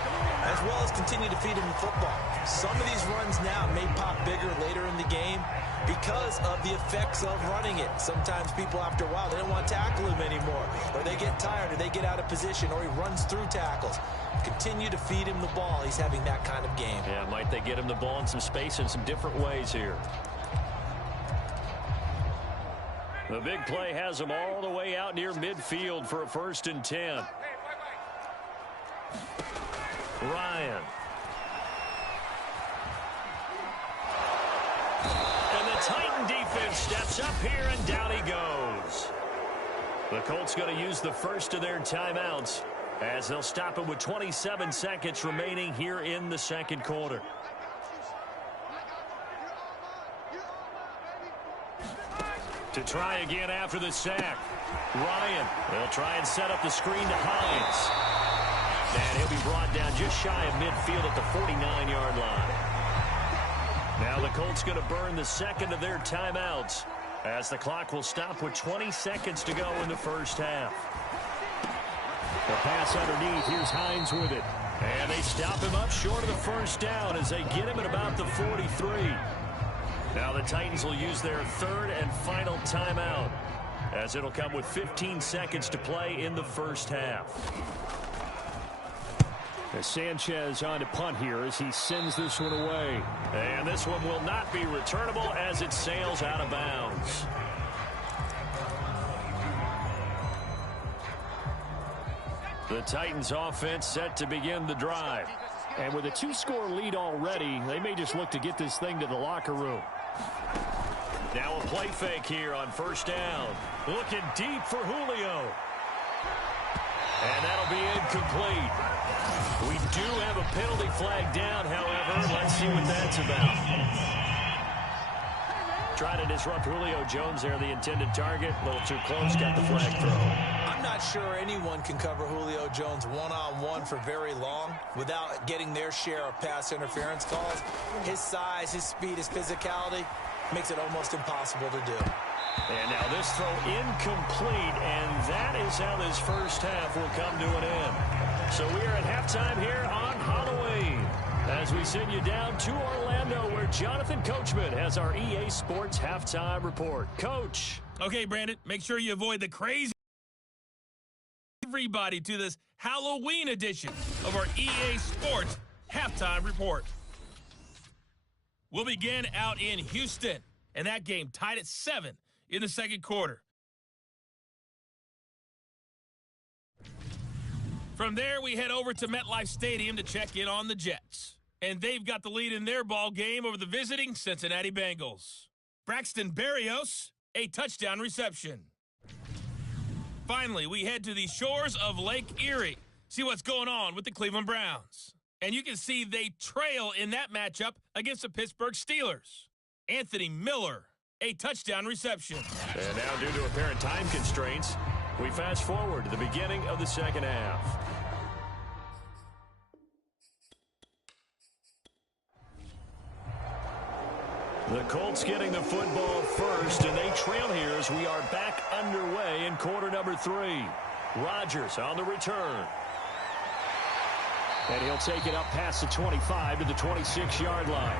as well as continue to feed him the football. Some of these runs now may pop bigger later in the game because of the effects of running it. Sometimes people, after a while, they don't want to tackle him anymore, or they get tired, or they get out of position, or he runs through tackles. Continue to feed him the ball. He's having that kind of game. Yeah, might they get him the ball in some space in some different ways here. The big play has him all the way out near midfield for a 1st and 10. Ryan. And the Titan defense steps up here, and down he goes. The Colts going to use the first of their timeouts as they'll stop it with 27 seconds remaining here in the second quarter. To try again after the sack. Ryan. They'll try and set up the screen to Hines. And he'll be brought down just shy of midfield at the 49-yard line. Now the Colts going to burn the second of their timeouts as the clock will stop with 20 seconds to go in the first half. The pass underneath. Here's Hines with it. And they stop him up short of the first down as they get him at about the 43. Now the Titans will use their third and final timeout as it'll come with 15 seconds to play in the first half. As Sanchez on to punt here as he sends this one away. And this one will not be returnable as it sails out of bounds. The Titans offense set to begin the drive. And with a 2-score lead already, they may just look to get this thing to the locker room. Now a play fake here on 1st down. Looking deep for Julio. And that'll be incomplete. We do have a penalty flag down, however. Let's see what that's about. Try to disrupt Julio Jones there, the intended target. A little too close, got the flag thrown. I'm not sure anyone can cover Julio Jones one-on-one for very long without getting their share of pass interference calls. His size, his speed, his physicality makes it almost impossible to do. And now this throw incomplete, and that is how this first half will come to an end. So we are at halftime here on Halloween as we send you down to Orlando where Jonathan Coachman has our EA Sports halftime report. Coach. Okay, Brandon, make sure you avoid the crazy everybody to this Halloween edition of our EA Sports halftime report. We'll begin out in Houston, and that game tied at 7 in the second quarter. From there, we head over to MetLife Stadium to check in on the Jets. And they've got the lead in their ball game over the visiting Cincinnati Bengals. Braxton Berrios, a touchdown reception. Finally, we head to the shores of Lake Erie. See what's going on with the Cleveland Browns. And you can see they trail in that matchup against the Pittsburgh Steelers. Anthony Miller, a touchdown reception. And now, due to apparent time constraints, we fast forward to the beginning of the second half. The Colts getting the football first, and they trail here as we are back underway in quarter number 3. Rodgers on the return. And he'll take it up past the 25 to the 26-yard line.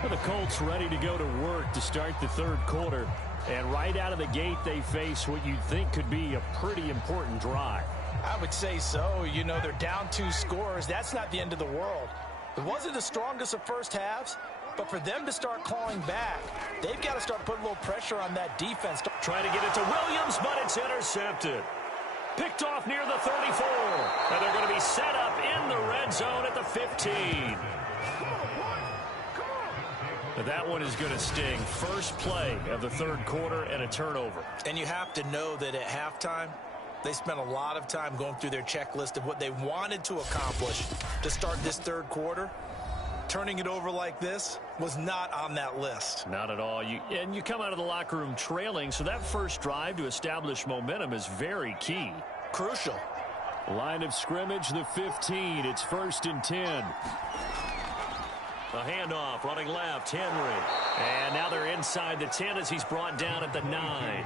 Well, the Colts ready to go to work to start the third quarter. And right out of the gate, they face what you'd think could be a pretty important drive. I would say so. You know, they're down 2 scores. That's not the end of the world. It wasn't the strongest of first halves, but for them to start clawing back, they've got to start putting a little pressure on that defense. Trying to get it to Williams, but it's intercepted. Picked off near the 34. And they're going to be set up in the red zone at the 15. But that one is going to sting. First play of the third quarter and a turnover. And you have to know that at halftime, they spent a lot of time going through their checklist of what they wanted to accomplish to start this third quarter. Turning it over like this was not on that list. Not at all. And you come out of the locker room trailing, so that first drive to establish momentum is very key. Crucial. Line of scrimmage, the 15. It's 1st and 10. A handoff, running left, Henry. And now they're inside the 10 as he's brought down at the 9.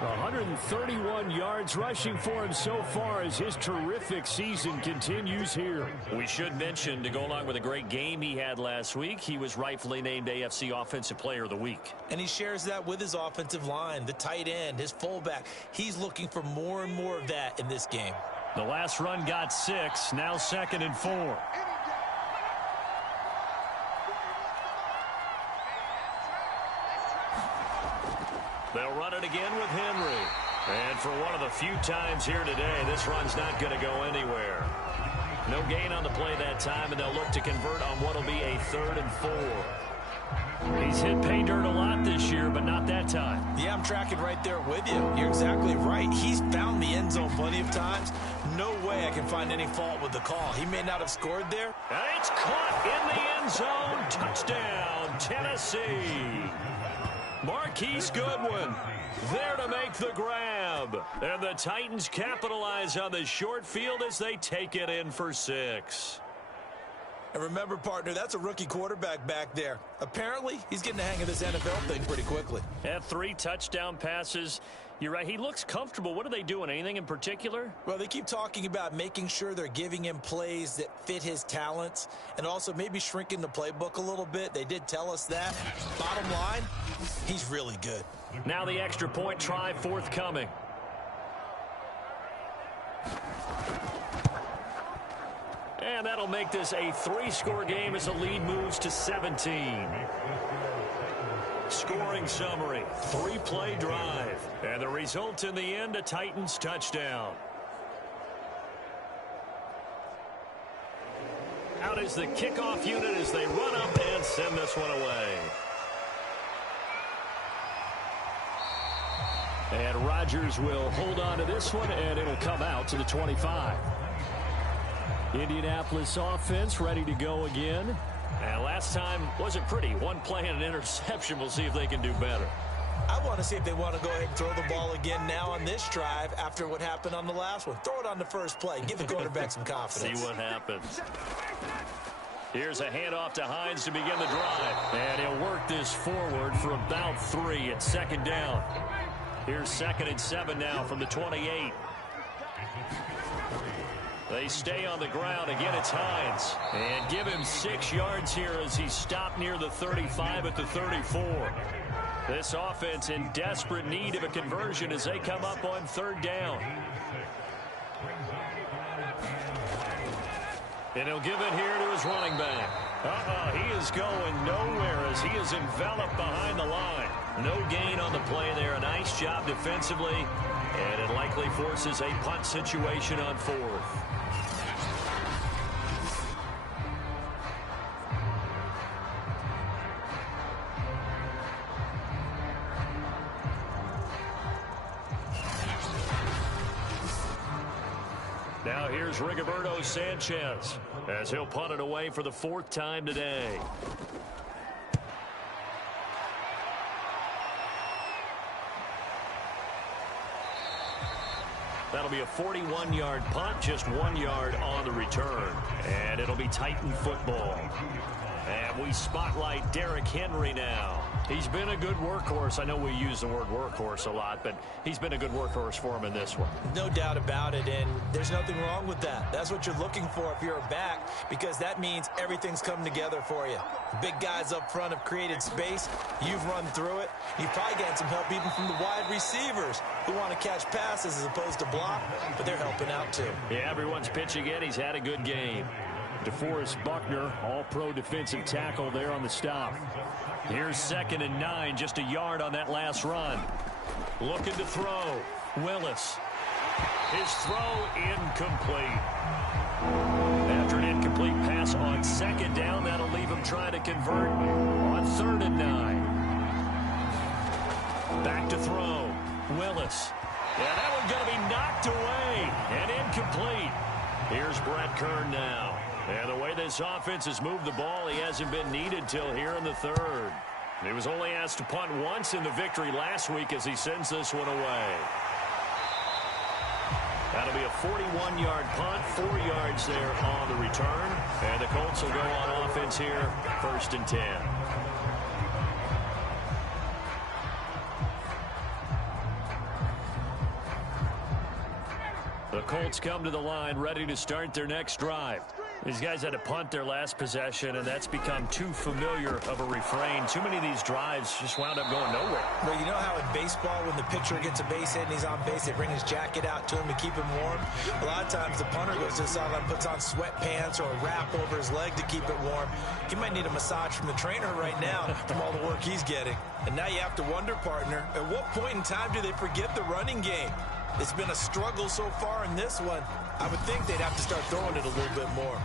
131 yards rushing for him so far as his terrific season continues here. We should mention, to go along with a great game he had last week, he was rightfully named AFC Offensive Player of the Week. And he shares that with his offensive line, the tight end, his fullback. He's looking for more and more of that in this game. The last run got 6, now 2nd and 4. They'll run it again with Henry. And for one of the few times here today, this run's not going to go anywhere. No gain on the play that time, and they'll look to convert on what will be a 3rd and 4. He's hit pay dirt a lot this year, but not that time. Yeah, I'm tracking right there with you. You're exactly right. He's found the end zone plenty of times. No way I can find any fault with the call. He may not have scored there. And it's caught in the end zone. Touchdown, Tennessee. Marquise Goodwin there to make the grab. And the Titans capitalize on the short field as they take it in for 6. And remember, partner, that's a rookie quarterback back there. Apparently, he's getting the hang of this NFL thing pretty quickly. Had 3 touchdown passes. You're right. He looks comfortable. What are they doing? Anything in particular? Well, they keep talking about making sure they're giving him plays that fit his talents and also maybe shrinking the playbook a little bit. They did tell us that. Bottom line, he's really good. Now the extra point try forthcoming. And that'll make this a 3-score game as the lead moves to 17. Scoring summary, 3-play drive. And the result in the end, a Titans touchdown. Out is the kickoff unit as they run up and send this one away. And Rodgers will hold on to this one, and it'll come out to the 25. Indianapolis offense ready to go again. And last time wasn't pretty. 1 play and an interception. We'll see if they can do better. I want to see if they want to go ahead and throw the ball again now on this drive after what happened on the last one. Throw it on the first play. Give the quarterback some confidence. See what happens. Here's a handoff to Hines to begin the drive. And he'll work this forward for about 3 at 2nd down. Here's 2nd and 7 now from the 28. They stay on the ground. Again, it's Hines. And give him 6 yards here as he's stopped near the 35 at the 34. This offense in desperate need of a conversion as they come up on 3rd down. And he'll give it here to his running back. He is going nowhere as he is enveloped behind the line. No gain on the play there. A nice job defensively. And it likely forces a punt situation on 4th. Now here's Rigoberto Sanchez as he'll punt it away for the 4th time today. That'll be a 41-yard punt, just 1 yard on the return. And it'll be Titan football. And we spotlight Derrick Henry now. He's been a good workhorse. I know we use the word workhorse a lot, but he's been a good workhorse for him in this one. No doubt about it, and there's nothing wrong with that. That's what you're looking for if you're a back, because that means everything's come together for you. The big guys up front have created space. You've run through it. You've probably gotten some help even from the wide receivers who want to catch passes as opposed to block, but they're helping out too. Yeah, everyone's pitching in. He's had a good game. DeForest Buckner, all-pro defensive tackle there on the stop. Here's 2nd and 9, just a yard on that last run. Looking to throw. Willis. His throw incomplete. After an incomplete pass on 2nd down, that'll leave him trying to convert on 3rd and 9. Back to throw. Willis. Yeah, that one's going to be knocked away and incomplete. Here's Brett Kern now. And the way this offense has moved the ball, he hasn't been needed till here in the 3rd. He was only asked to punt once in the victory last week as he sends this one away. That'll be a 41-yard punt, 4 yards there on the return. And the Colts will go on offense here, 1st and 10. The Colts come to the line ready to start their next drive. These guys had to punt their last possession, and that's become too familiar of a refrain. Too many of these drives just wound up going nowhere. Well, you know how in baseball, when the pitcher gets a base hit and he's on base, they bring his jacket out to him to keep him warm? A lot of times the punter goes to the sideline, puts on sweatpants or a wrap over his leg to keep it warm. He might need a massage from the trainer right now from all the work he's getting. And now you have to wonder, partner, at what point in time do they forget the running game? It's been a struggle so far in this one. I would think they'd have to start throwing it a little bit more.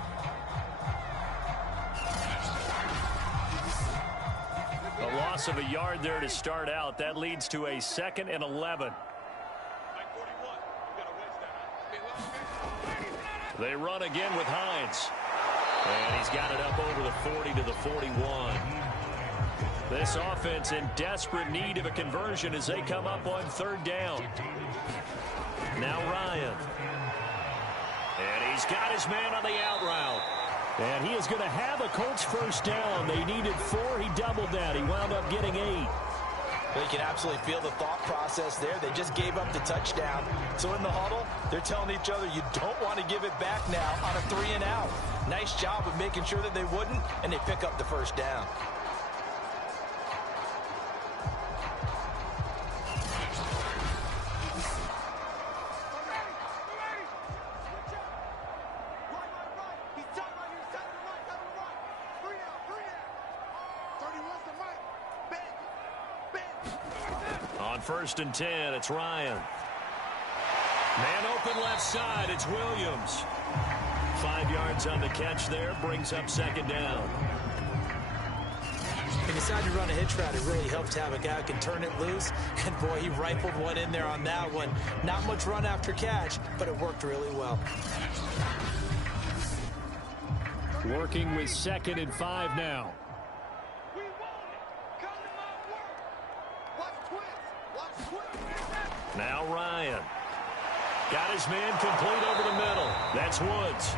A loss of a yard there to start out. That leads to a 2nd and 11. They run again with Hines. And he's got it up over the 40 to the 41. This offense in desperate need of a conversion as they come up on 3rd down. Now Ryan. And he's got his man on the out route. And he is going to have a Colts 1st down. They needed 4. He doubled that. He wound up getting 8. Well, you can absolutely feel the thought process there. They just gave up the touchdown. So in the huddle, they're telling each other, you don't want to give it back now on a 3 and out. Nice job of making sure that they wouldn't, and they pick up the 1st down. On 1st and 10, it's Ryan. Man open left side, it's Williams. 5 yards on the catch there, brings up 2nd down. He decided to run a hitch route. It really helps to have a guy who can turn it loose. And boy, he rifled one in there on that one. Not much run after catch, but it worked really well. Working with 2nd and 5 now. Now Ryan. Got his man complete over the middle. That's Woods.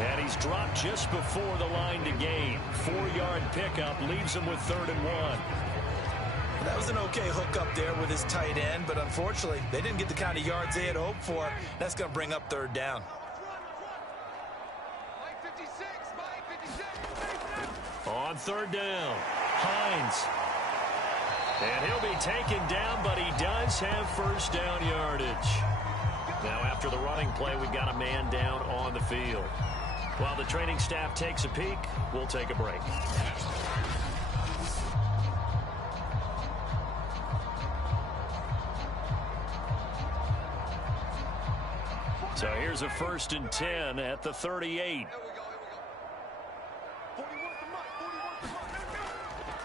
And he's dropped just before the line to gain. 4-yard pickup leaves him with 3rd and 1. That was an okay hook up there with his tight end, but unfortunately, they didn't get the kind of yards they had hoped for. That's going to bring up 3rd down. On 3rd down, Hines. And he'll be taken down, but he does have 1st down yardage. Now after the running play, we've got a man down on the field. While the training staff takes a peek, we'll take a break. So here's a 1st and 10 at the 38.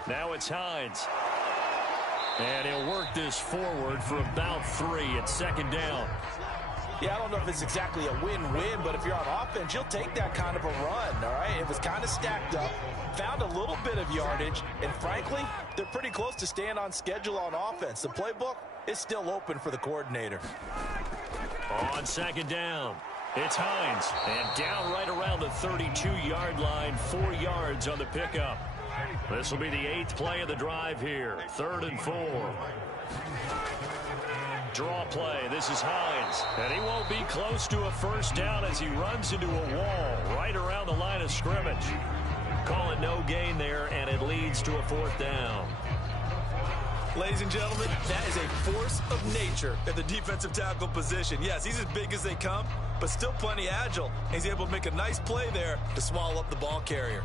Now it's Hines. And he'll work this forward for about 3 at 2nd down. Yeah, I don't know if it's exactly a win-win, but if you're on offense, you'll take that kind of a run, all right? It was kind of stacked up, found a little bit of yardage, and frankly, they're pretty close to staying on schedule on offense. The playbook is still open for the coordinator. On 2nd down, it's Hines. And down right around the 32-yard line, 4 yards on the pickup. This will be the 8th play of the drive here. 3rd and 4. Draw play. This is Hines. And he won't be close to a 1st down as he runs into a wall right around the line of scrimmage. Call it no gain there, and it leads to a 4th down. Ladies and gentlemen, that is a force of nature at the defensive tackle position. Yes, he's as big as they come, but still plenty agile. He's able to make a nice play there to swallow up the ball carrier.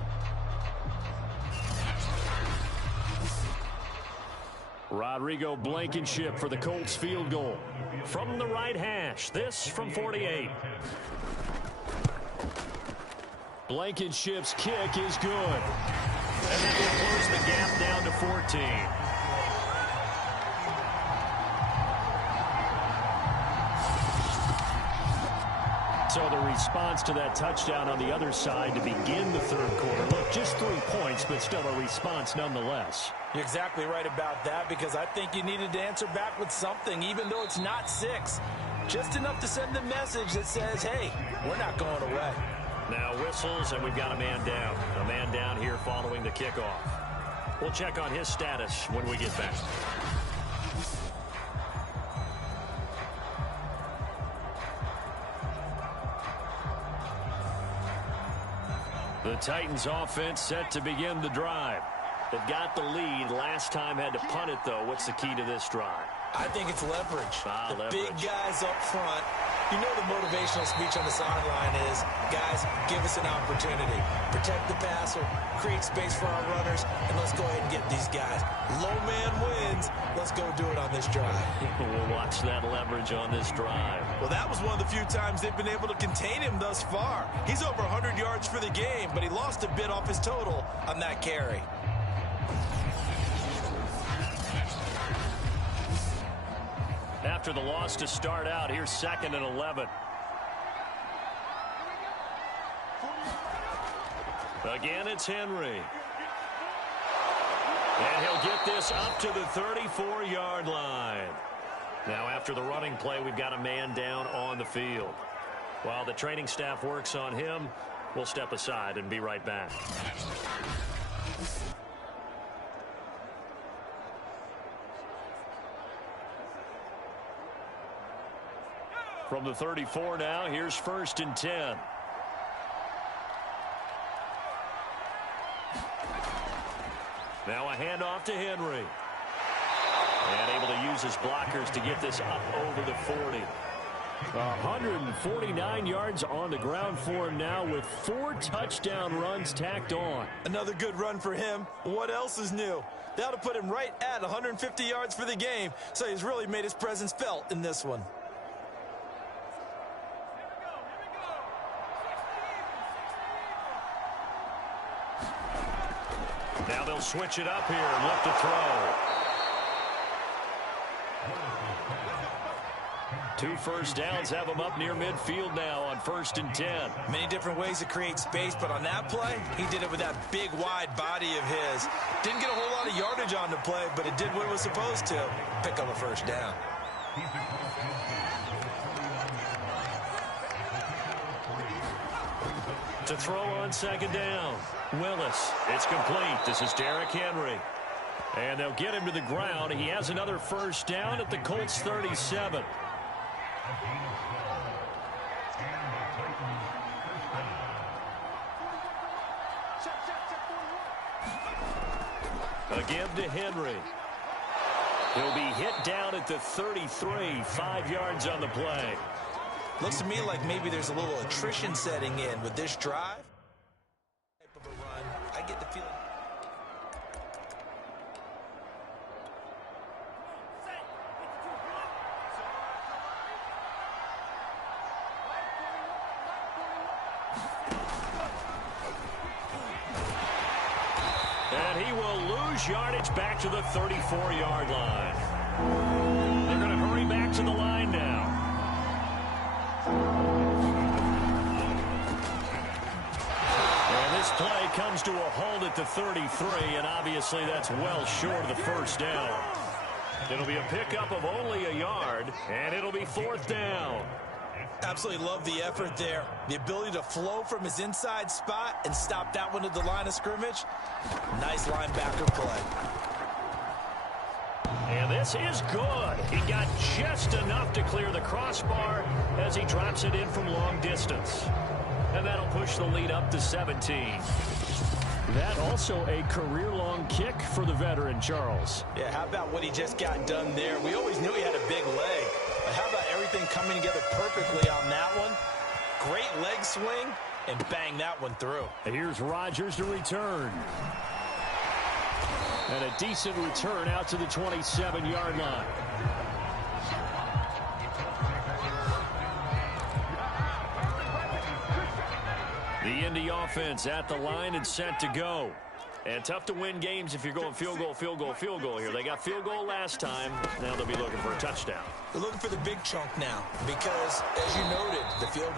Rodrigo Blankenship for the Colts field goal. From the right hash, this from 48. Blankenship's kick is good. And that will close the gap down to 14. So the response to that touchdown on the other side to begin the 3rd quarter. Look, just 3 points, but still a response nonetheless. You're exactly right about that, because I think you needed to answer back with something, even though it's not 6. Just enough to send the message that says, hey, we're not going away. Now whistles, and we've got a man down. A man down here following the kickoff. We'll check on his status when we get back. The Titans offense set to begin the drive. They've got the lead. Last time had to punt it, though. What's the key to this drive? I think it's leverage. Leverage. Big guys up front. You know the motivational speech on the sideline is, guys, give us an opportunity. Protect the passer, create space for our runners, and let's go ahead and get these guys. Low man wins. Let's go do it on this drive. We'll watch that leverage on this drive. Well, that was one of the few times they've been able to contain him thus far. He's over 100 yards for the game, but he lost a bit off his total on that carry. After the loss to start out, here's 2nd and 11. Again, it's Henry. And he'll get this up to the 34-yard line. Now, after the running play, we've got a man down on the field. While the training staff works on him, we'll step aside and be right back. From the 34 now, here's 1st and 10. Now a handoff to Henry. And able to use his blockers to get this up over the 40. 149 yards on the ground for him now with 4 touchdown runs tacked on. Another good run for him. What else is new? That'll put him right at 150 yards for the game, so he's really made his presence felt in this one. Now they'll switch it up here and look to throw. 2 first downs have him up near midfield now on 1st and 10. Many different ways to create space, but on that play, he did it with that big, wide body of his. Didn't get a whole lot of yardage on the play, but it did what it was supposed to. Pick up a first down. To throw on 2nd down. Willis. It's complete. This is Derrick Henry. And they'll get him to the ground. He has another first down at the Colts 37. Again to Henry. He'll be hit down at the 33. 5 yards on the play. Looks to me like maybe there's a little attrition setting in with this drive. Type of a run. I get the feeling. And he will lose yardage back to the 34-yard line. They're going to hurry back to the line now. And this play comes to a halt at the 33, and obviously that's well short of the first down. It'll be a pickup of only a yard, and it'll be 4th down. Absolutely love the effort there. The ability to flow from his inside spot and stop that one at the line of scrimmage. Nice linebacker play. And this is good. He got just enough to clear the crossbar as he drops it in from long distance. And that'll push the lead up to 17. That also a career-long kick for the veteran, Charles. Yeah, how about what he just got done there? We always knew he had a big leg. But how about everything coming together perfectly on that one? Great leg swing, and bang that one through. And here's Rodgers to return. And a decent return out to the 27-yard line. The Indy offense at the line and set to go. And tough to win games if you're going field goal, field goal, field goal here. They got field goal last time. Now they'll be looking for a touchdown. They're looking for the big chunk now because, as you noted, the field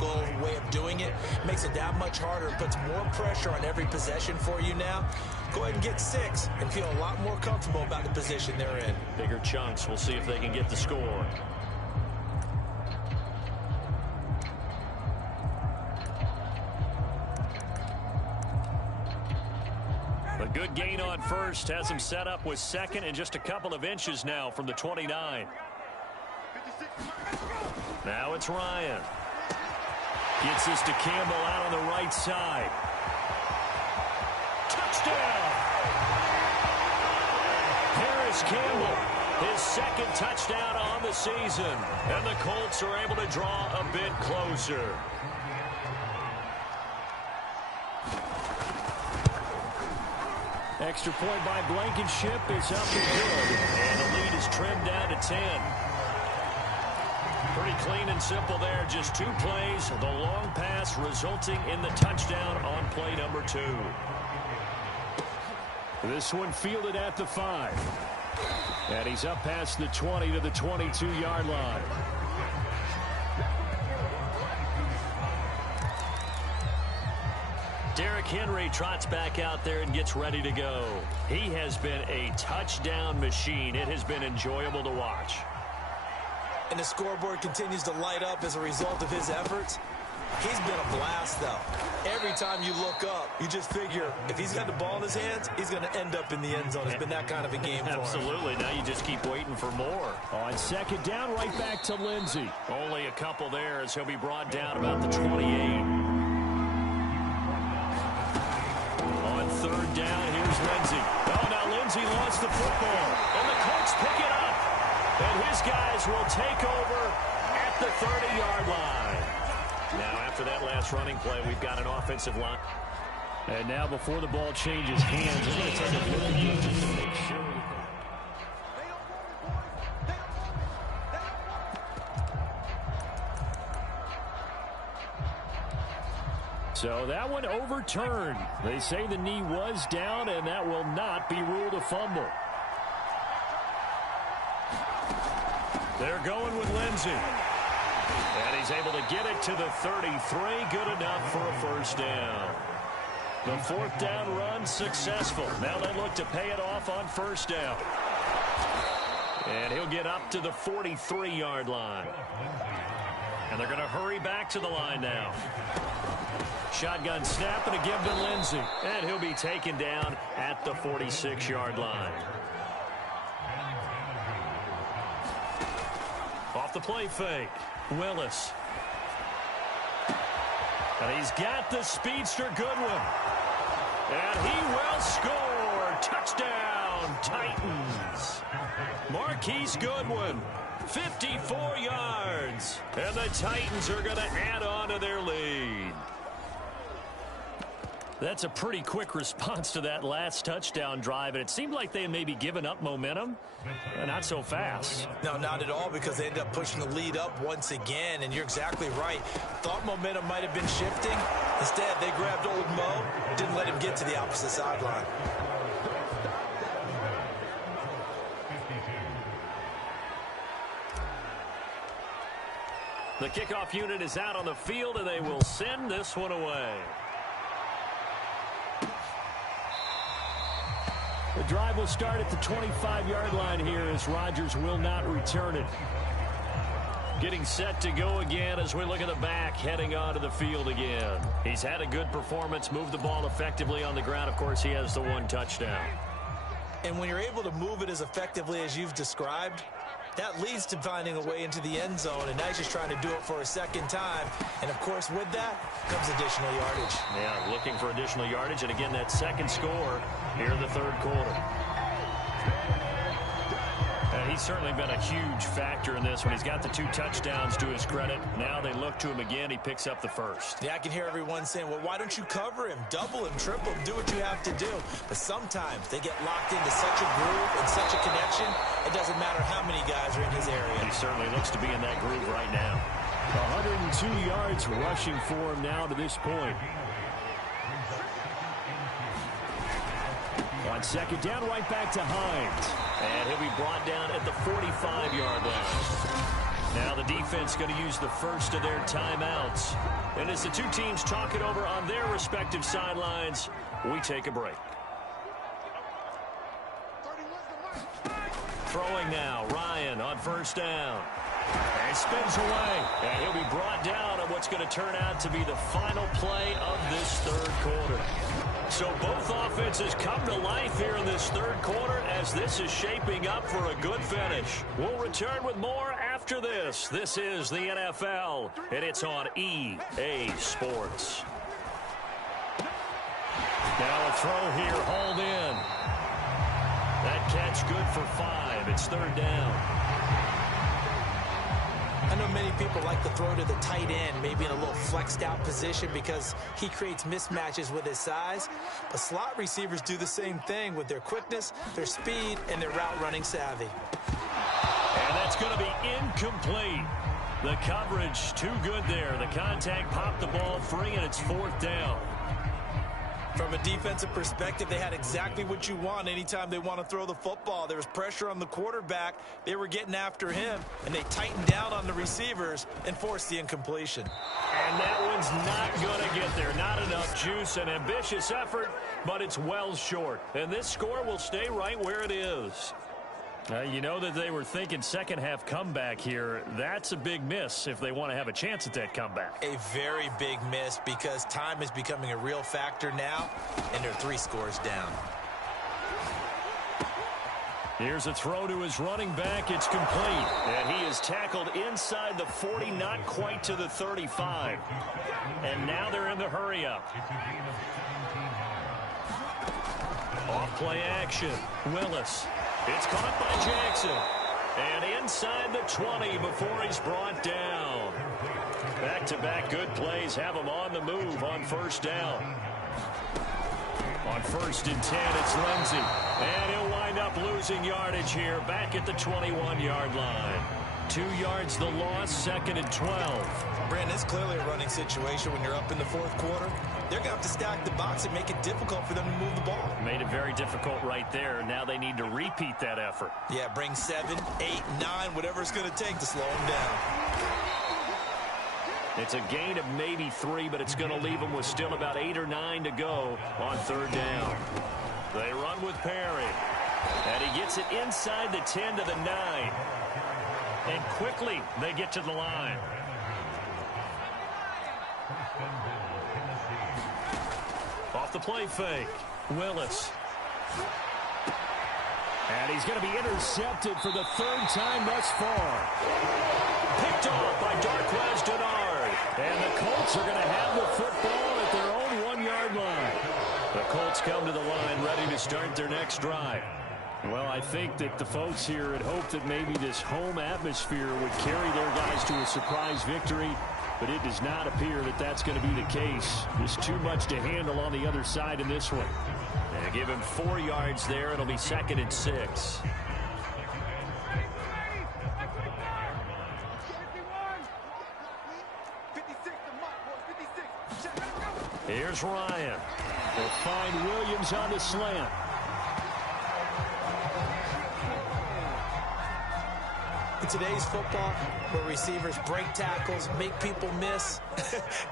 goal way of doing it makes it that much harder and puts more pressure on every possession for you now. Go ahead and get 6 and feel a lot more comfortable about the position they're in. Bigger chunks. We'll see if they can get the score. A good gain on first has him set up with second and just a couple of inches now from the 29. Now it's Ryan. Gets this to Campbell out on the right side. Touchdown! Harris Campbell, his second touchdown on the season. And the Colts are able to draw a bit closer. Extra point by Blankenship is up and good. And the lead is trimmed down to 10. Pretty clean and simple there. Just 2 plays. The long pass resulting in the touchdown on play number 2. This one fielded at the 5. And he's up past the 20 to the 22-yard line. Derrick Henry trots back out there and gets ready to go. He has been a touchdown machine. It has been enjoyable to watch. And the scoreboard continues to light up as a result of his efforts. He's been a blast, though. Every time you look up, you just figure if he's got the ball in his hands, he's going to end up in the end zone. It's been that kind of a game for him. Absolutely. Now you just keep waiting for more. On second down, right back to Lindsey. Only a couple there as he'll be brought down about the 28. On third down, here's Lindsey. Oh, now Lindsey lost the football. And the Colts pick it up. And his guys will take over at the 30-yard line. Now, after that last running play, we've got an offensive line. And now, before the ball changes hands, we're going to take a look at it just to make sure. So that one overturned. They say the knee was down, and that will not be ruled a fumble. They're going with Lindsey. And he's able to get it to the 33. Good enough for a first down. The 4th down run successful. Now they look to pay it off on first down. And he'll get up to the 43-yard line. And they're going to hurry back to the line now. Shotgun snap and a give to Lindsey. And he'll be taken down at the 46-yard line. Off the play fake. Willis. And he's got the speedster Goodwin. And he will score. Touchdown, Titans. Marquise Goodwin, 54 yards. And the Titans are going to add on to their lead. That's a pretty quick response to that last touchdown drive, and it seemed like they had maybe given up momentum. Not so fast. No, not at all, because they ended up pushing the lead up once again, and you're exactly right. Thought momentum might have been shifting. Instead, they grabbed old Mo, didn't let him get to the opposite sideline. The kickoff unit is out on the field, and they will send this one away. The drive will start at the 25-yard line here as Rodgers will not return it. Getting set to go again as we look at the back, heading onto the field again. He's had a good performance, moved the ball effectively on the ground. Of course, he has the 1 touchdown. And when you're able to move it as effectively as you've described, that leads to finding a way into the end zone, and now he's just trying to do it for a second time. And, of course, with that comes additional yardage. Yeah, looking for additional yardage. And, again, that second score here in the third quarter. And he's certainly been a huge factor in this one. He's got the 2 touchdowns to his credit. Now they look to him again. He picks up the first. Yeah, I can hear everyone saying, well, why don't you cover him? Double him, triple him, do what you have to do. But sometimes they get locked into such a groove and such a connection, it doesn't matter how many guys are in his area. He certainly looks to be in that groove right now. 102 yards rushing for him now to this point. On second down, right back to Hines. And he'll be brought down at the 45-yard line. Now the defense going to use the first of their timeouts. And as the two teams talk it over on their respective sidelines, we take a break. Throwing now, Ryan on first down. And spins away. And he'll be brought down on what's going to turn out to be the final play of this third quarter. So both offenses come to life here in this third quarter as this is shaping up for a good finish. We'll return with more after this. This is the NFL, and it's on EA Sports. Now a throw here, hauled in. That catch good for 5. It's third down. I know many people like to throw to the tight end, maybe in a little flexed out position because he creates mismatches with his size. But slot receivers do the same thing with their quickness, their speed, and their route running savvy. And that's going to be incomplete. The coverage too good there. The contact popped the ball free, and it's fourth down. From a defensive perspective, they had exactly what you want anytime they want to throw the football. There was pressure on the quarterback. They were getting after him, and they tightened down on the receivers and forced the incompletion. And that one's not going to get there. Not enough juice. An ambitious effort, but it's well short. And this score will stay right where it is. You know that they were thinking second-half comeback here. That's a big miss if they want to have a chance at that comeback. A very big miss because time is becoming a real factor now, and they're 3 scores down. Here's a throw to his running back. It's complete. And he is tackled inside the 40, not quite to the 35. And now they're in the hurry-up. Off-play action. Willis. It's caught by Jackson. And inside the 20 before he's brought down. Back-to-back good plays have him on the move on first down. On 1st and 10, it's Lindsey. And he'll wind up losing yardage here back at the 21-yard line. 2 yards the loss, 2nd and 12. Brandon, it's clearly a running situation when you're up in the 4th quarter. They're going to have to stack the box and make it difficult for them to move the ball. Made it very difficult right there. Now they need to repeat that effort. Yeah, bring 7, 8, 9, whatever it's going to take to slow them down. It's a gain of maybe 3, but it's going to leave them with still about 8 or 9 to go on 3rd down. They run with Perry. And he gets it inside the 10 to the 9. And quickly they get to the line. Off the play fake. Willis. And he's going to be intercepted for the 3rd time thus far. Picked off by Darquez Denard. And the Colts are going to have the football at their own 1-yard line. The Colts come to the line ready to start their next drive. Well, I think that the folks here had hoped that maybe this home atmosphere would carry their guys to a surprise victory, but it does not appear that that's going to be the case. Just too much to handle on the other side in this one. And give him 4 yards there. It'll be 2nd and 6. Here's Ryan. They'll find Williams on the slant. In today's football, where receivers break tackles, make people miss,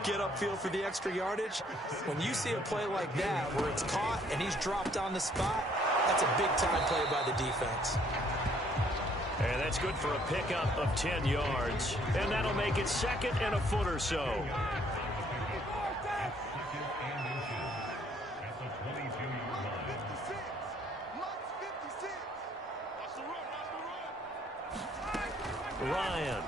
get upfield for the extra yardage, when you see a play like that where it's caught and he's dropped on the spot, that's a big-time play by the defense. And that's good for a pickup of 10 yards. And that'll make it 2nd and a foot or so. Ryan.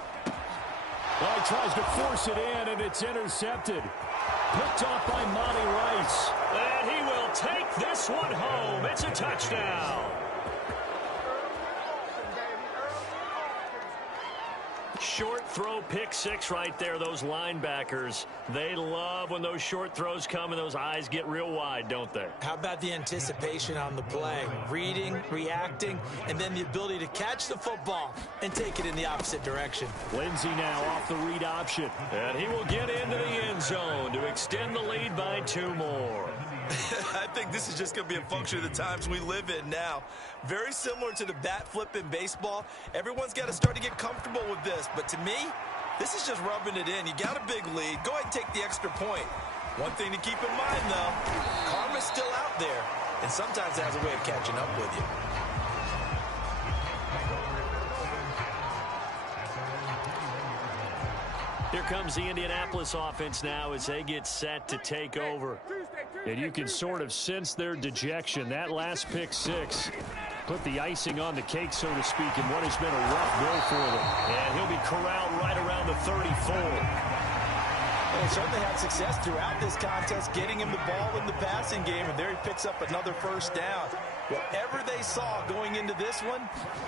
Well, he tries to force it in, and it's intercepted. Picked off by Monty Rice. And he will take this one home. It's a touchdown. Short throw, pick 6 right there. Those linebackers, they love when those short throws come and those eyes get real wide, don't they? How about the anticipation on the play? Reading, reacting, and then the ability to catch the football and take it in the opposite direction. Lindsey now off the read option. And he will get into the end zone to extend the lead by 2 more. I think this is just going to be a function of the times we live in now. Very similar to the bat flip in baseball. Everyone's got to start to get comfortable with this. But to me, this is just rubbing it in. You got a big lead. Go ahead and take the extra point. One thing to keep in mind, though, karma's still out there. And sometimes it has a way of catching up with you. Here comes the Indianapolis offense now as they get set to take over. And you can sort of sense their dejection. That last pick six put the icing on the cake, so to speak, in what has been a rough go for them. And he'll be corralled right around the 34. They certainly had success throughout this contest getting him the ball in the passing game, and there he picks up another first down. Whatever they saw going into this one,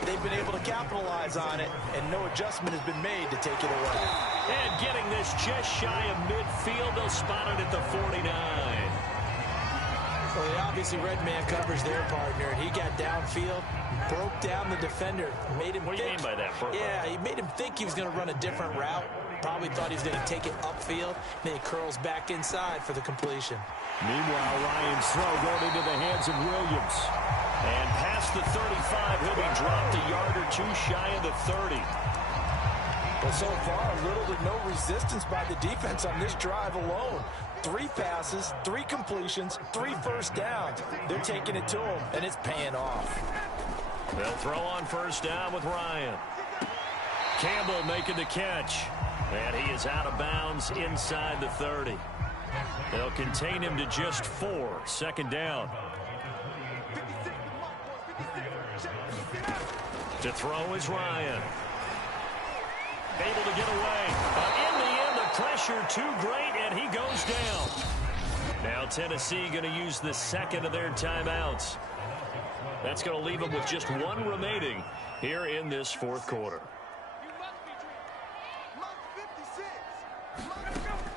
they've been able to capitalize on it, and no adjustment has been made to take it away. And getting this just shy of midfield, they'll spot it at the 49. Well, they obviously read man coverage their partner, and he got downfield, broke down the defender, made him What do you mean by that? Yeah, he made him think he was going to run a different route. Probably thought he was going to take it upfield. Then he curls back inside for the completion. Meanwhile, Ryan's throw going into the hands of Williams. And past the 35, he'll be dropped a yard or two shy of the 30. Well, so far, little to no resistance by the defense on this drive alone. 3 passes, 3 completions, 3 first downs. They're taking it to him, and it's paying off. They'll throw on first down with Ryan. Campbell making the catch. And he is out of bounds inside the 30. They'll contain him to just 4. Second down. To throw is Ryan. Able to get away. But in the end, the pressure too great, and he goes down. Now Tennessee going to use the second of their timeouts. That's going to leave them with just 1 remaining here in this fourth quarter.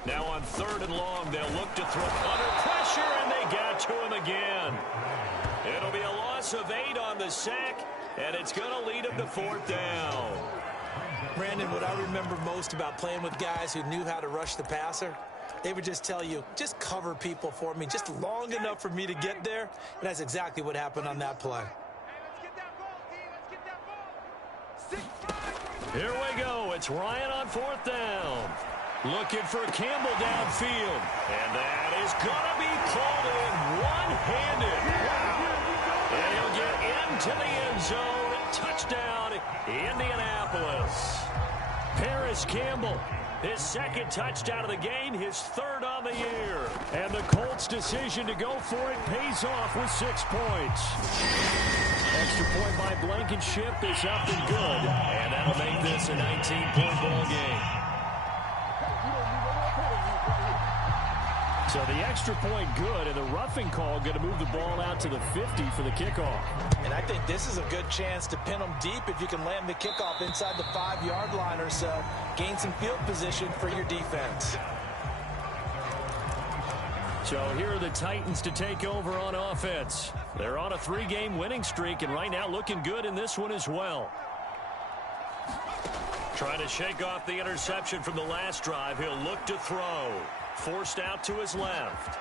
Now on 3rd and long, they'll look to throw under pressure, and they got to him again. It'll be a loss of 8 on the sack, and it's going to lead him to 4th down. Brandon, what I remember most about playing with guys who knew how to rush the passer, they would just tell you, just cover people for me, just long enough for me to get there. And that's exactly what happened on that play. Here we go. It's Ryan on 4th down. Looking for Campbell downfield. And that is going to be called in one-handed. And he'll get into the end zone. Touchdown, Indianapolis. Paris Campbell, his 2nd touchdown of the game, his 3rd on the year. And the Colts' decision to go for it pays off with 6 points. Extra point by Blankenship is up and good. And that'll make this a 19-point ball game. So the extra point good, and the roughing call going to move the ball out to the 50 for the kickoff. And I think this is a good chance to pin them deep if you can land the kickoff inside the 5-yard line or so. Gain some field position for your defense. So here are the Titans to take over on offense. They're on a 3-game winning streak, and right now looking good in this one as well. Trying to shake off the interception from the last drive. He'll look to throw. Forced out to his left.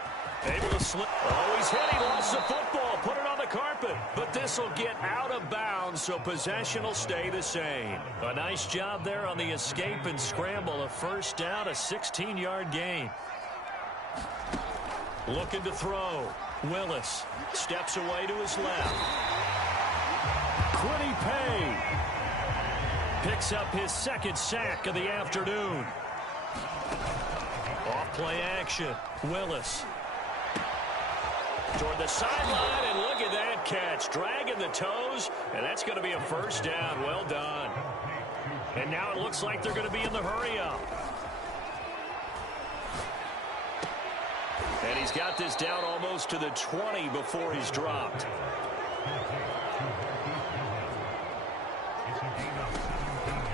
Able to slip. Oh, he's hit. He lost the football. Put it on the carpet. But this will get out of bounds, so possession will stay the same. A nice job there on the escape and scramble. A first down, a 16-yard gain. Looking to throw. Willis steps away to his left. Quiddy Pay picks up his 2nd sack of the afternoon. Off play action. Willis toward the sideline, and look at that catch. Dragging the toes, and that's going to be a first down. Well done. And now it looks like they're going to be in the hurry-up. And he's got this down almost to the 20 before he's dropped.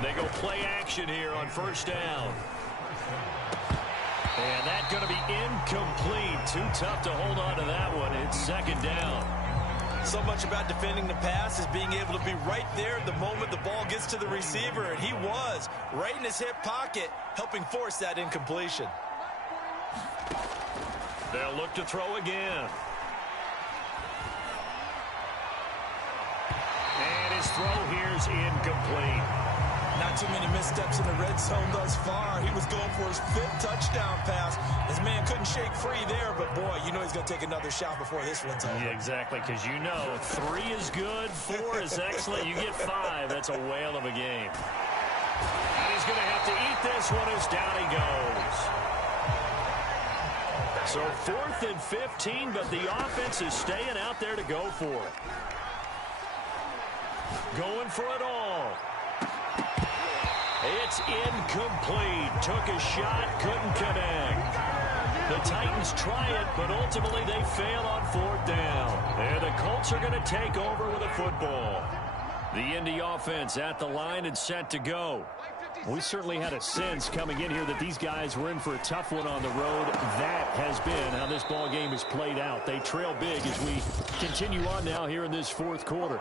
They go play action here on first down. And that's going to be incomplete. Too tough to hold on to that one. It's 2nd down. So much about defending the pass is being able to be right there the moment the ball gets to the receiver, and he was right in his hip pocket, helping force that incompletion. They'll look to throw again. And his throw here's incomplete. Not too many missteps in the red zone thus far. He was going for his 5th touchdown pass. His man couldn't shake free there, but boy, you know he's going to take another shot before this one's over. Yeah, exactly, because you know 3 is good, 4 is excellent. You get 5, that's a whale of a game. And he's going to have to eat this one as down he goes. So 4th and 15, but the offense is staying out there to go for it. Going for it all. It's incomplete. Took a shot, couldn't connect. The Titans try it, but ultimately they fail on 4th down. And the Colts are going to take over with a football. The Indy offense at the line and set to go. We certainly had a sense coming in here that these guys were in for a tough one on the road. That has been how this ball game has played out. They trail big as we continue on now here in this 4th quarter.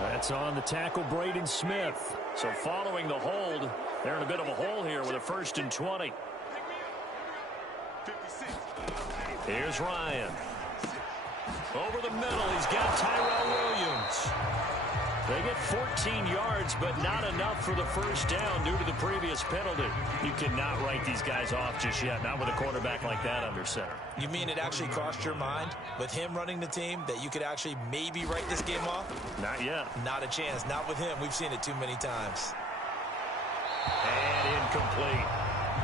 That's on the tackle, Braden Smith. So following the hold, they're in a bit of a hole here with a 1st and 20. Here's Ryan. Over the middle, he's got Tyrell Williams. They get 14 yards, but not enough for the 1st down due to the previous penalty. You cannot write these guys off just yet, not with a quarterback like that under center. You mean it actually crossed your mind with him running the team that you could actually maybe write this game off? Not yet. Not a chance. Not with him. We've seen it too many times. And incomplete.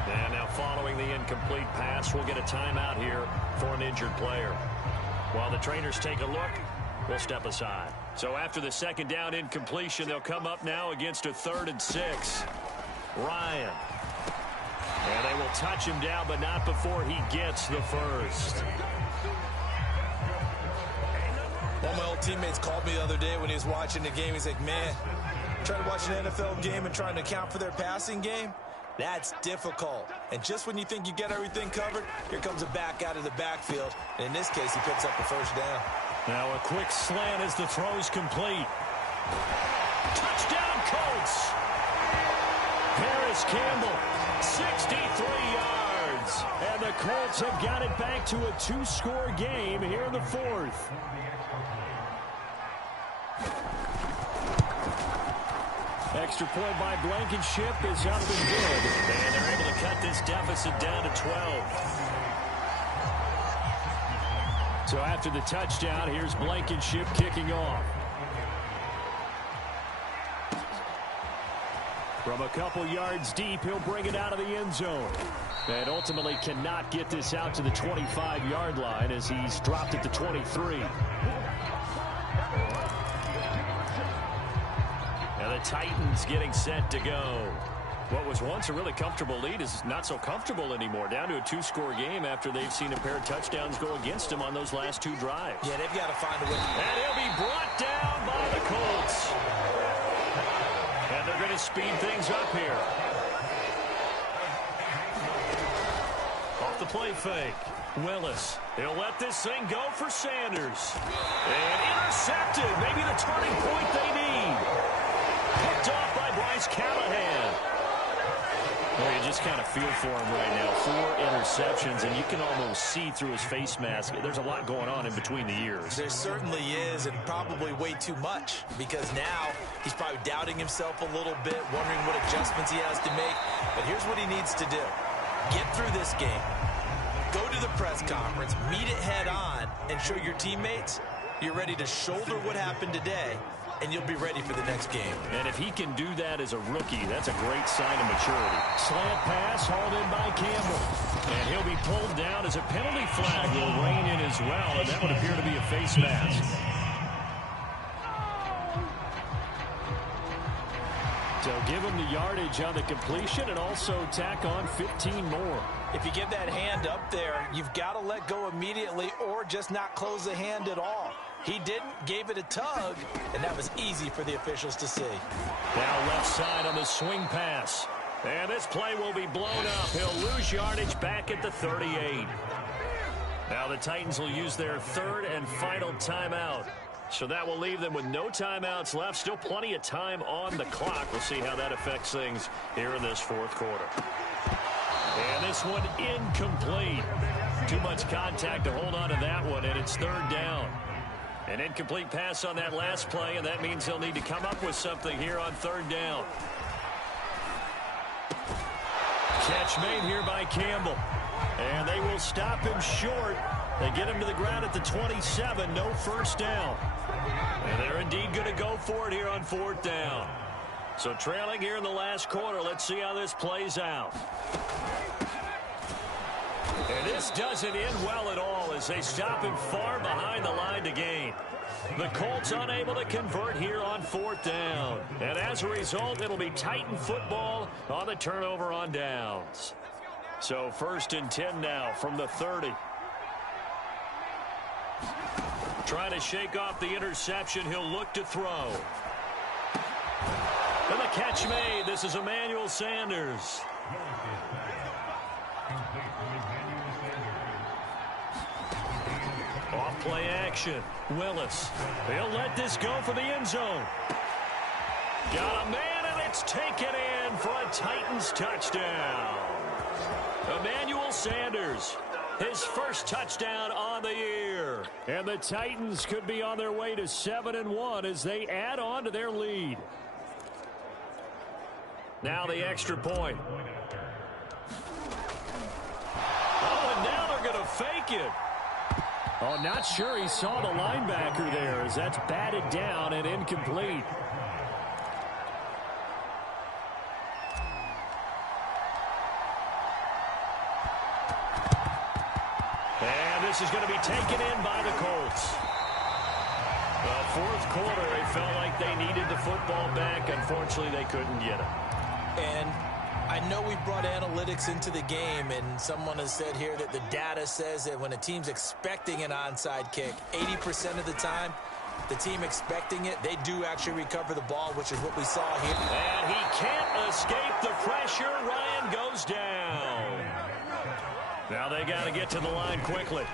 And now following the incomplete pass, we'll get a timeout here for an injured player. While the trainers take a look, we'll step aside. So after the 2nd down incompletion, they'll come up now against a 3rd and 6. Ryan. And they will touch him down, but not before he gets the 1st. One of my old teammates called me the other day when he was watching the game. He's like, man, trying to watch an NFL game and trying to account for their passing game? That's difficult. And just when you think you get everything covered, here comes a back out of the backfield. And in this case, he picks up the 1st down. Now a quick slant as the throw's complete. Touchdown, Colts! Paris Campbell, 63 yards. And the Colts have got it back to a 2-score game here in the 4th. Extra point by Blankenship is up and good. And they're able to cut this deficit down to 12. So after the touchdown, here's Blankenship kicking off. From a couple yards deep, he'll bring it out of the end zone. And ultimately cannot get this out to the 25-yard line as he's dropped at the 23. And the Titans getting set to go. What was once a really comfortable lead is not so comfortable anymore. Down to a 2-score game after they've seen a pair of touchdowns go against them on those last 2 drives. Yeah, they've got to find a way. And he'll be brought down by the Colts. And they're going to speed things up here. Off the play fake. Willis. He'll let this thing go for Sanders. And intercepted. Maybe the turning point they need. Picked off by Bryce Callahan. Well, you just kind of feel for him right now. 4 interceptions, and you can almost see through his face mask. There's a lot going on in between the ears. There certainly is, and probably way too much, because now he's probably doubting himself a little bit, wondering what adjustments he has to make. But here's what he needs to do. Get through this game. Go to the press conference, meet it head on, and show your teammates you're ready to shoulder what happened today, and you'll be ready for the next game. And if he can do that as a rookie, that's a great sign of maturity. Slant pass hauled in by Campbell. And he'll be pulled down as a penalty flag will rein in as well, and that would appear to be a face mask. So give him the yardage on the completion and also tack on 15 more. If you get that hand up there, you've got to let go immediately or just not close the hand at all. He didn't, gave it a tug, and that was easy for the officials to see. Now left side on the swing pass. And this play will be blown up. He'll lose yardage back at the 38. Now the Titans will use their 3rd and final timeout. So that will leave them with no timeouts left. Still plenty of time on the clock. We'll see how that affects things here in this 4th quarter. And this one incomplete. Too much contact to hold on to that one, and it's 3rd down. An incomplete pass on that last play, and that means they'll need to come up with something here on 3rd down. Catch made here by Campbell. And they will stop him short. They get him to the ground at the 27. No 1st down. And they're indeed going to go for it here on 4th down. So trailing here in the last quarter. Let's see how this plays out. And this doesn't end well at all as they stop him far behind the line to gain. The Colts unable to convert here on 4th down. And as a result, it'll be Titan football on the turnover on downs. So 1st and 10 now from the 30. Trying to shake off the interception. He'll look to throw. And the catch made. This is Emmanuel Sanders. Off play action. Willis. He'll let this go for the end zone. Got a man, and it's taken in for a Titans touchdown. Emmanuel Sanders, his first touchdown on the year. And the Titans could be on their way to 7-1 as they add on to their lead. Now the extra point. Oh, and now they're going to fake it. Oh, not sure he saw the linebacker there as that's batted down and incomplete. And this is going to be taken in by the Colts. The 4th quarter, they felt like they needed the football back. Unfortunately, they couldn't get it. And I know we brought analytics into the game, and someone has said here that the data says that when a team's expecting an onside kick, 80% of the time, the team expecting it, they do actually recover the ball, which is what we saw here. And he can't escape the pressure. Ryan goes down. Now they got to get to the line quickly.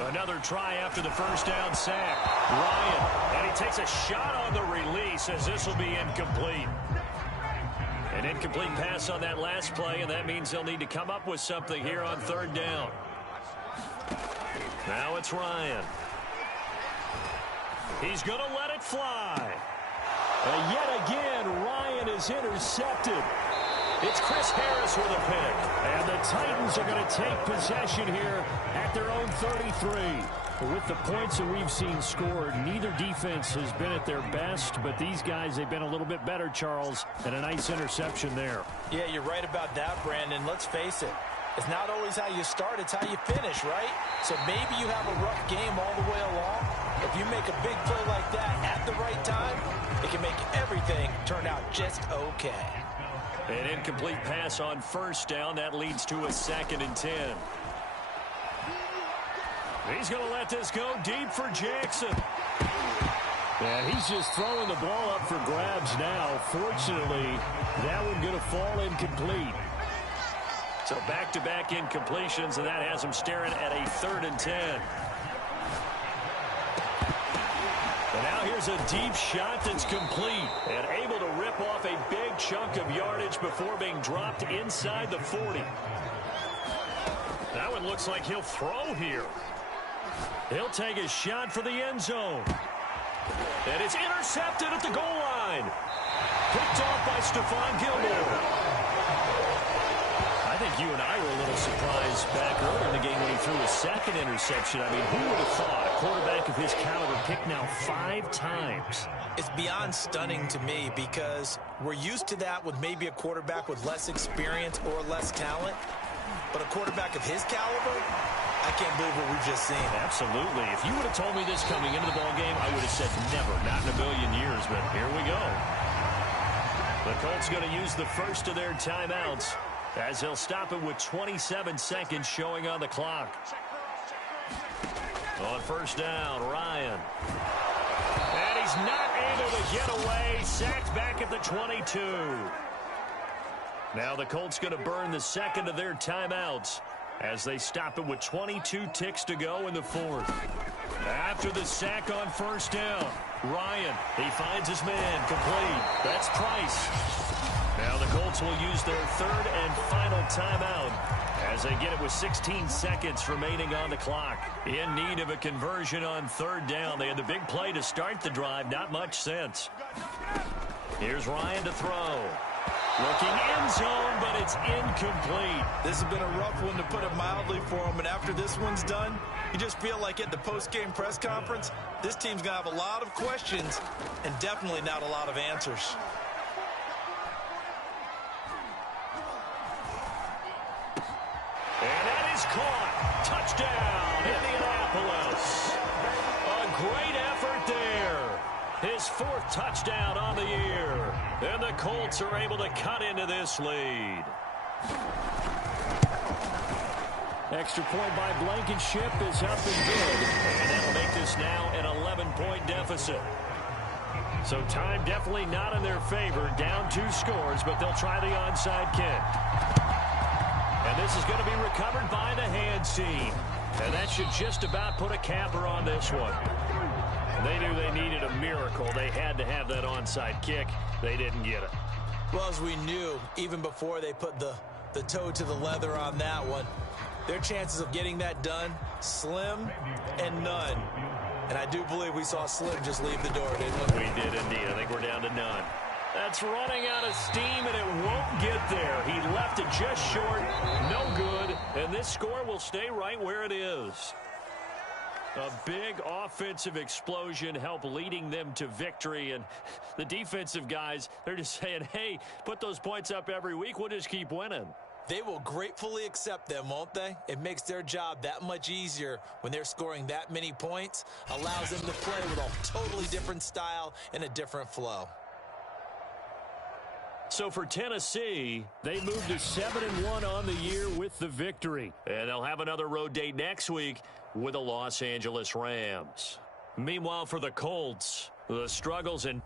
Another try after the first down sack. Ryan, and he takes a shot on the release as this will be incomplete. An incomplete pass on that last play, and that means they'll need to come up with something here on 3rd down. Now it's Ryan. He's going to let it fly. And yet again, Ryan is intercepted. It's Chris Harris with a pick. And the Titans are going to take possession here at their own 33. With the points that we've seen scored, neither defense has been at their best, but these guys, they've been a little bit better, Charles, and a nice interception there. Yeah, you're right about that, Brandon. Let's face it. It's not always how you start, it's how you finish, right? So maybe you have a rough game all the way along. If you make a big play like that at the right time, it can make everything turn out just okay. An incomplete pass on 1st down. That leads to a 2nd and 10. He's going to let this go deep for Jackson. Yeah, he's just throwing the ball up for grabs now. Fortunately, that one going to fall incomplete. So back-to-back incompletions, and that has him staring at a 3rd and 10. And now here's a deep shot that's complete and able to rip off a big chunk of yardage before being dropped inside the 40. That one looks like he'll throw here. He'll take a shot for the end zone. And it's intercepted at the goal line. Picked off by Stephon Gilmore. I think you and I were a little surprised back earlier in the game when he threw a 2nd interception. I mean, who would have thought a quarterback of his caliber picked now 5 times? It's beyond stunning to me because we're used to that with maybe a quarterback with less experience or less talent. But a quarterback of his caliber, I can't believe what we've just seen. Absolutely. If you would have told me this coming into the ball game, I would have said never, not in a million years. But here we go. The Colts going to use the first of their timeouts as they'll stop it with 27 seconds showing on the clock. On 1st down, Ryan. And he's not able to get away. Sacked back at the 22. Now the Colts going to burn the 2nd of their timeouts as they stop it with 22 ticks to go in the 4th. After the sack on 1st down, Ryan, he finds his man complete. That's Price. Now the Colts will use their 3rd and final timeout as they get it with 16 seconds remaining on the clock. In need of a conversion on 3rd down. They had the big play to start the drive. Not much sense. Here's Ryan to throw. Looking end zone, but it's incomplete. This has been a rough one, to put it mildly, for him. And after this one's done, you just feel like at the post-game press conference, this team's going to have a lot of questions and definitely not a lot of answers. is caught. Touchdown, Indianapolis. A great effort there. His 4th touchdown on the year. And the Colts are able to cut into this lead. Extra point by Blankenship is up and good. And that'll make this now an 11-point deficit. So time definitely not in their favor. Down 2 scores, but they'll try the onside kick. And this is going to be recovered by the hands team. And that should just about put a capper on this one. They knew they needed a miracle. They had to have that onside kick. They didn't get it. Well, as we knew, even before they put the toe to the leather on that one, their chances of getting that done, slim and none. And I do believe we saw Slim just leave the door, didn't we? We did indeed. I think we're down to none. That's running out of steam, and it won't get there. He left it just short. No good. And this score will stay right where it is. A big offensive explosion helped leading them to victory. And the defensive guys, they're just saying, hey, put those points up every week. We'll just keep winning. They will gratefully accept them, won't they? It makes their job that much easier when they're scoring that many points. Allows them to play with a totally different style and a different flow. So for Tennessee, they moved to 7-1 on the year with the victory. And they'll have another road date next week with the Los Angeles Rams. Meanwhile, for the Colts, the struggles in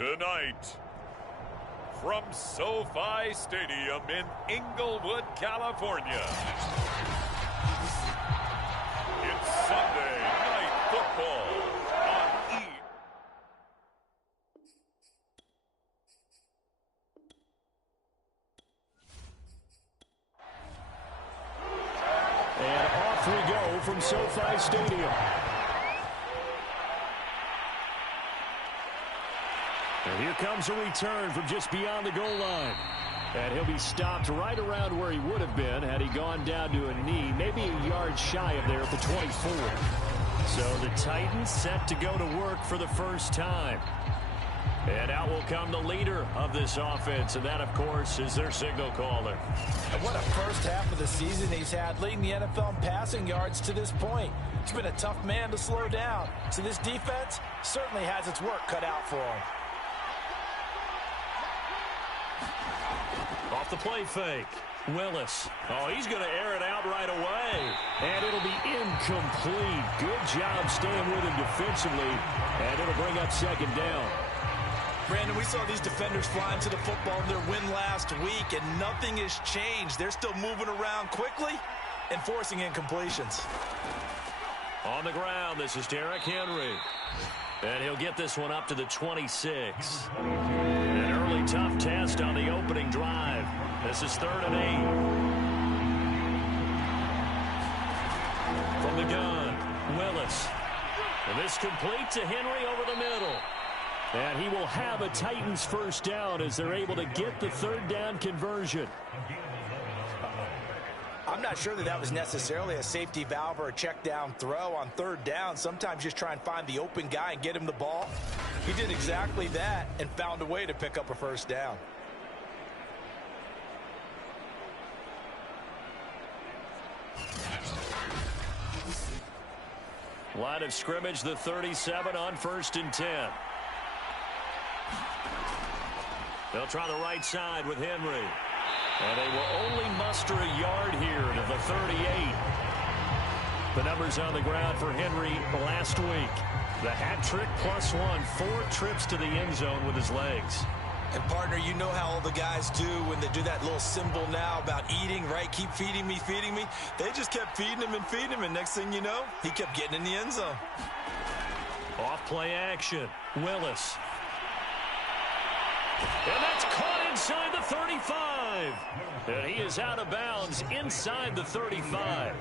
Tonight, from SoFi Stadium in Inglewood, California, it's Sunday Night Football on And off we go from SoFi Stadium. And here comes a return from just beyond the goal line. And he'll be stopped right around where he would have been had he gone down to a knee, maybe a yard shy of there at the 24. So the Titans set to go to work for the first time. And out will come the leader of this offense, and that, of course, is their signal caller. And what a first half of the season he's had, leading the NFL in passing yards to this point. He's been a tough man to slow down. So this defense certainly has its work cut out for him. Off the play fake. Willis. Oh, he's going to air it out right away. And it'll be incomplete. Good job staying with him defensively. And it'll bring up second down. Brandon, we saw these defenders flying to the football in their win last week, and nothing has changed. They're still moving around quickly and forcing incompletions. On the ground, this is Derrick Henry. And he'll get this one up to the 26. An early tough test on the opening drive. This is 3rd and 8. From the gun, Willis. And this complete to Henry over the middle. And he will have a Titans first down as they're able to get the 3rd down conversion. I'm not sure that was necessarily a safety valve or a check down throw on 3rd down. Sometimes just try and find the open guy and get him the ball. He did exactly that and found a way to pick up a first down. Line of scrimmage, the 37 on 1st and 10. They'll try the right side with Henry. And they will only muster a yard here to the 38. The numbers on the ground for Henry last week. The hat trick +1, 4 trips to the end zone with his legs. And, partner, you know how all the guys do when they do that little symbol now about eating, right? Keep feeding me, feeding me. They just kept feeding him and feeding him, and next thing you know, he kept getting in the end zone. Off play action. Willis. And that's caught inside the 35. And he is out of bounds inside the 35.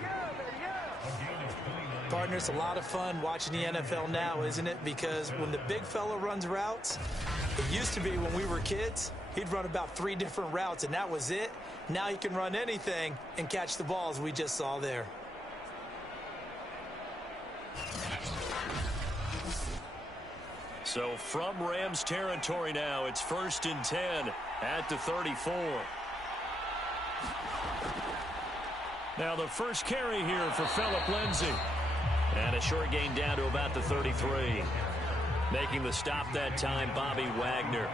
Partner, it's a lot of fun watching the NFL now, isn't it? Because when the big fella runs routes, it used to be when we were kids, he'd run about 3 different routes, and that was it. Now he can run anything and catch the balls we just saw there. So from Rams territory now, it's 1st and 10 at the 34. Now the first carry here for Phillip Lindsay. And a short gain down to about the 33. Making the stop that time, Bobby Wagner.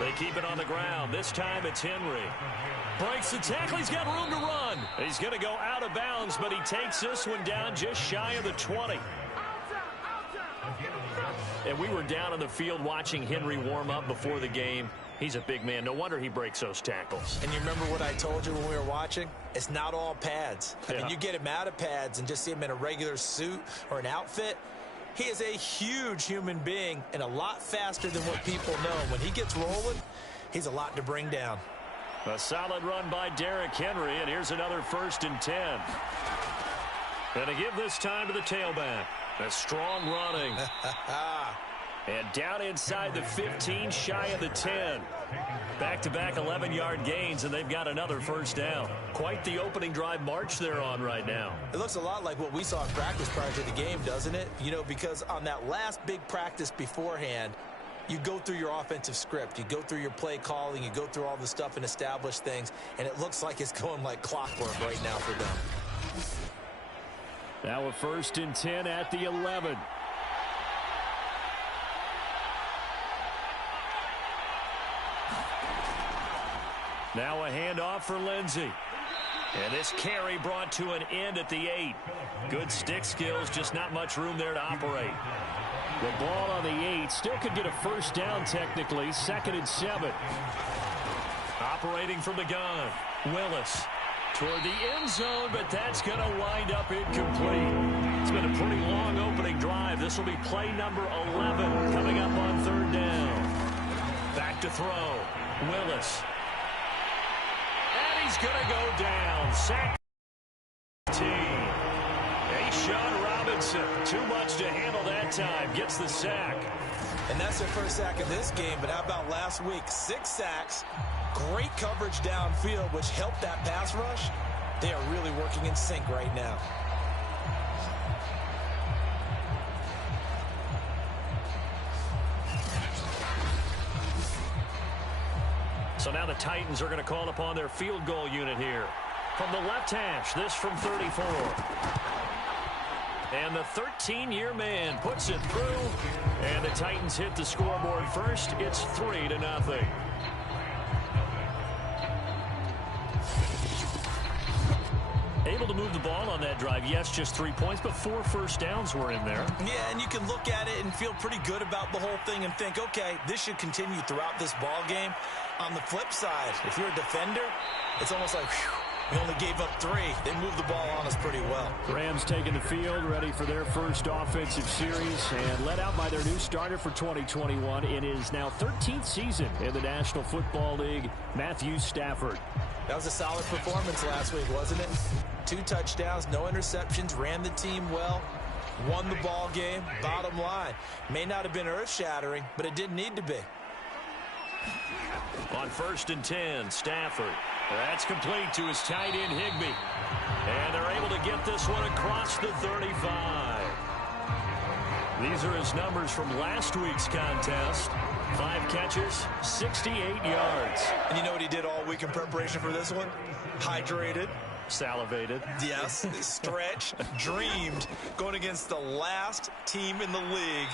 They keep it on the ground. This time it's Henry. Breaks the tackle. He's got room to run. He's going to go out of bounds, but he takes this one down just shy of the 20. And we were down on the field watching Henry warm up before the game. He's a big man. No wonder he breaks those tackles. And you remember what I told you when we were watching? It's not all pads. I mean, you get him out of pads and just see him in a regular suit or an outfit. He is a huge human being and a lot faster than what people know. When he gets rolling, he's a lot to bring down. A solid run by Derrick Henry, and here's another 1st and 10. And to give this time to the tailback. A strong running. And down inside the 15, shy of the 10. Back-to-back 11-yard gains, and they've got another first down. Quite the opening drive march they're on right now. It looks a lot like what we saw in practice prior to the game, doesn't it? You know, because on that last big practice beforehand, you go through your offensive script. You go through your play calling. You go through all the stuff and establish things, and it looks like it's going like clockwork right now for them. Now a 1st and 10 at the 11. Now a handoff for Lindsay. And this carry brought to an end at the 8. Good stick skills, just not much room there to operate. The ball on the 8 still could get a first down technically. 2nd and 7. Operating from the gun. Willis toward the end zone, but that's going to wind up incomplete. It's been a pretty long opening drive. This will be play number 11 coming up on 3rd down. Back to throw. Willis. And he's going to go down. Sack 15. Sean Robinson, too much to handle that time, gets the sack. And that's their first sack of this game, but how about last week? 6 sacks, great coverage downfield, which helped that pass rush. They are really working in sync right now. So now the Titans are going to call upon their field goal unit here. From the left hash, this from 34. And the 13-year man puts it through. And the Titans hit the scoreboard first. It's 3-0. Able to move the ball on that drive. Yes, just 3 points, but 4 first downs were in there. Yeah, and you can look at it and feel pretty good about the whole thing and think, okay, this should continue throughout this ball game. On the flip side, if you're a defender, it's almost like, whew, we only gave up 3. They moved the ball on us pretty well. Rams taking the field, ready for their first offensive series, and led out by their new starter for 2021 in his now 13th season in the National Football League, Matthew Stafford. That was a solid performance last week, wasn't it? 2 touchdowns, no interceptions, ran the team well, won the ball game. Bottom line, may not have been earth-shattering, but it didn't need to be. On 1st and 10, Stafford. That's complete to his tight end, Higbee. And they're able to get this one across the 35. These are his numbers from last week's contest. 5 catches, 68 yards. And you know what he did all week in preparation for this one? Hydrated. Salivated. Yes, stretched, dreamed, going against the last team in the league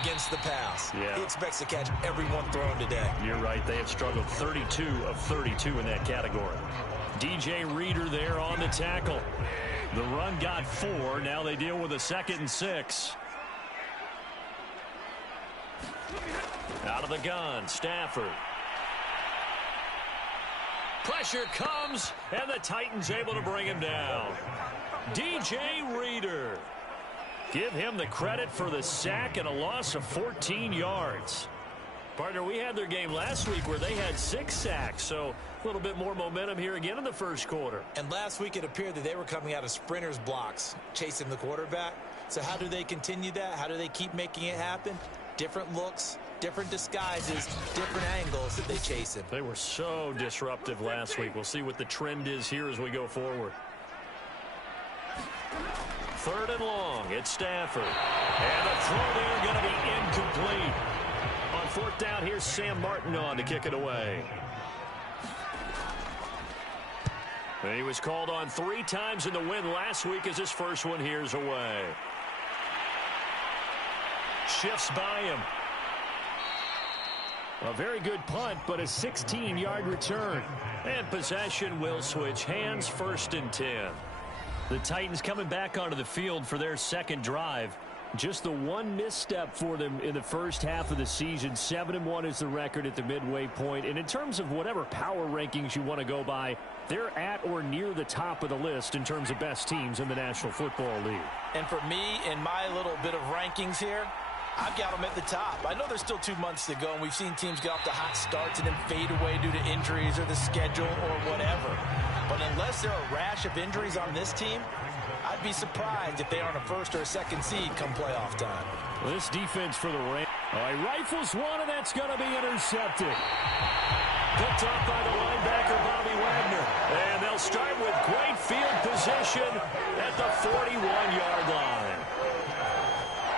against the pass. Yeah. He expects to catch everyone thrown today. You're right. They have struggled 32 of 32 in that category. DJ Reader there on the tackle. The run got 4. Now they deal with a 2nd and 6. Out of the gun, Stafford. Pressure comes, and the Titans able to bring him down. DJ Reader. Give him the credit for the sack and a loss of 14 yards. Partner, we had their game last week where they had 6 sacks, so a little bit more momentum here again in the first quarter. And last week it appeared that they were coming out of sprinters blocks, chasing the quarterback. So how do they continue that? How do they keep making it happen? Different looks, different disguises, different angles that they chase him. They were so disruptive last week. We'll see what the trend is here as we go forward. 3rd and long, it's Stafford. And the throw there going to be incomplete. On 4th down, here's Sam Martin on to kick it away. And he was called on 3 times in the win last week as his first one here's away. Shifts by him. A very good punt, but a 16-yard return. And possession will switch hands, 1st and 10. The Titans coming back onto the field for their 2nd drive. Just the one misstep for them in the first half of the season. 7-1 is the record at the midway point. And in terms of whatever power rankings you want to go by, they're at or near the top of the list in terms of best teams in the National Football League. And for me, in my little bit of rankings here, I've got them at the top. I know there's still 2 months to go, and we've seen teams get off to hot starts and then fade away due to injuries or the schedule or whatever. But unless there are a rash of injuries on this team, I'd be surprised if they aren't a 1st or a 2nd seed come playoff time. Well, this defense for the Rams. He rifles one, and that's going to be intercepted. Picked up by the linebacker, Bobby Wagner. And they'll start with great field position at the 41-yard line.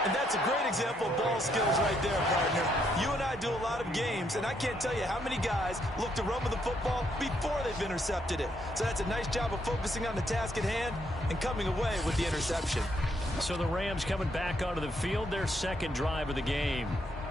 And that's a great example of ball skills right there, partner. You and I do a lot of games, and I can't tell you how many guys look to run with the football before they've intercepted it. So that's a nice job of focusing on the task at hand and coming away with the interception. So the Rams coming back onto the field, their 2nd drive of the game.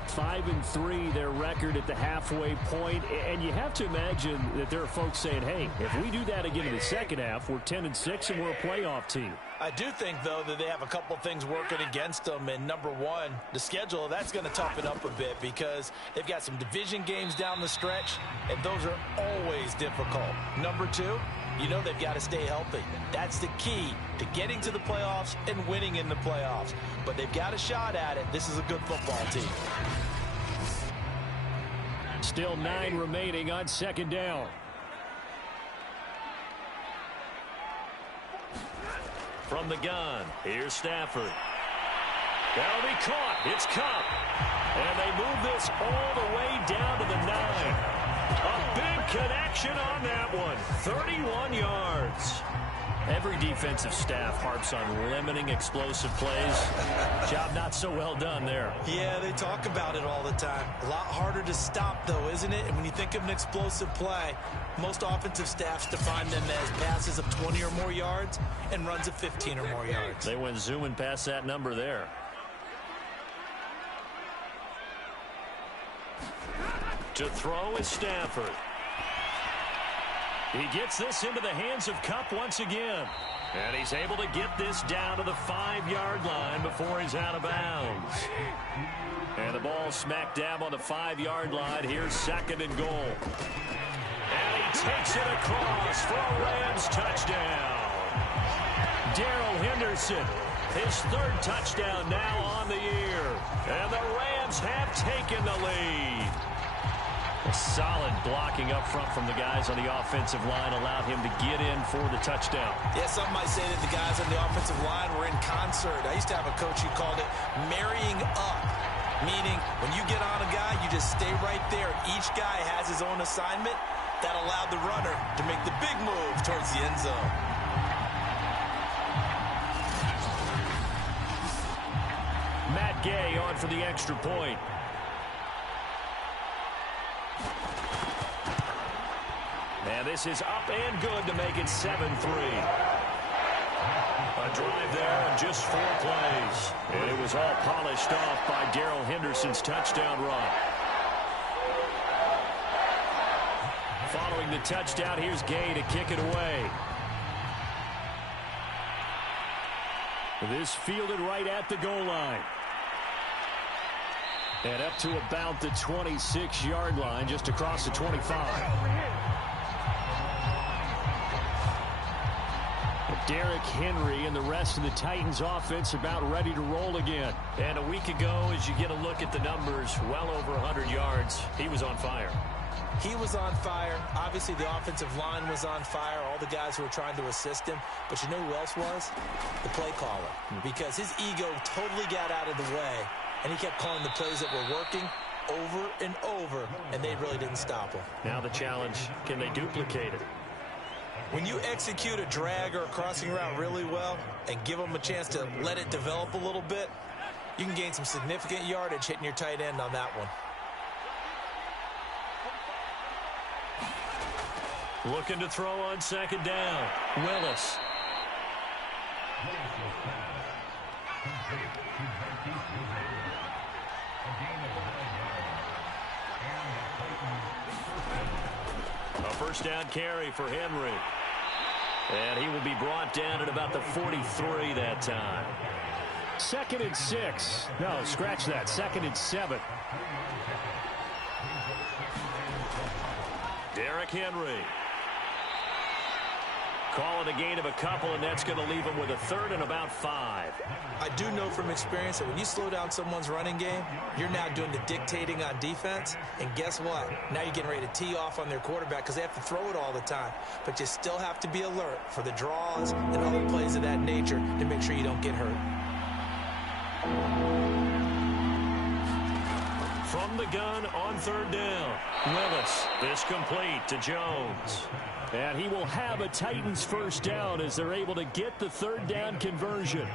5-3 their record at the halfway point, and you have to imagine that there are folks saying, hey, if we do that again in the second half, we're 10-6 and we're a playoff team. I do think, though, that they have a couple things working against them. And number one, the schedule, that's going to toughen up a bit because they've got some division games down the stretch, and those are always difficult. Number two, you know they've got to stay healthy. That's the key to getting to the playoffs and winning in the playoffs. But they've got a shot at it. This is a good football team. Still 9 remaining on second down. From the gun, here's Stafford. That'll be caught. It's Kupp. And they move this all the way down to the 9. A big connection on that one. 31 yards. Every defensive staff harps on limiting explosive plays. Job not so well done there. Yeah, they talk about it all the time. A lot harder to stop, though, isn't it? And when you think of an explosive play, most offensive staffs define them as passes of 20 or more yards and runs of 15 or more yards. They went zooming past that number there. To throw is Stafford. He gets this into the hands of Kupp once again. And he's able to get this down to the 5-yard line before he's out of bounds. And the ball smack dab on the 5-yard line. Here's second and goal. And he takes it across for a Rams touchdown. Darrell Henderson, his third touchdown now on the year. And the Rams have taken the lead. A solid blocking up front from the guys on the offensive line allowed him to get in for the touchdown. Yeah, some might say that the guys on the offensive line were in concert. I used to have a coach who called it marrying up, meaning when you get on a guy, you just stay right there. Each guy has his own assignment. That allowed the runner to make the big move towards the end zone. Matt Gay on for the extra point. And this is up and good to make it 7-3. A drive there in just 4 plays. And it was all polished off by Darrell Henderson's touchdown run. Following the touchdown, here's Gay to kick it away. This fielded right at the goal line. And up to about the 26-yard line, just across the 25. Derrick Henry and the rest of the Titans offense about ready to roll again. And a week ago, as you get a look at the numbers, well over 100 yards, he was on fire. He was on fire. Obviously, the offensive line was on fire. All the guys who were trying to assist him. But you know who else was? The play caller. Because his ego totally got out of the way. And he kept calling the plays that were working over and over. And they really didn't stop him. Now the challenge, can they duplicate it? When you execute a drag or a crossing route really well and give them a chance to let it develop a little bit, you can gain some significant yardage hitting your tight end on that one. Looking to throw on second down. Willis. A first down carry for Henry. And he will be brought down at about the 43 that time. 2nd and 6. No, scratch that. 2nd and 7. Derrick Henry. Calling a gain of a couple, and that's going to leave him with a 3rd and about 5. I do know from experience that when you slow down someone's running game, you're now doing the dictating on defense. And guess what? Now you're getting ready to tee off on their quarterback because they have to throw it all the time. But you still have to be alert for the draws and other plays of that nature to make sure you don't get hurt. From the gun on 3rd down. Willis. This complete to Jones. And he will have a Titans first down as they're able to get the 3rd down conversion.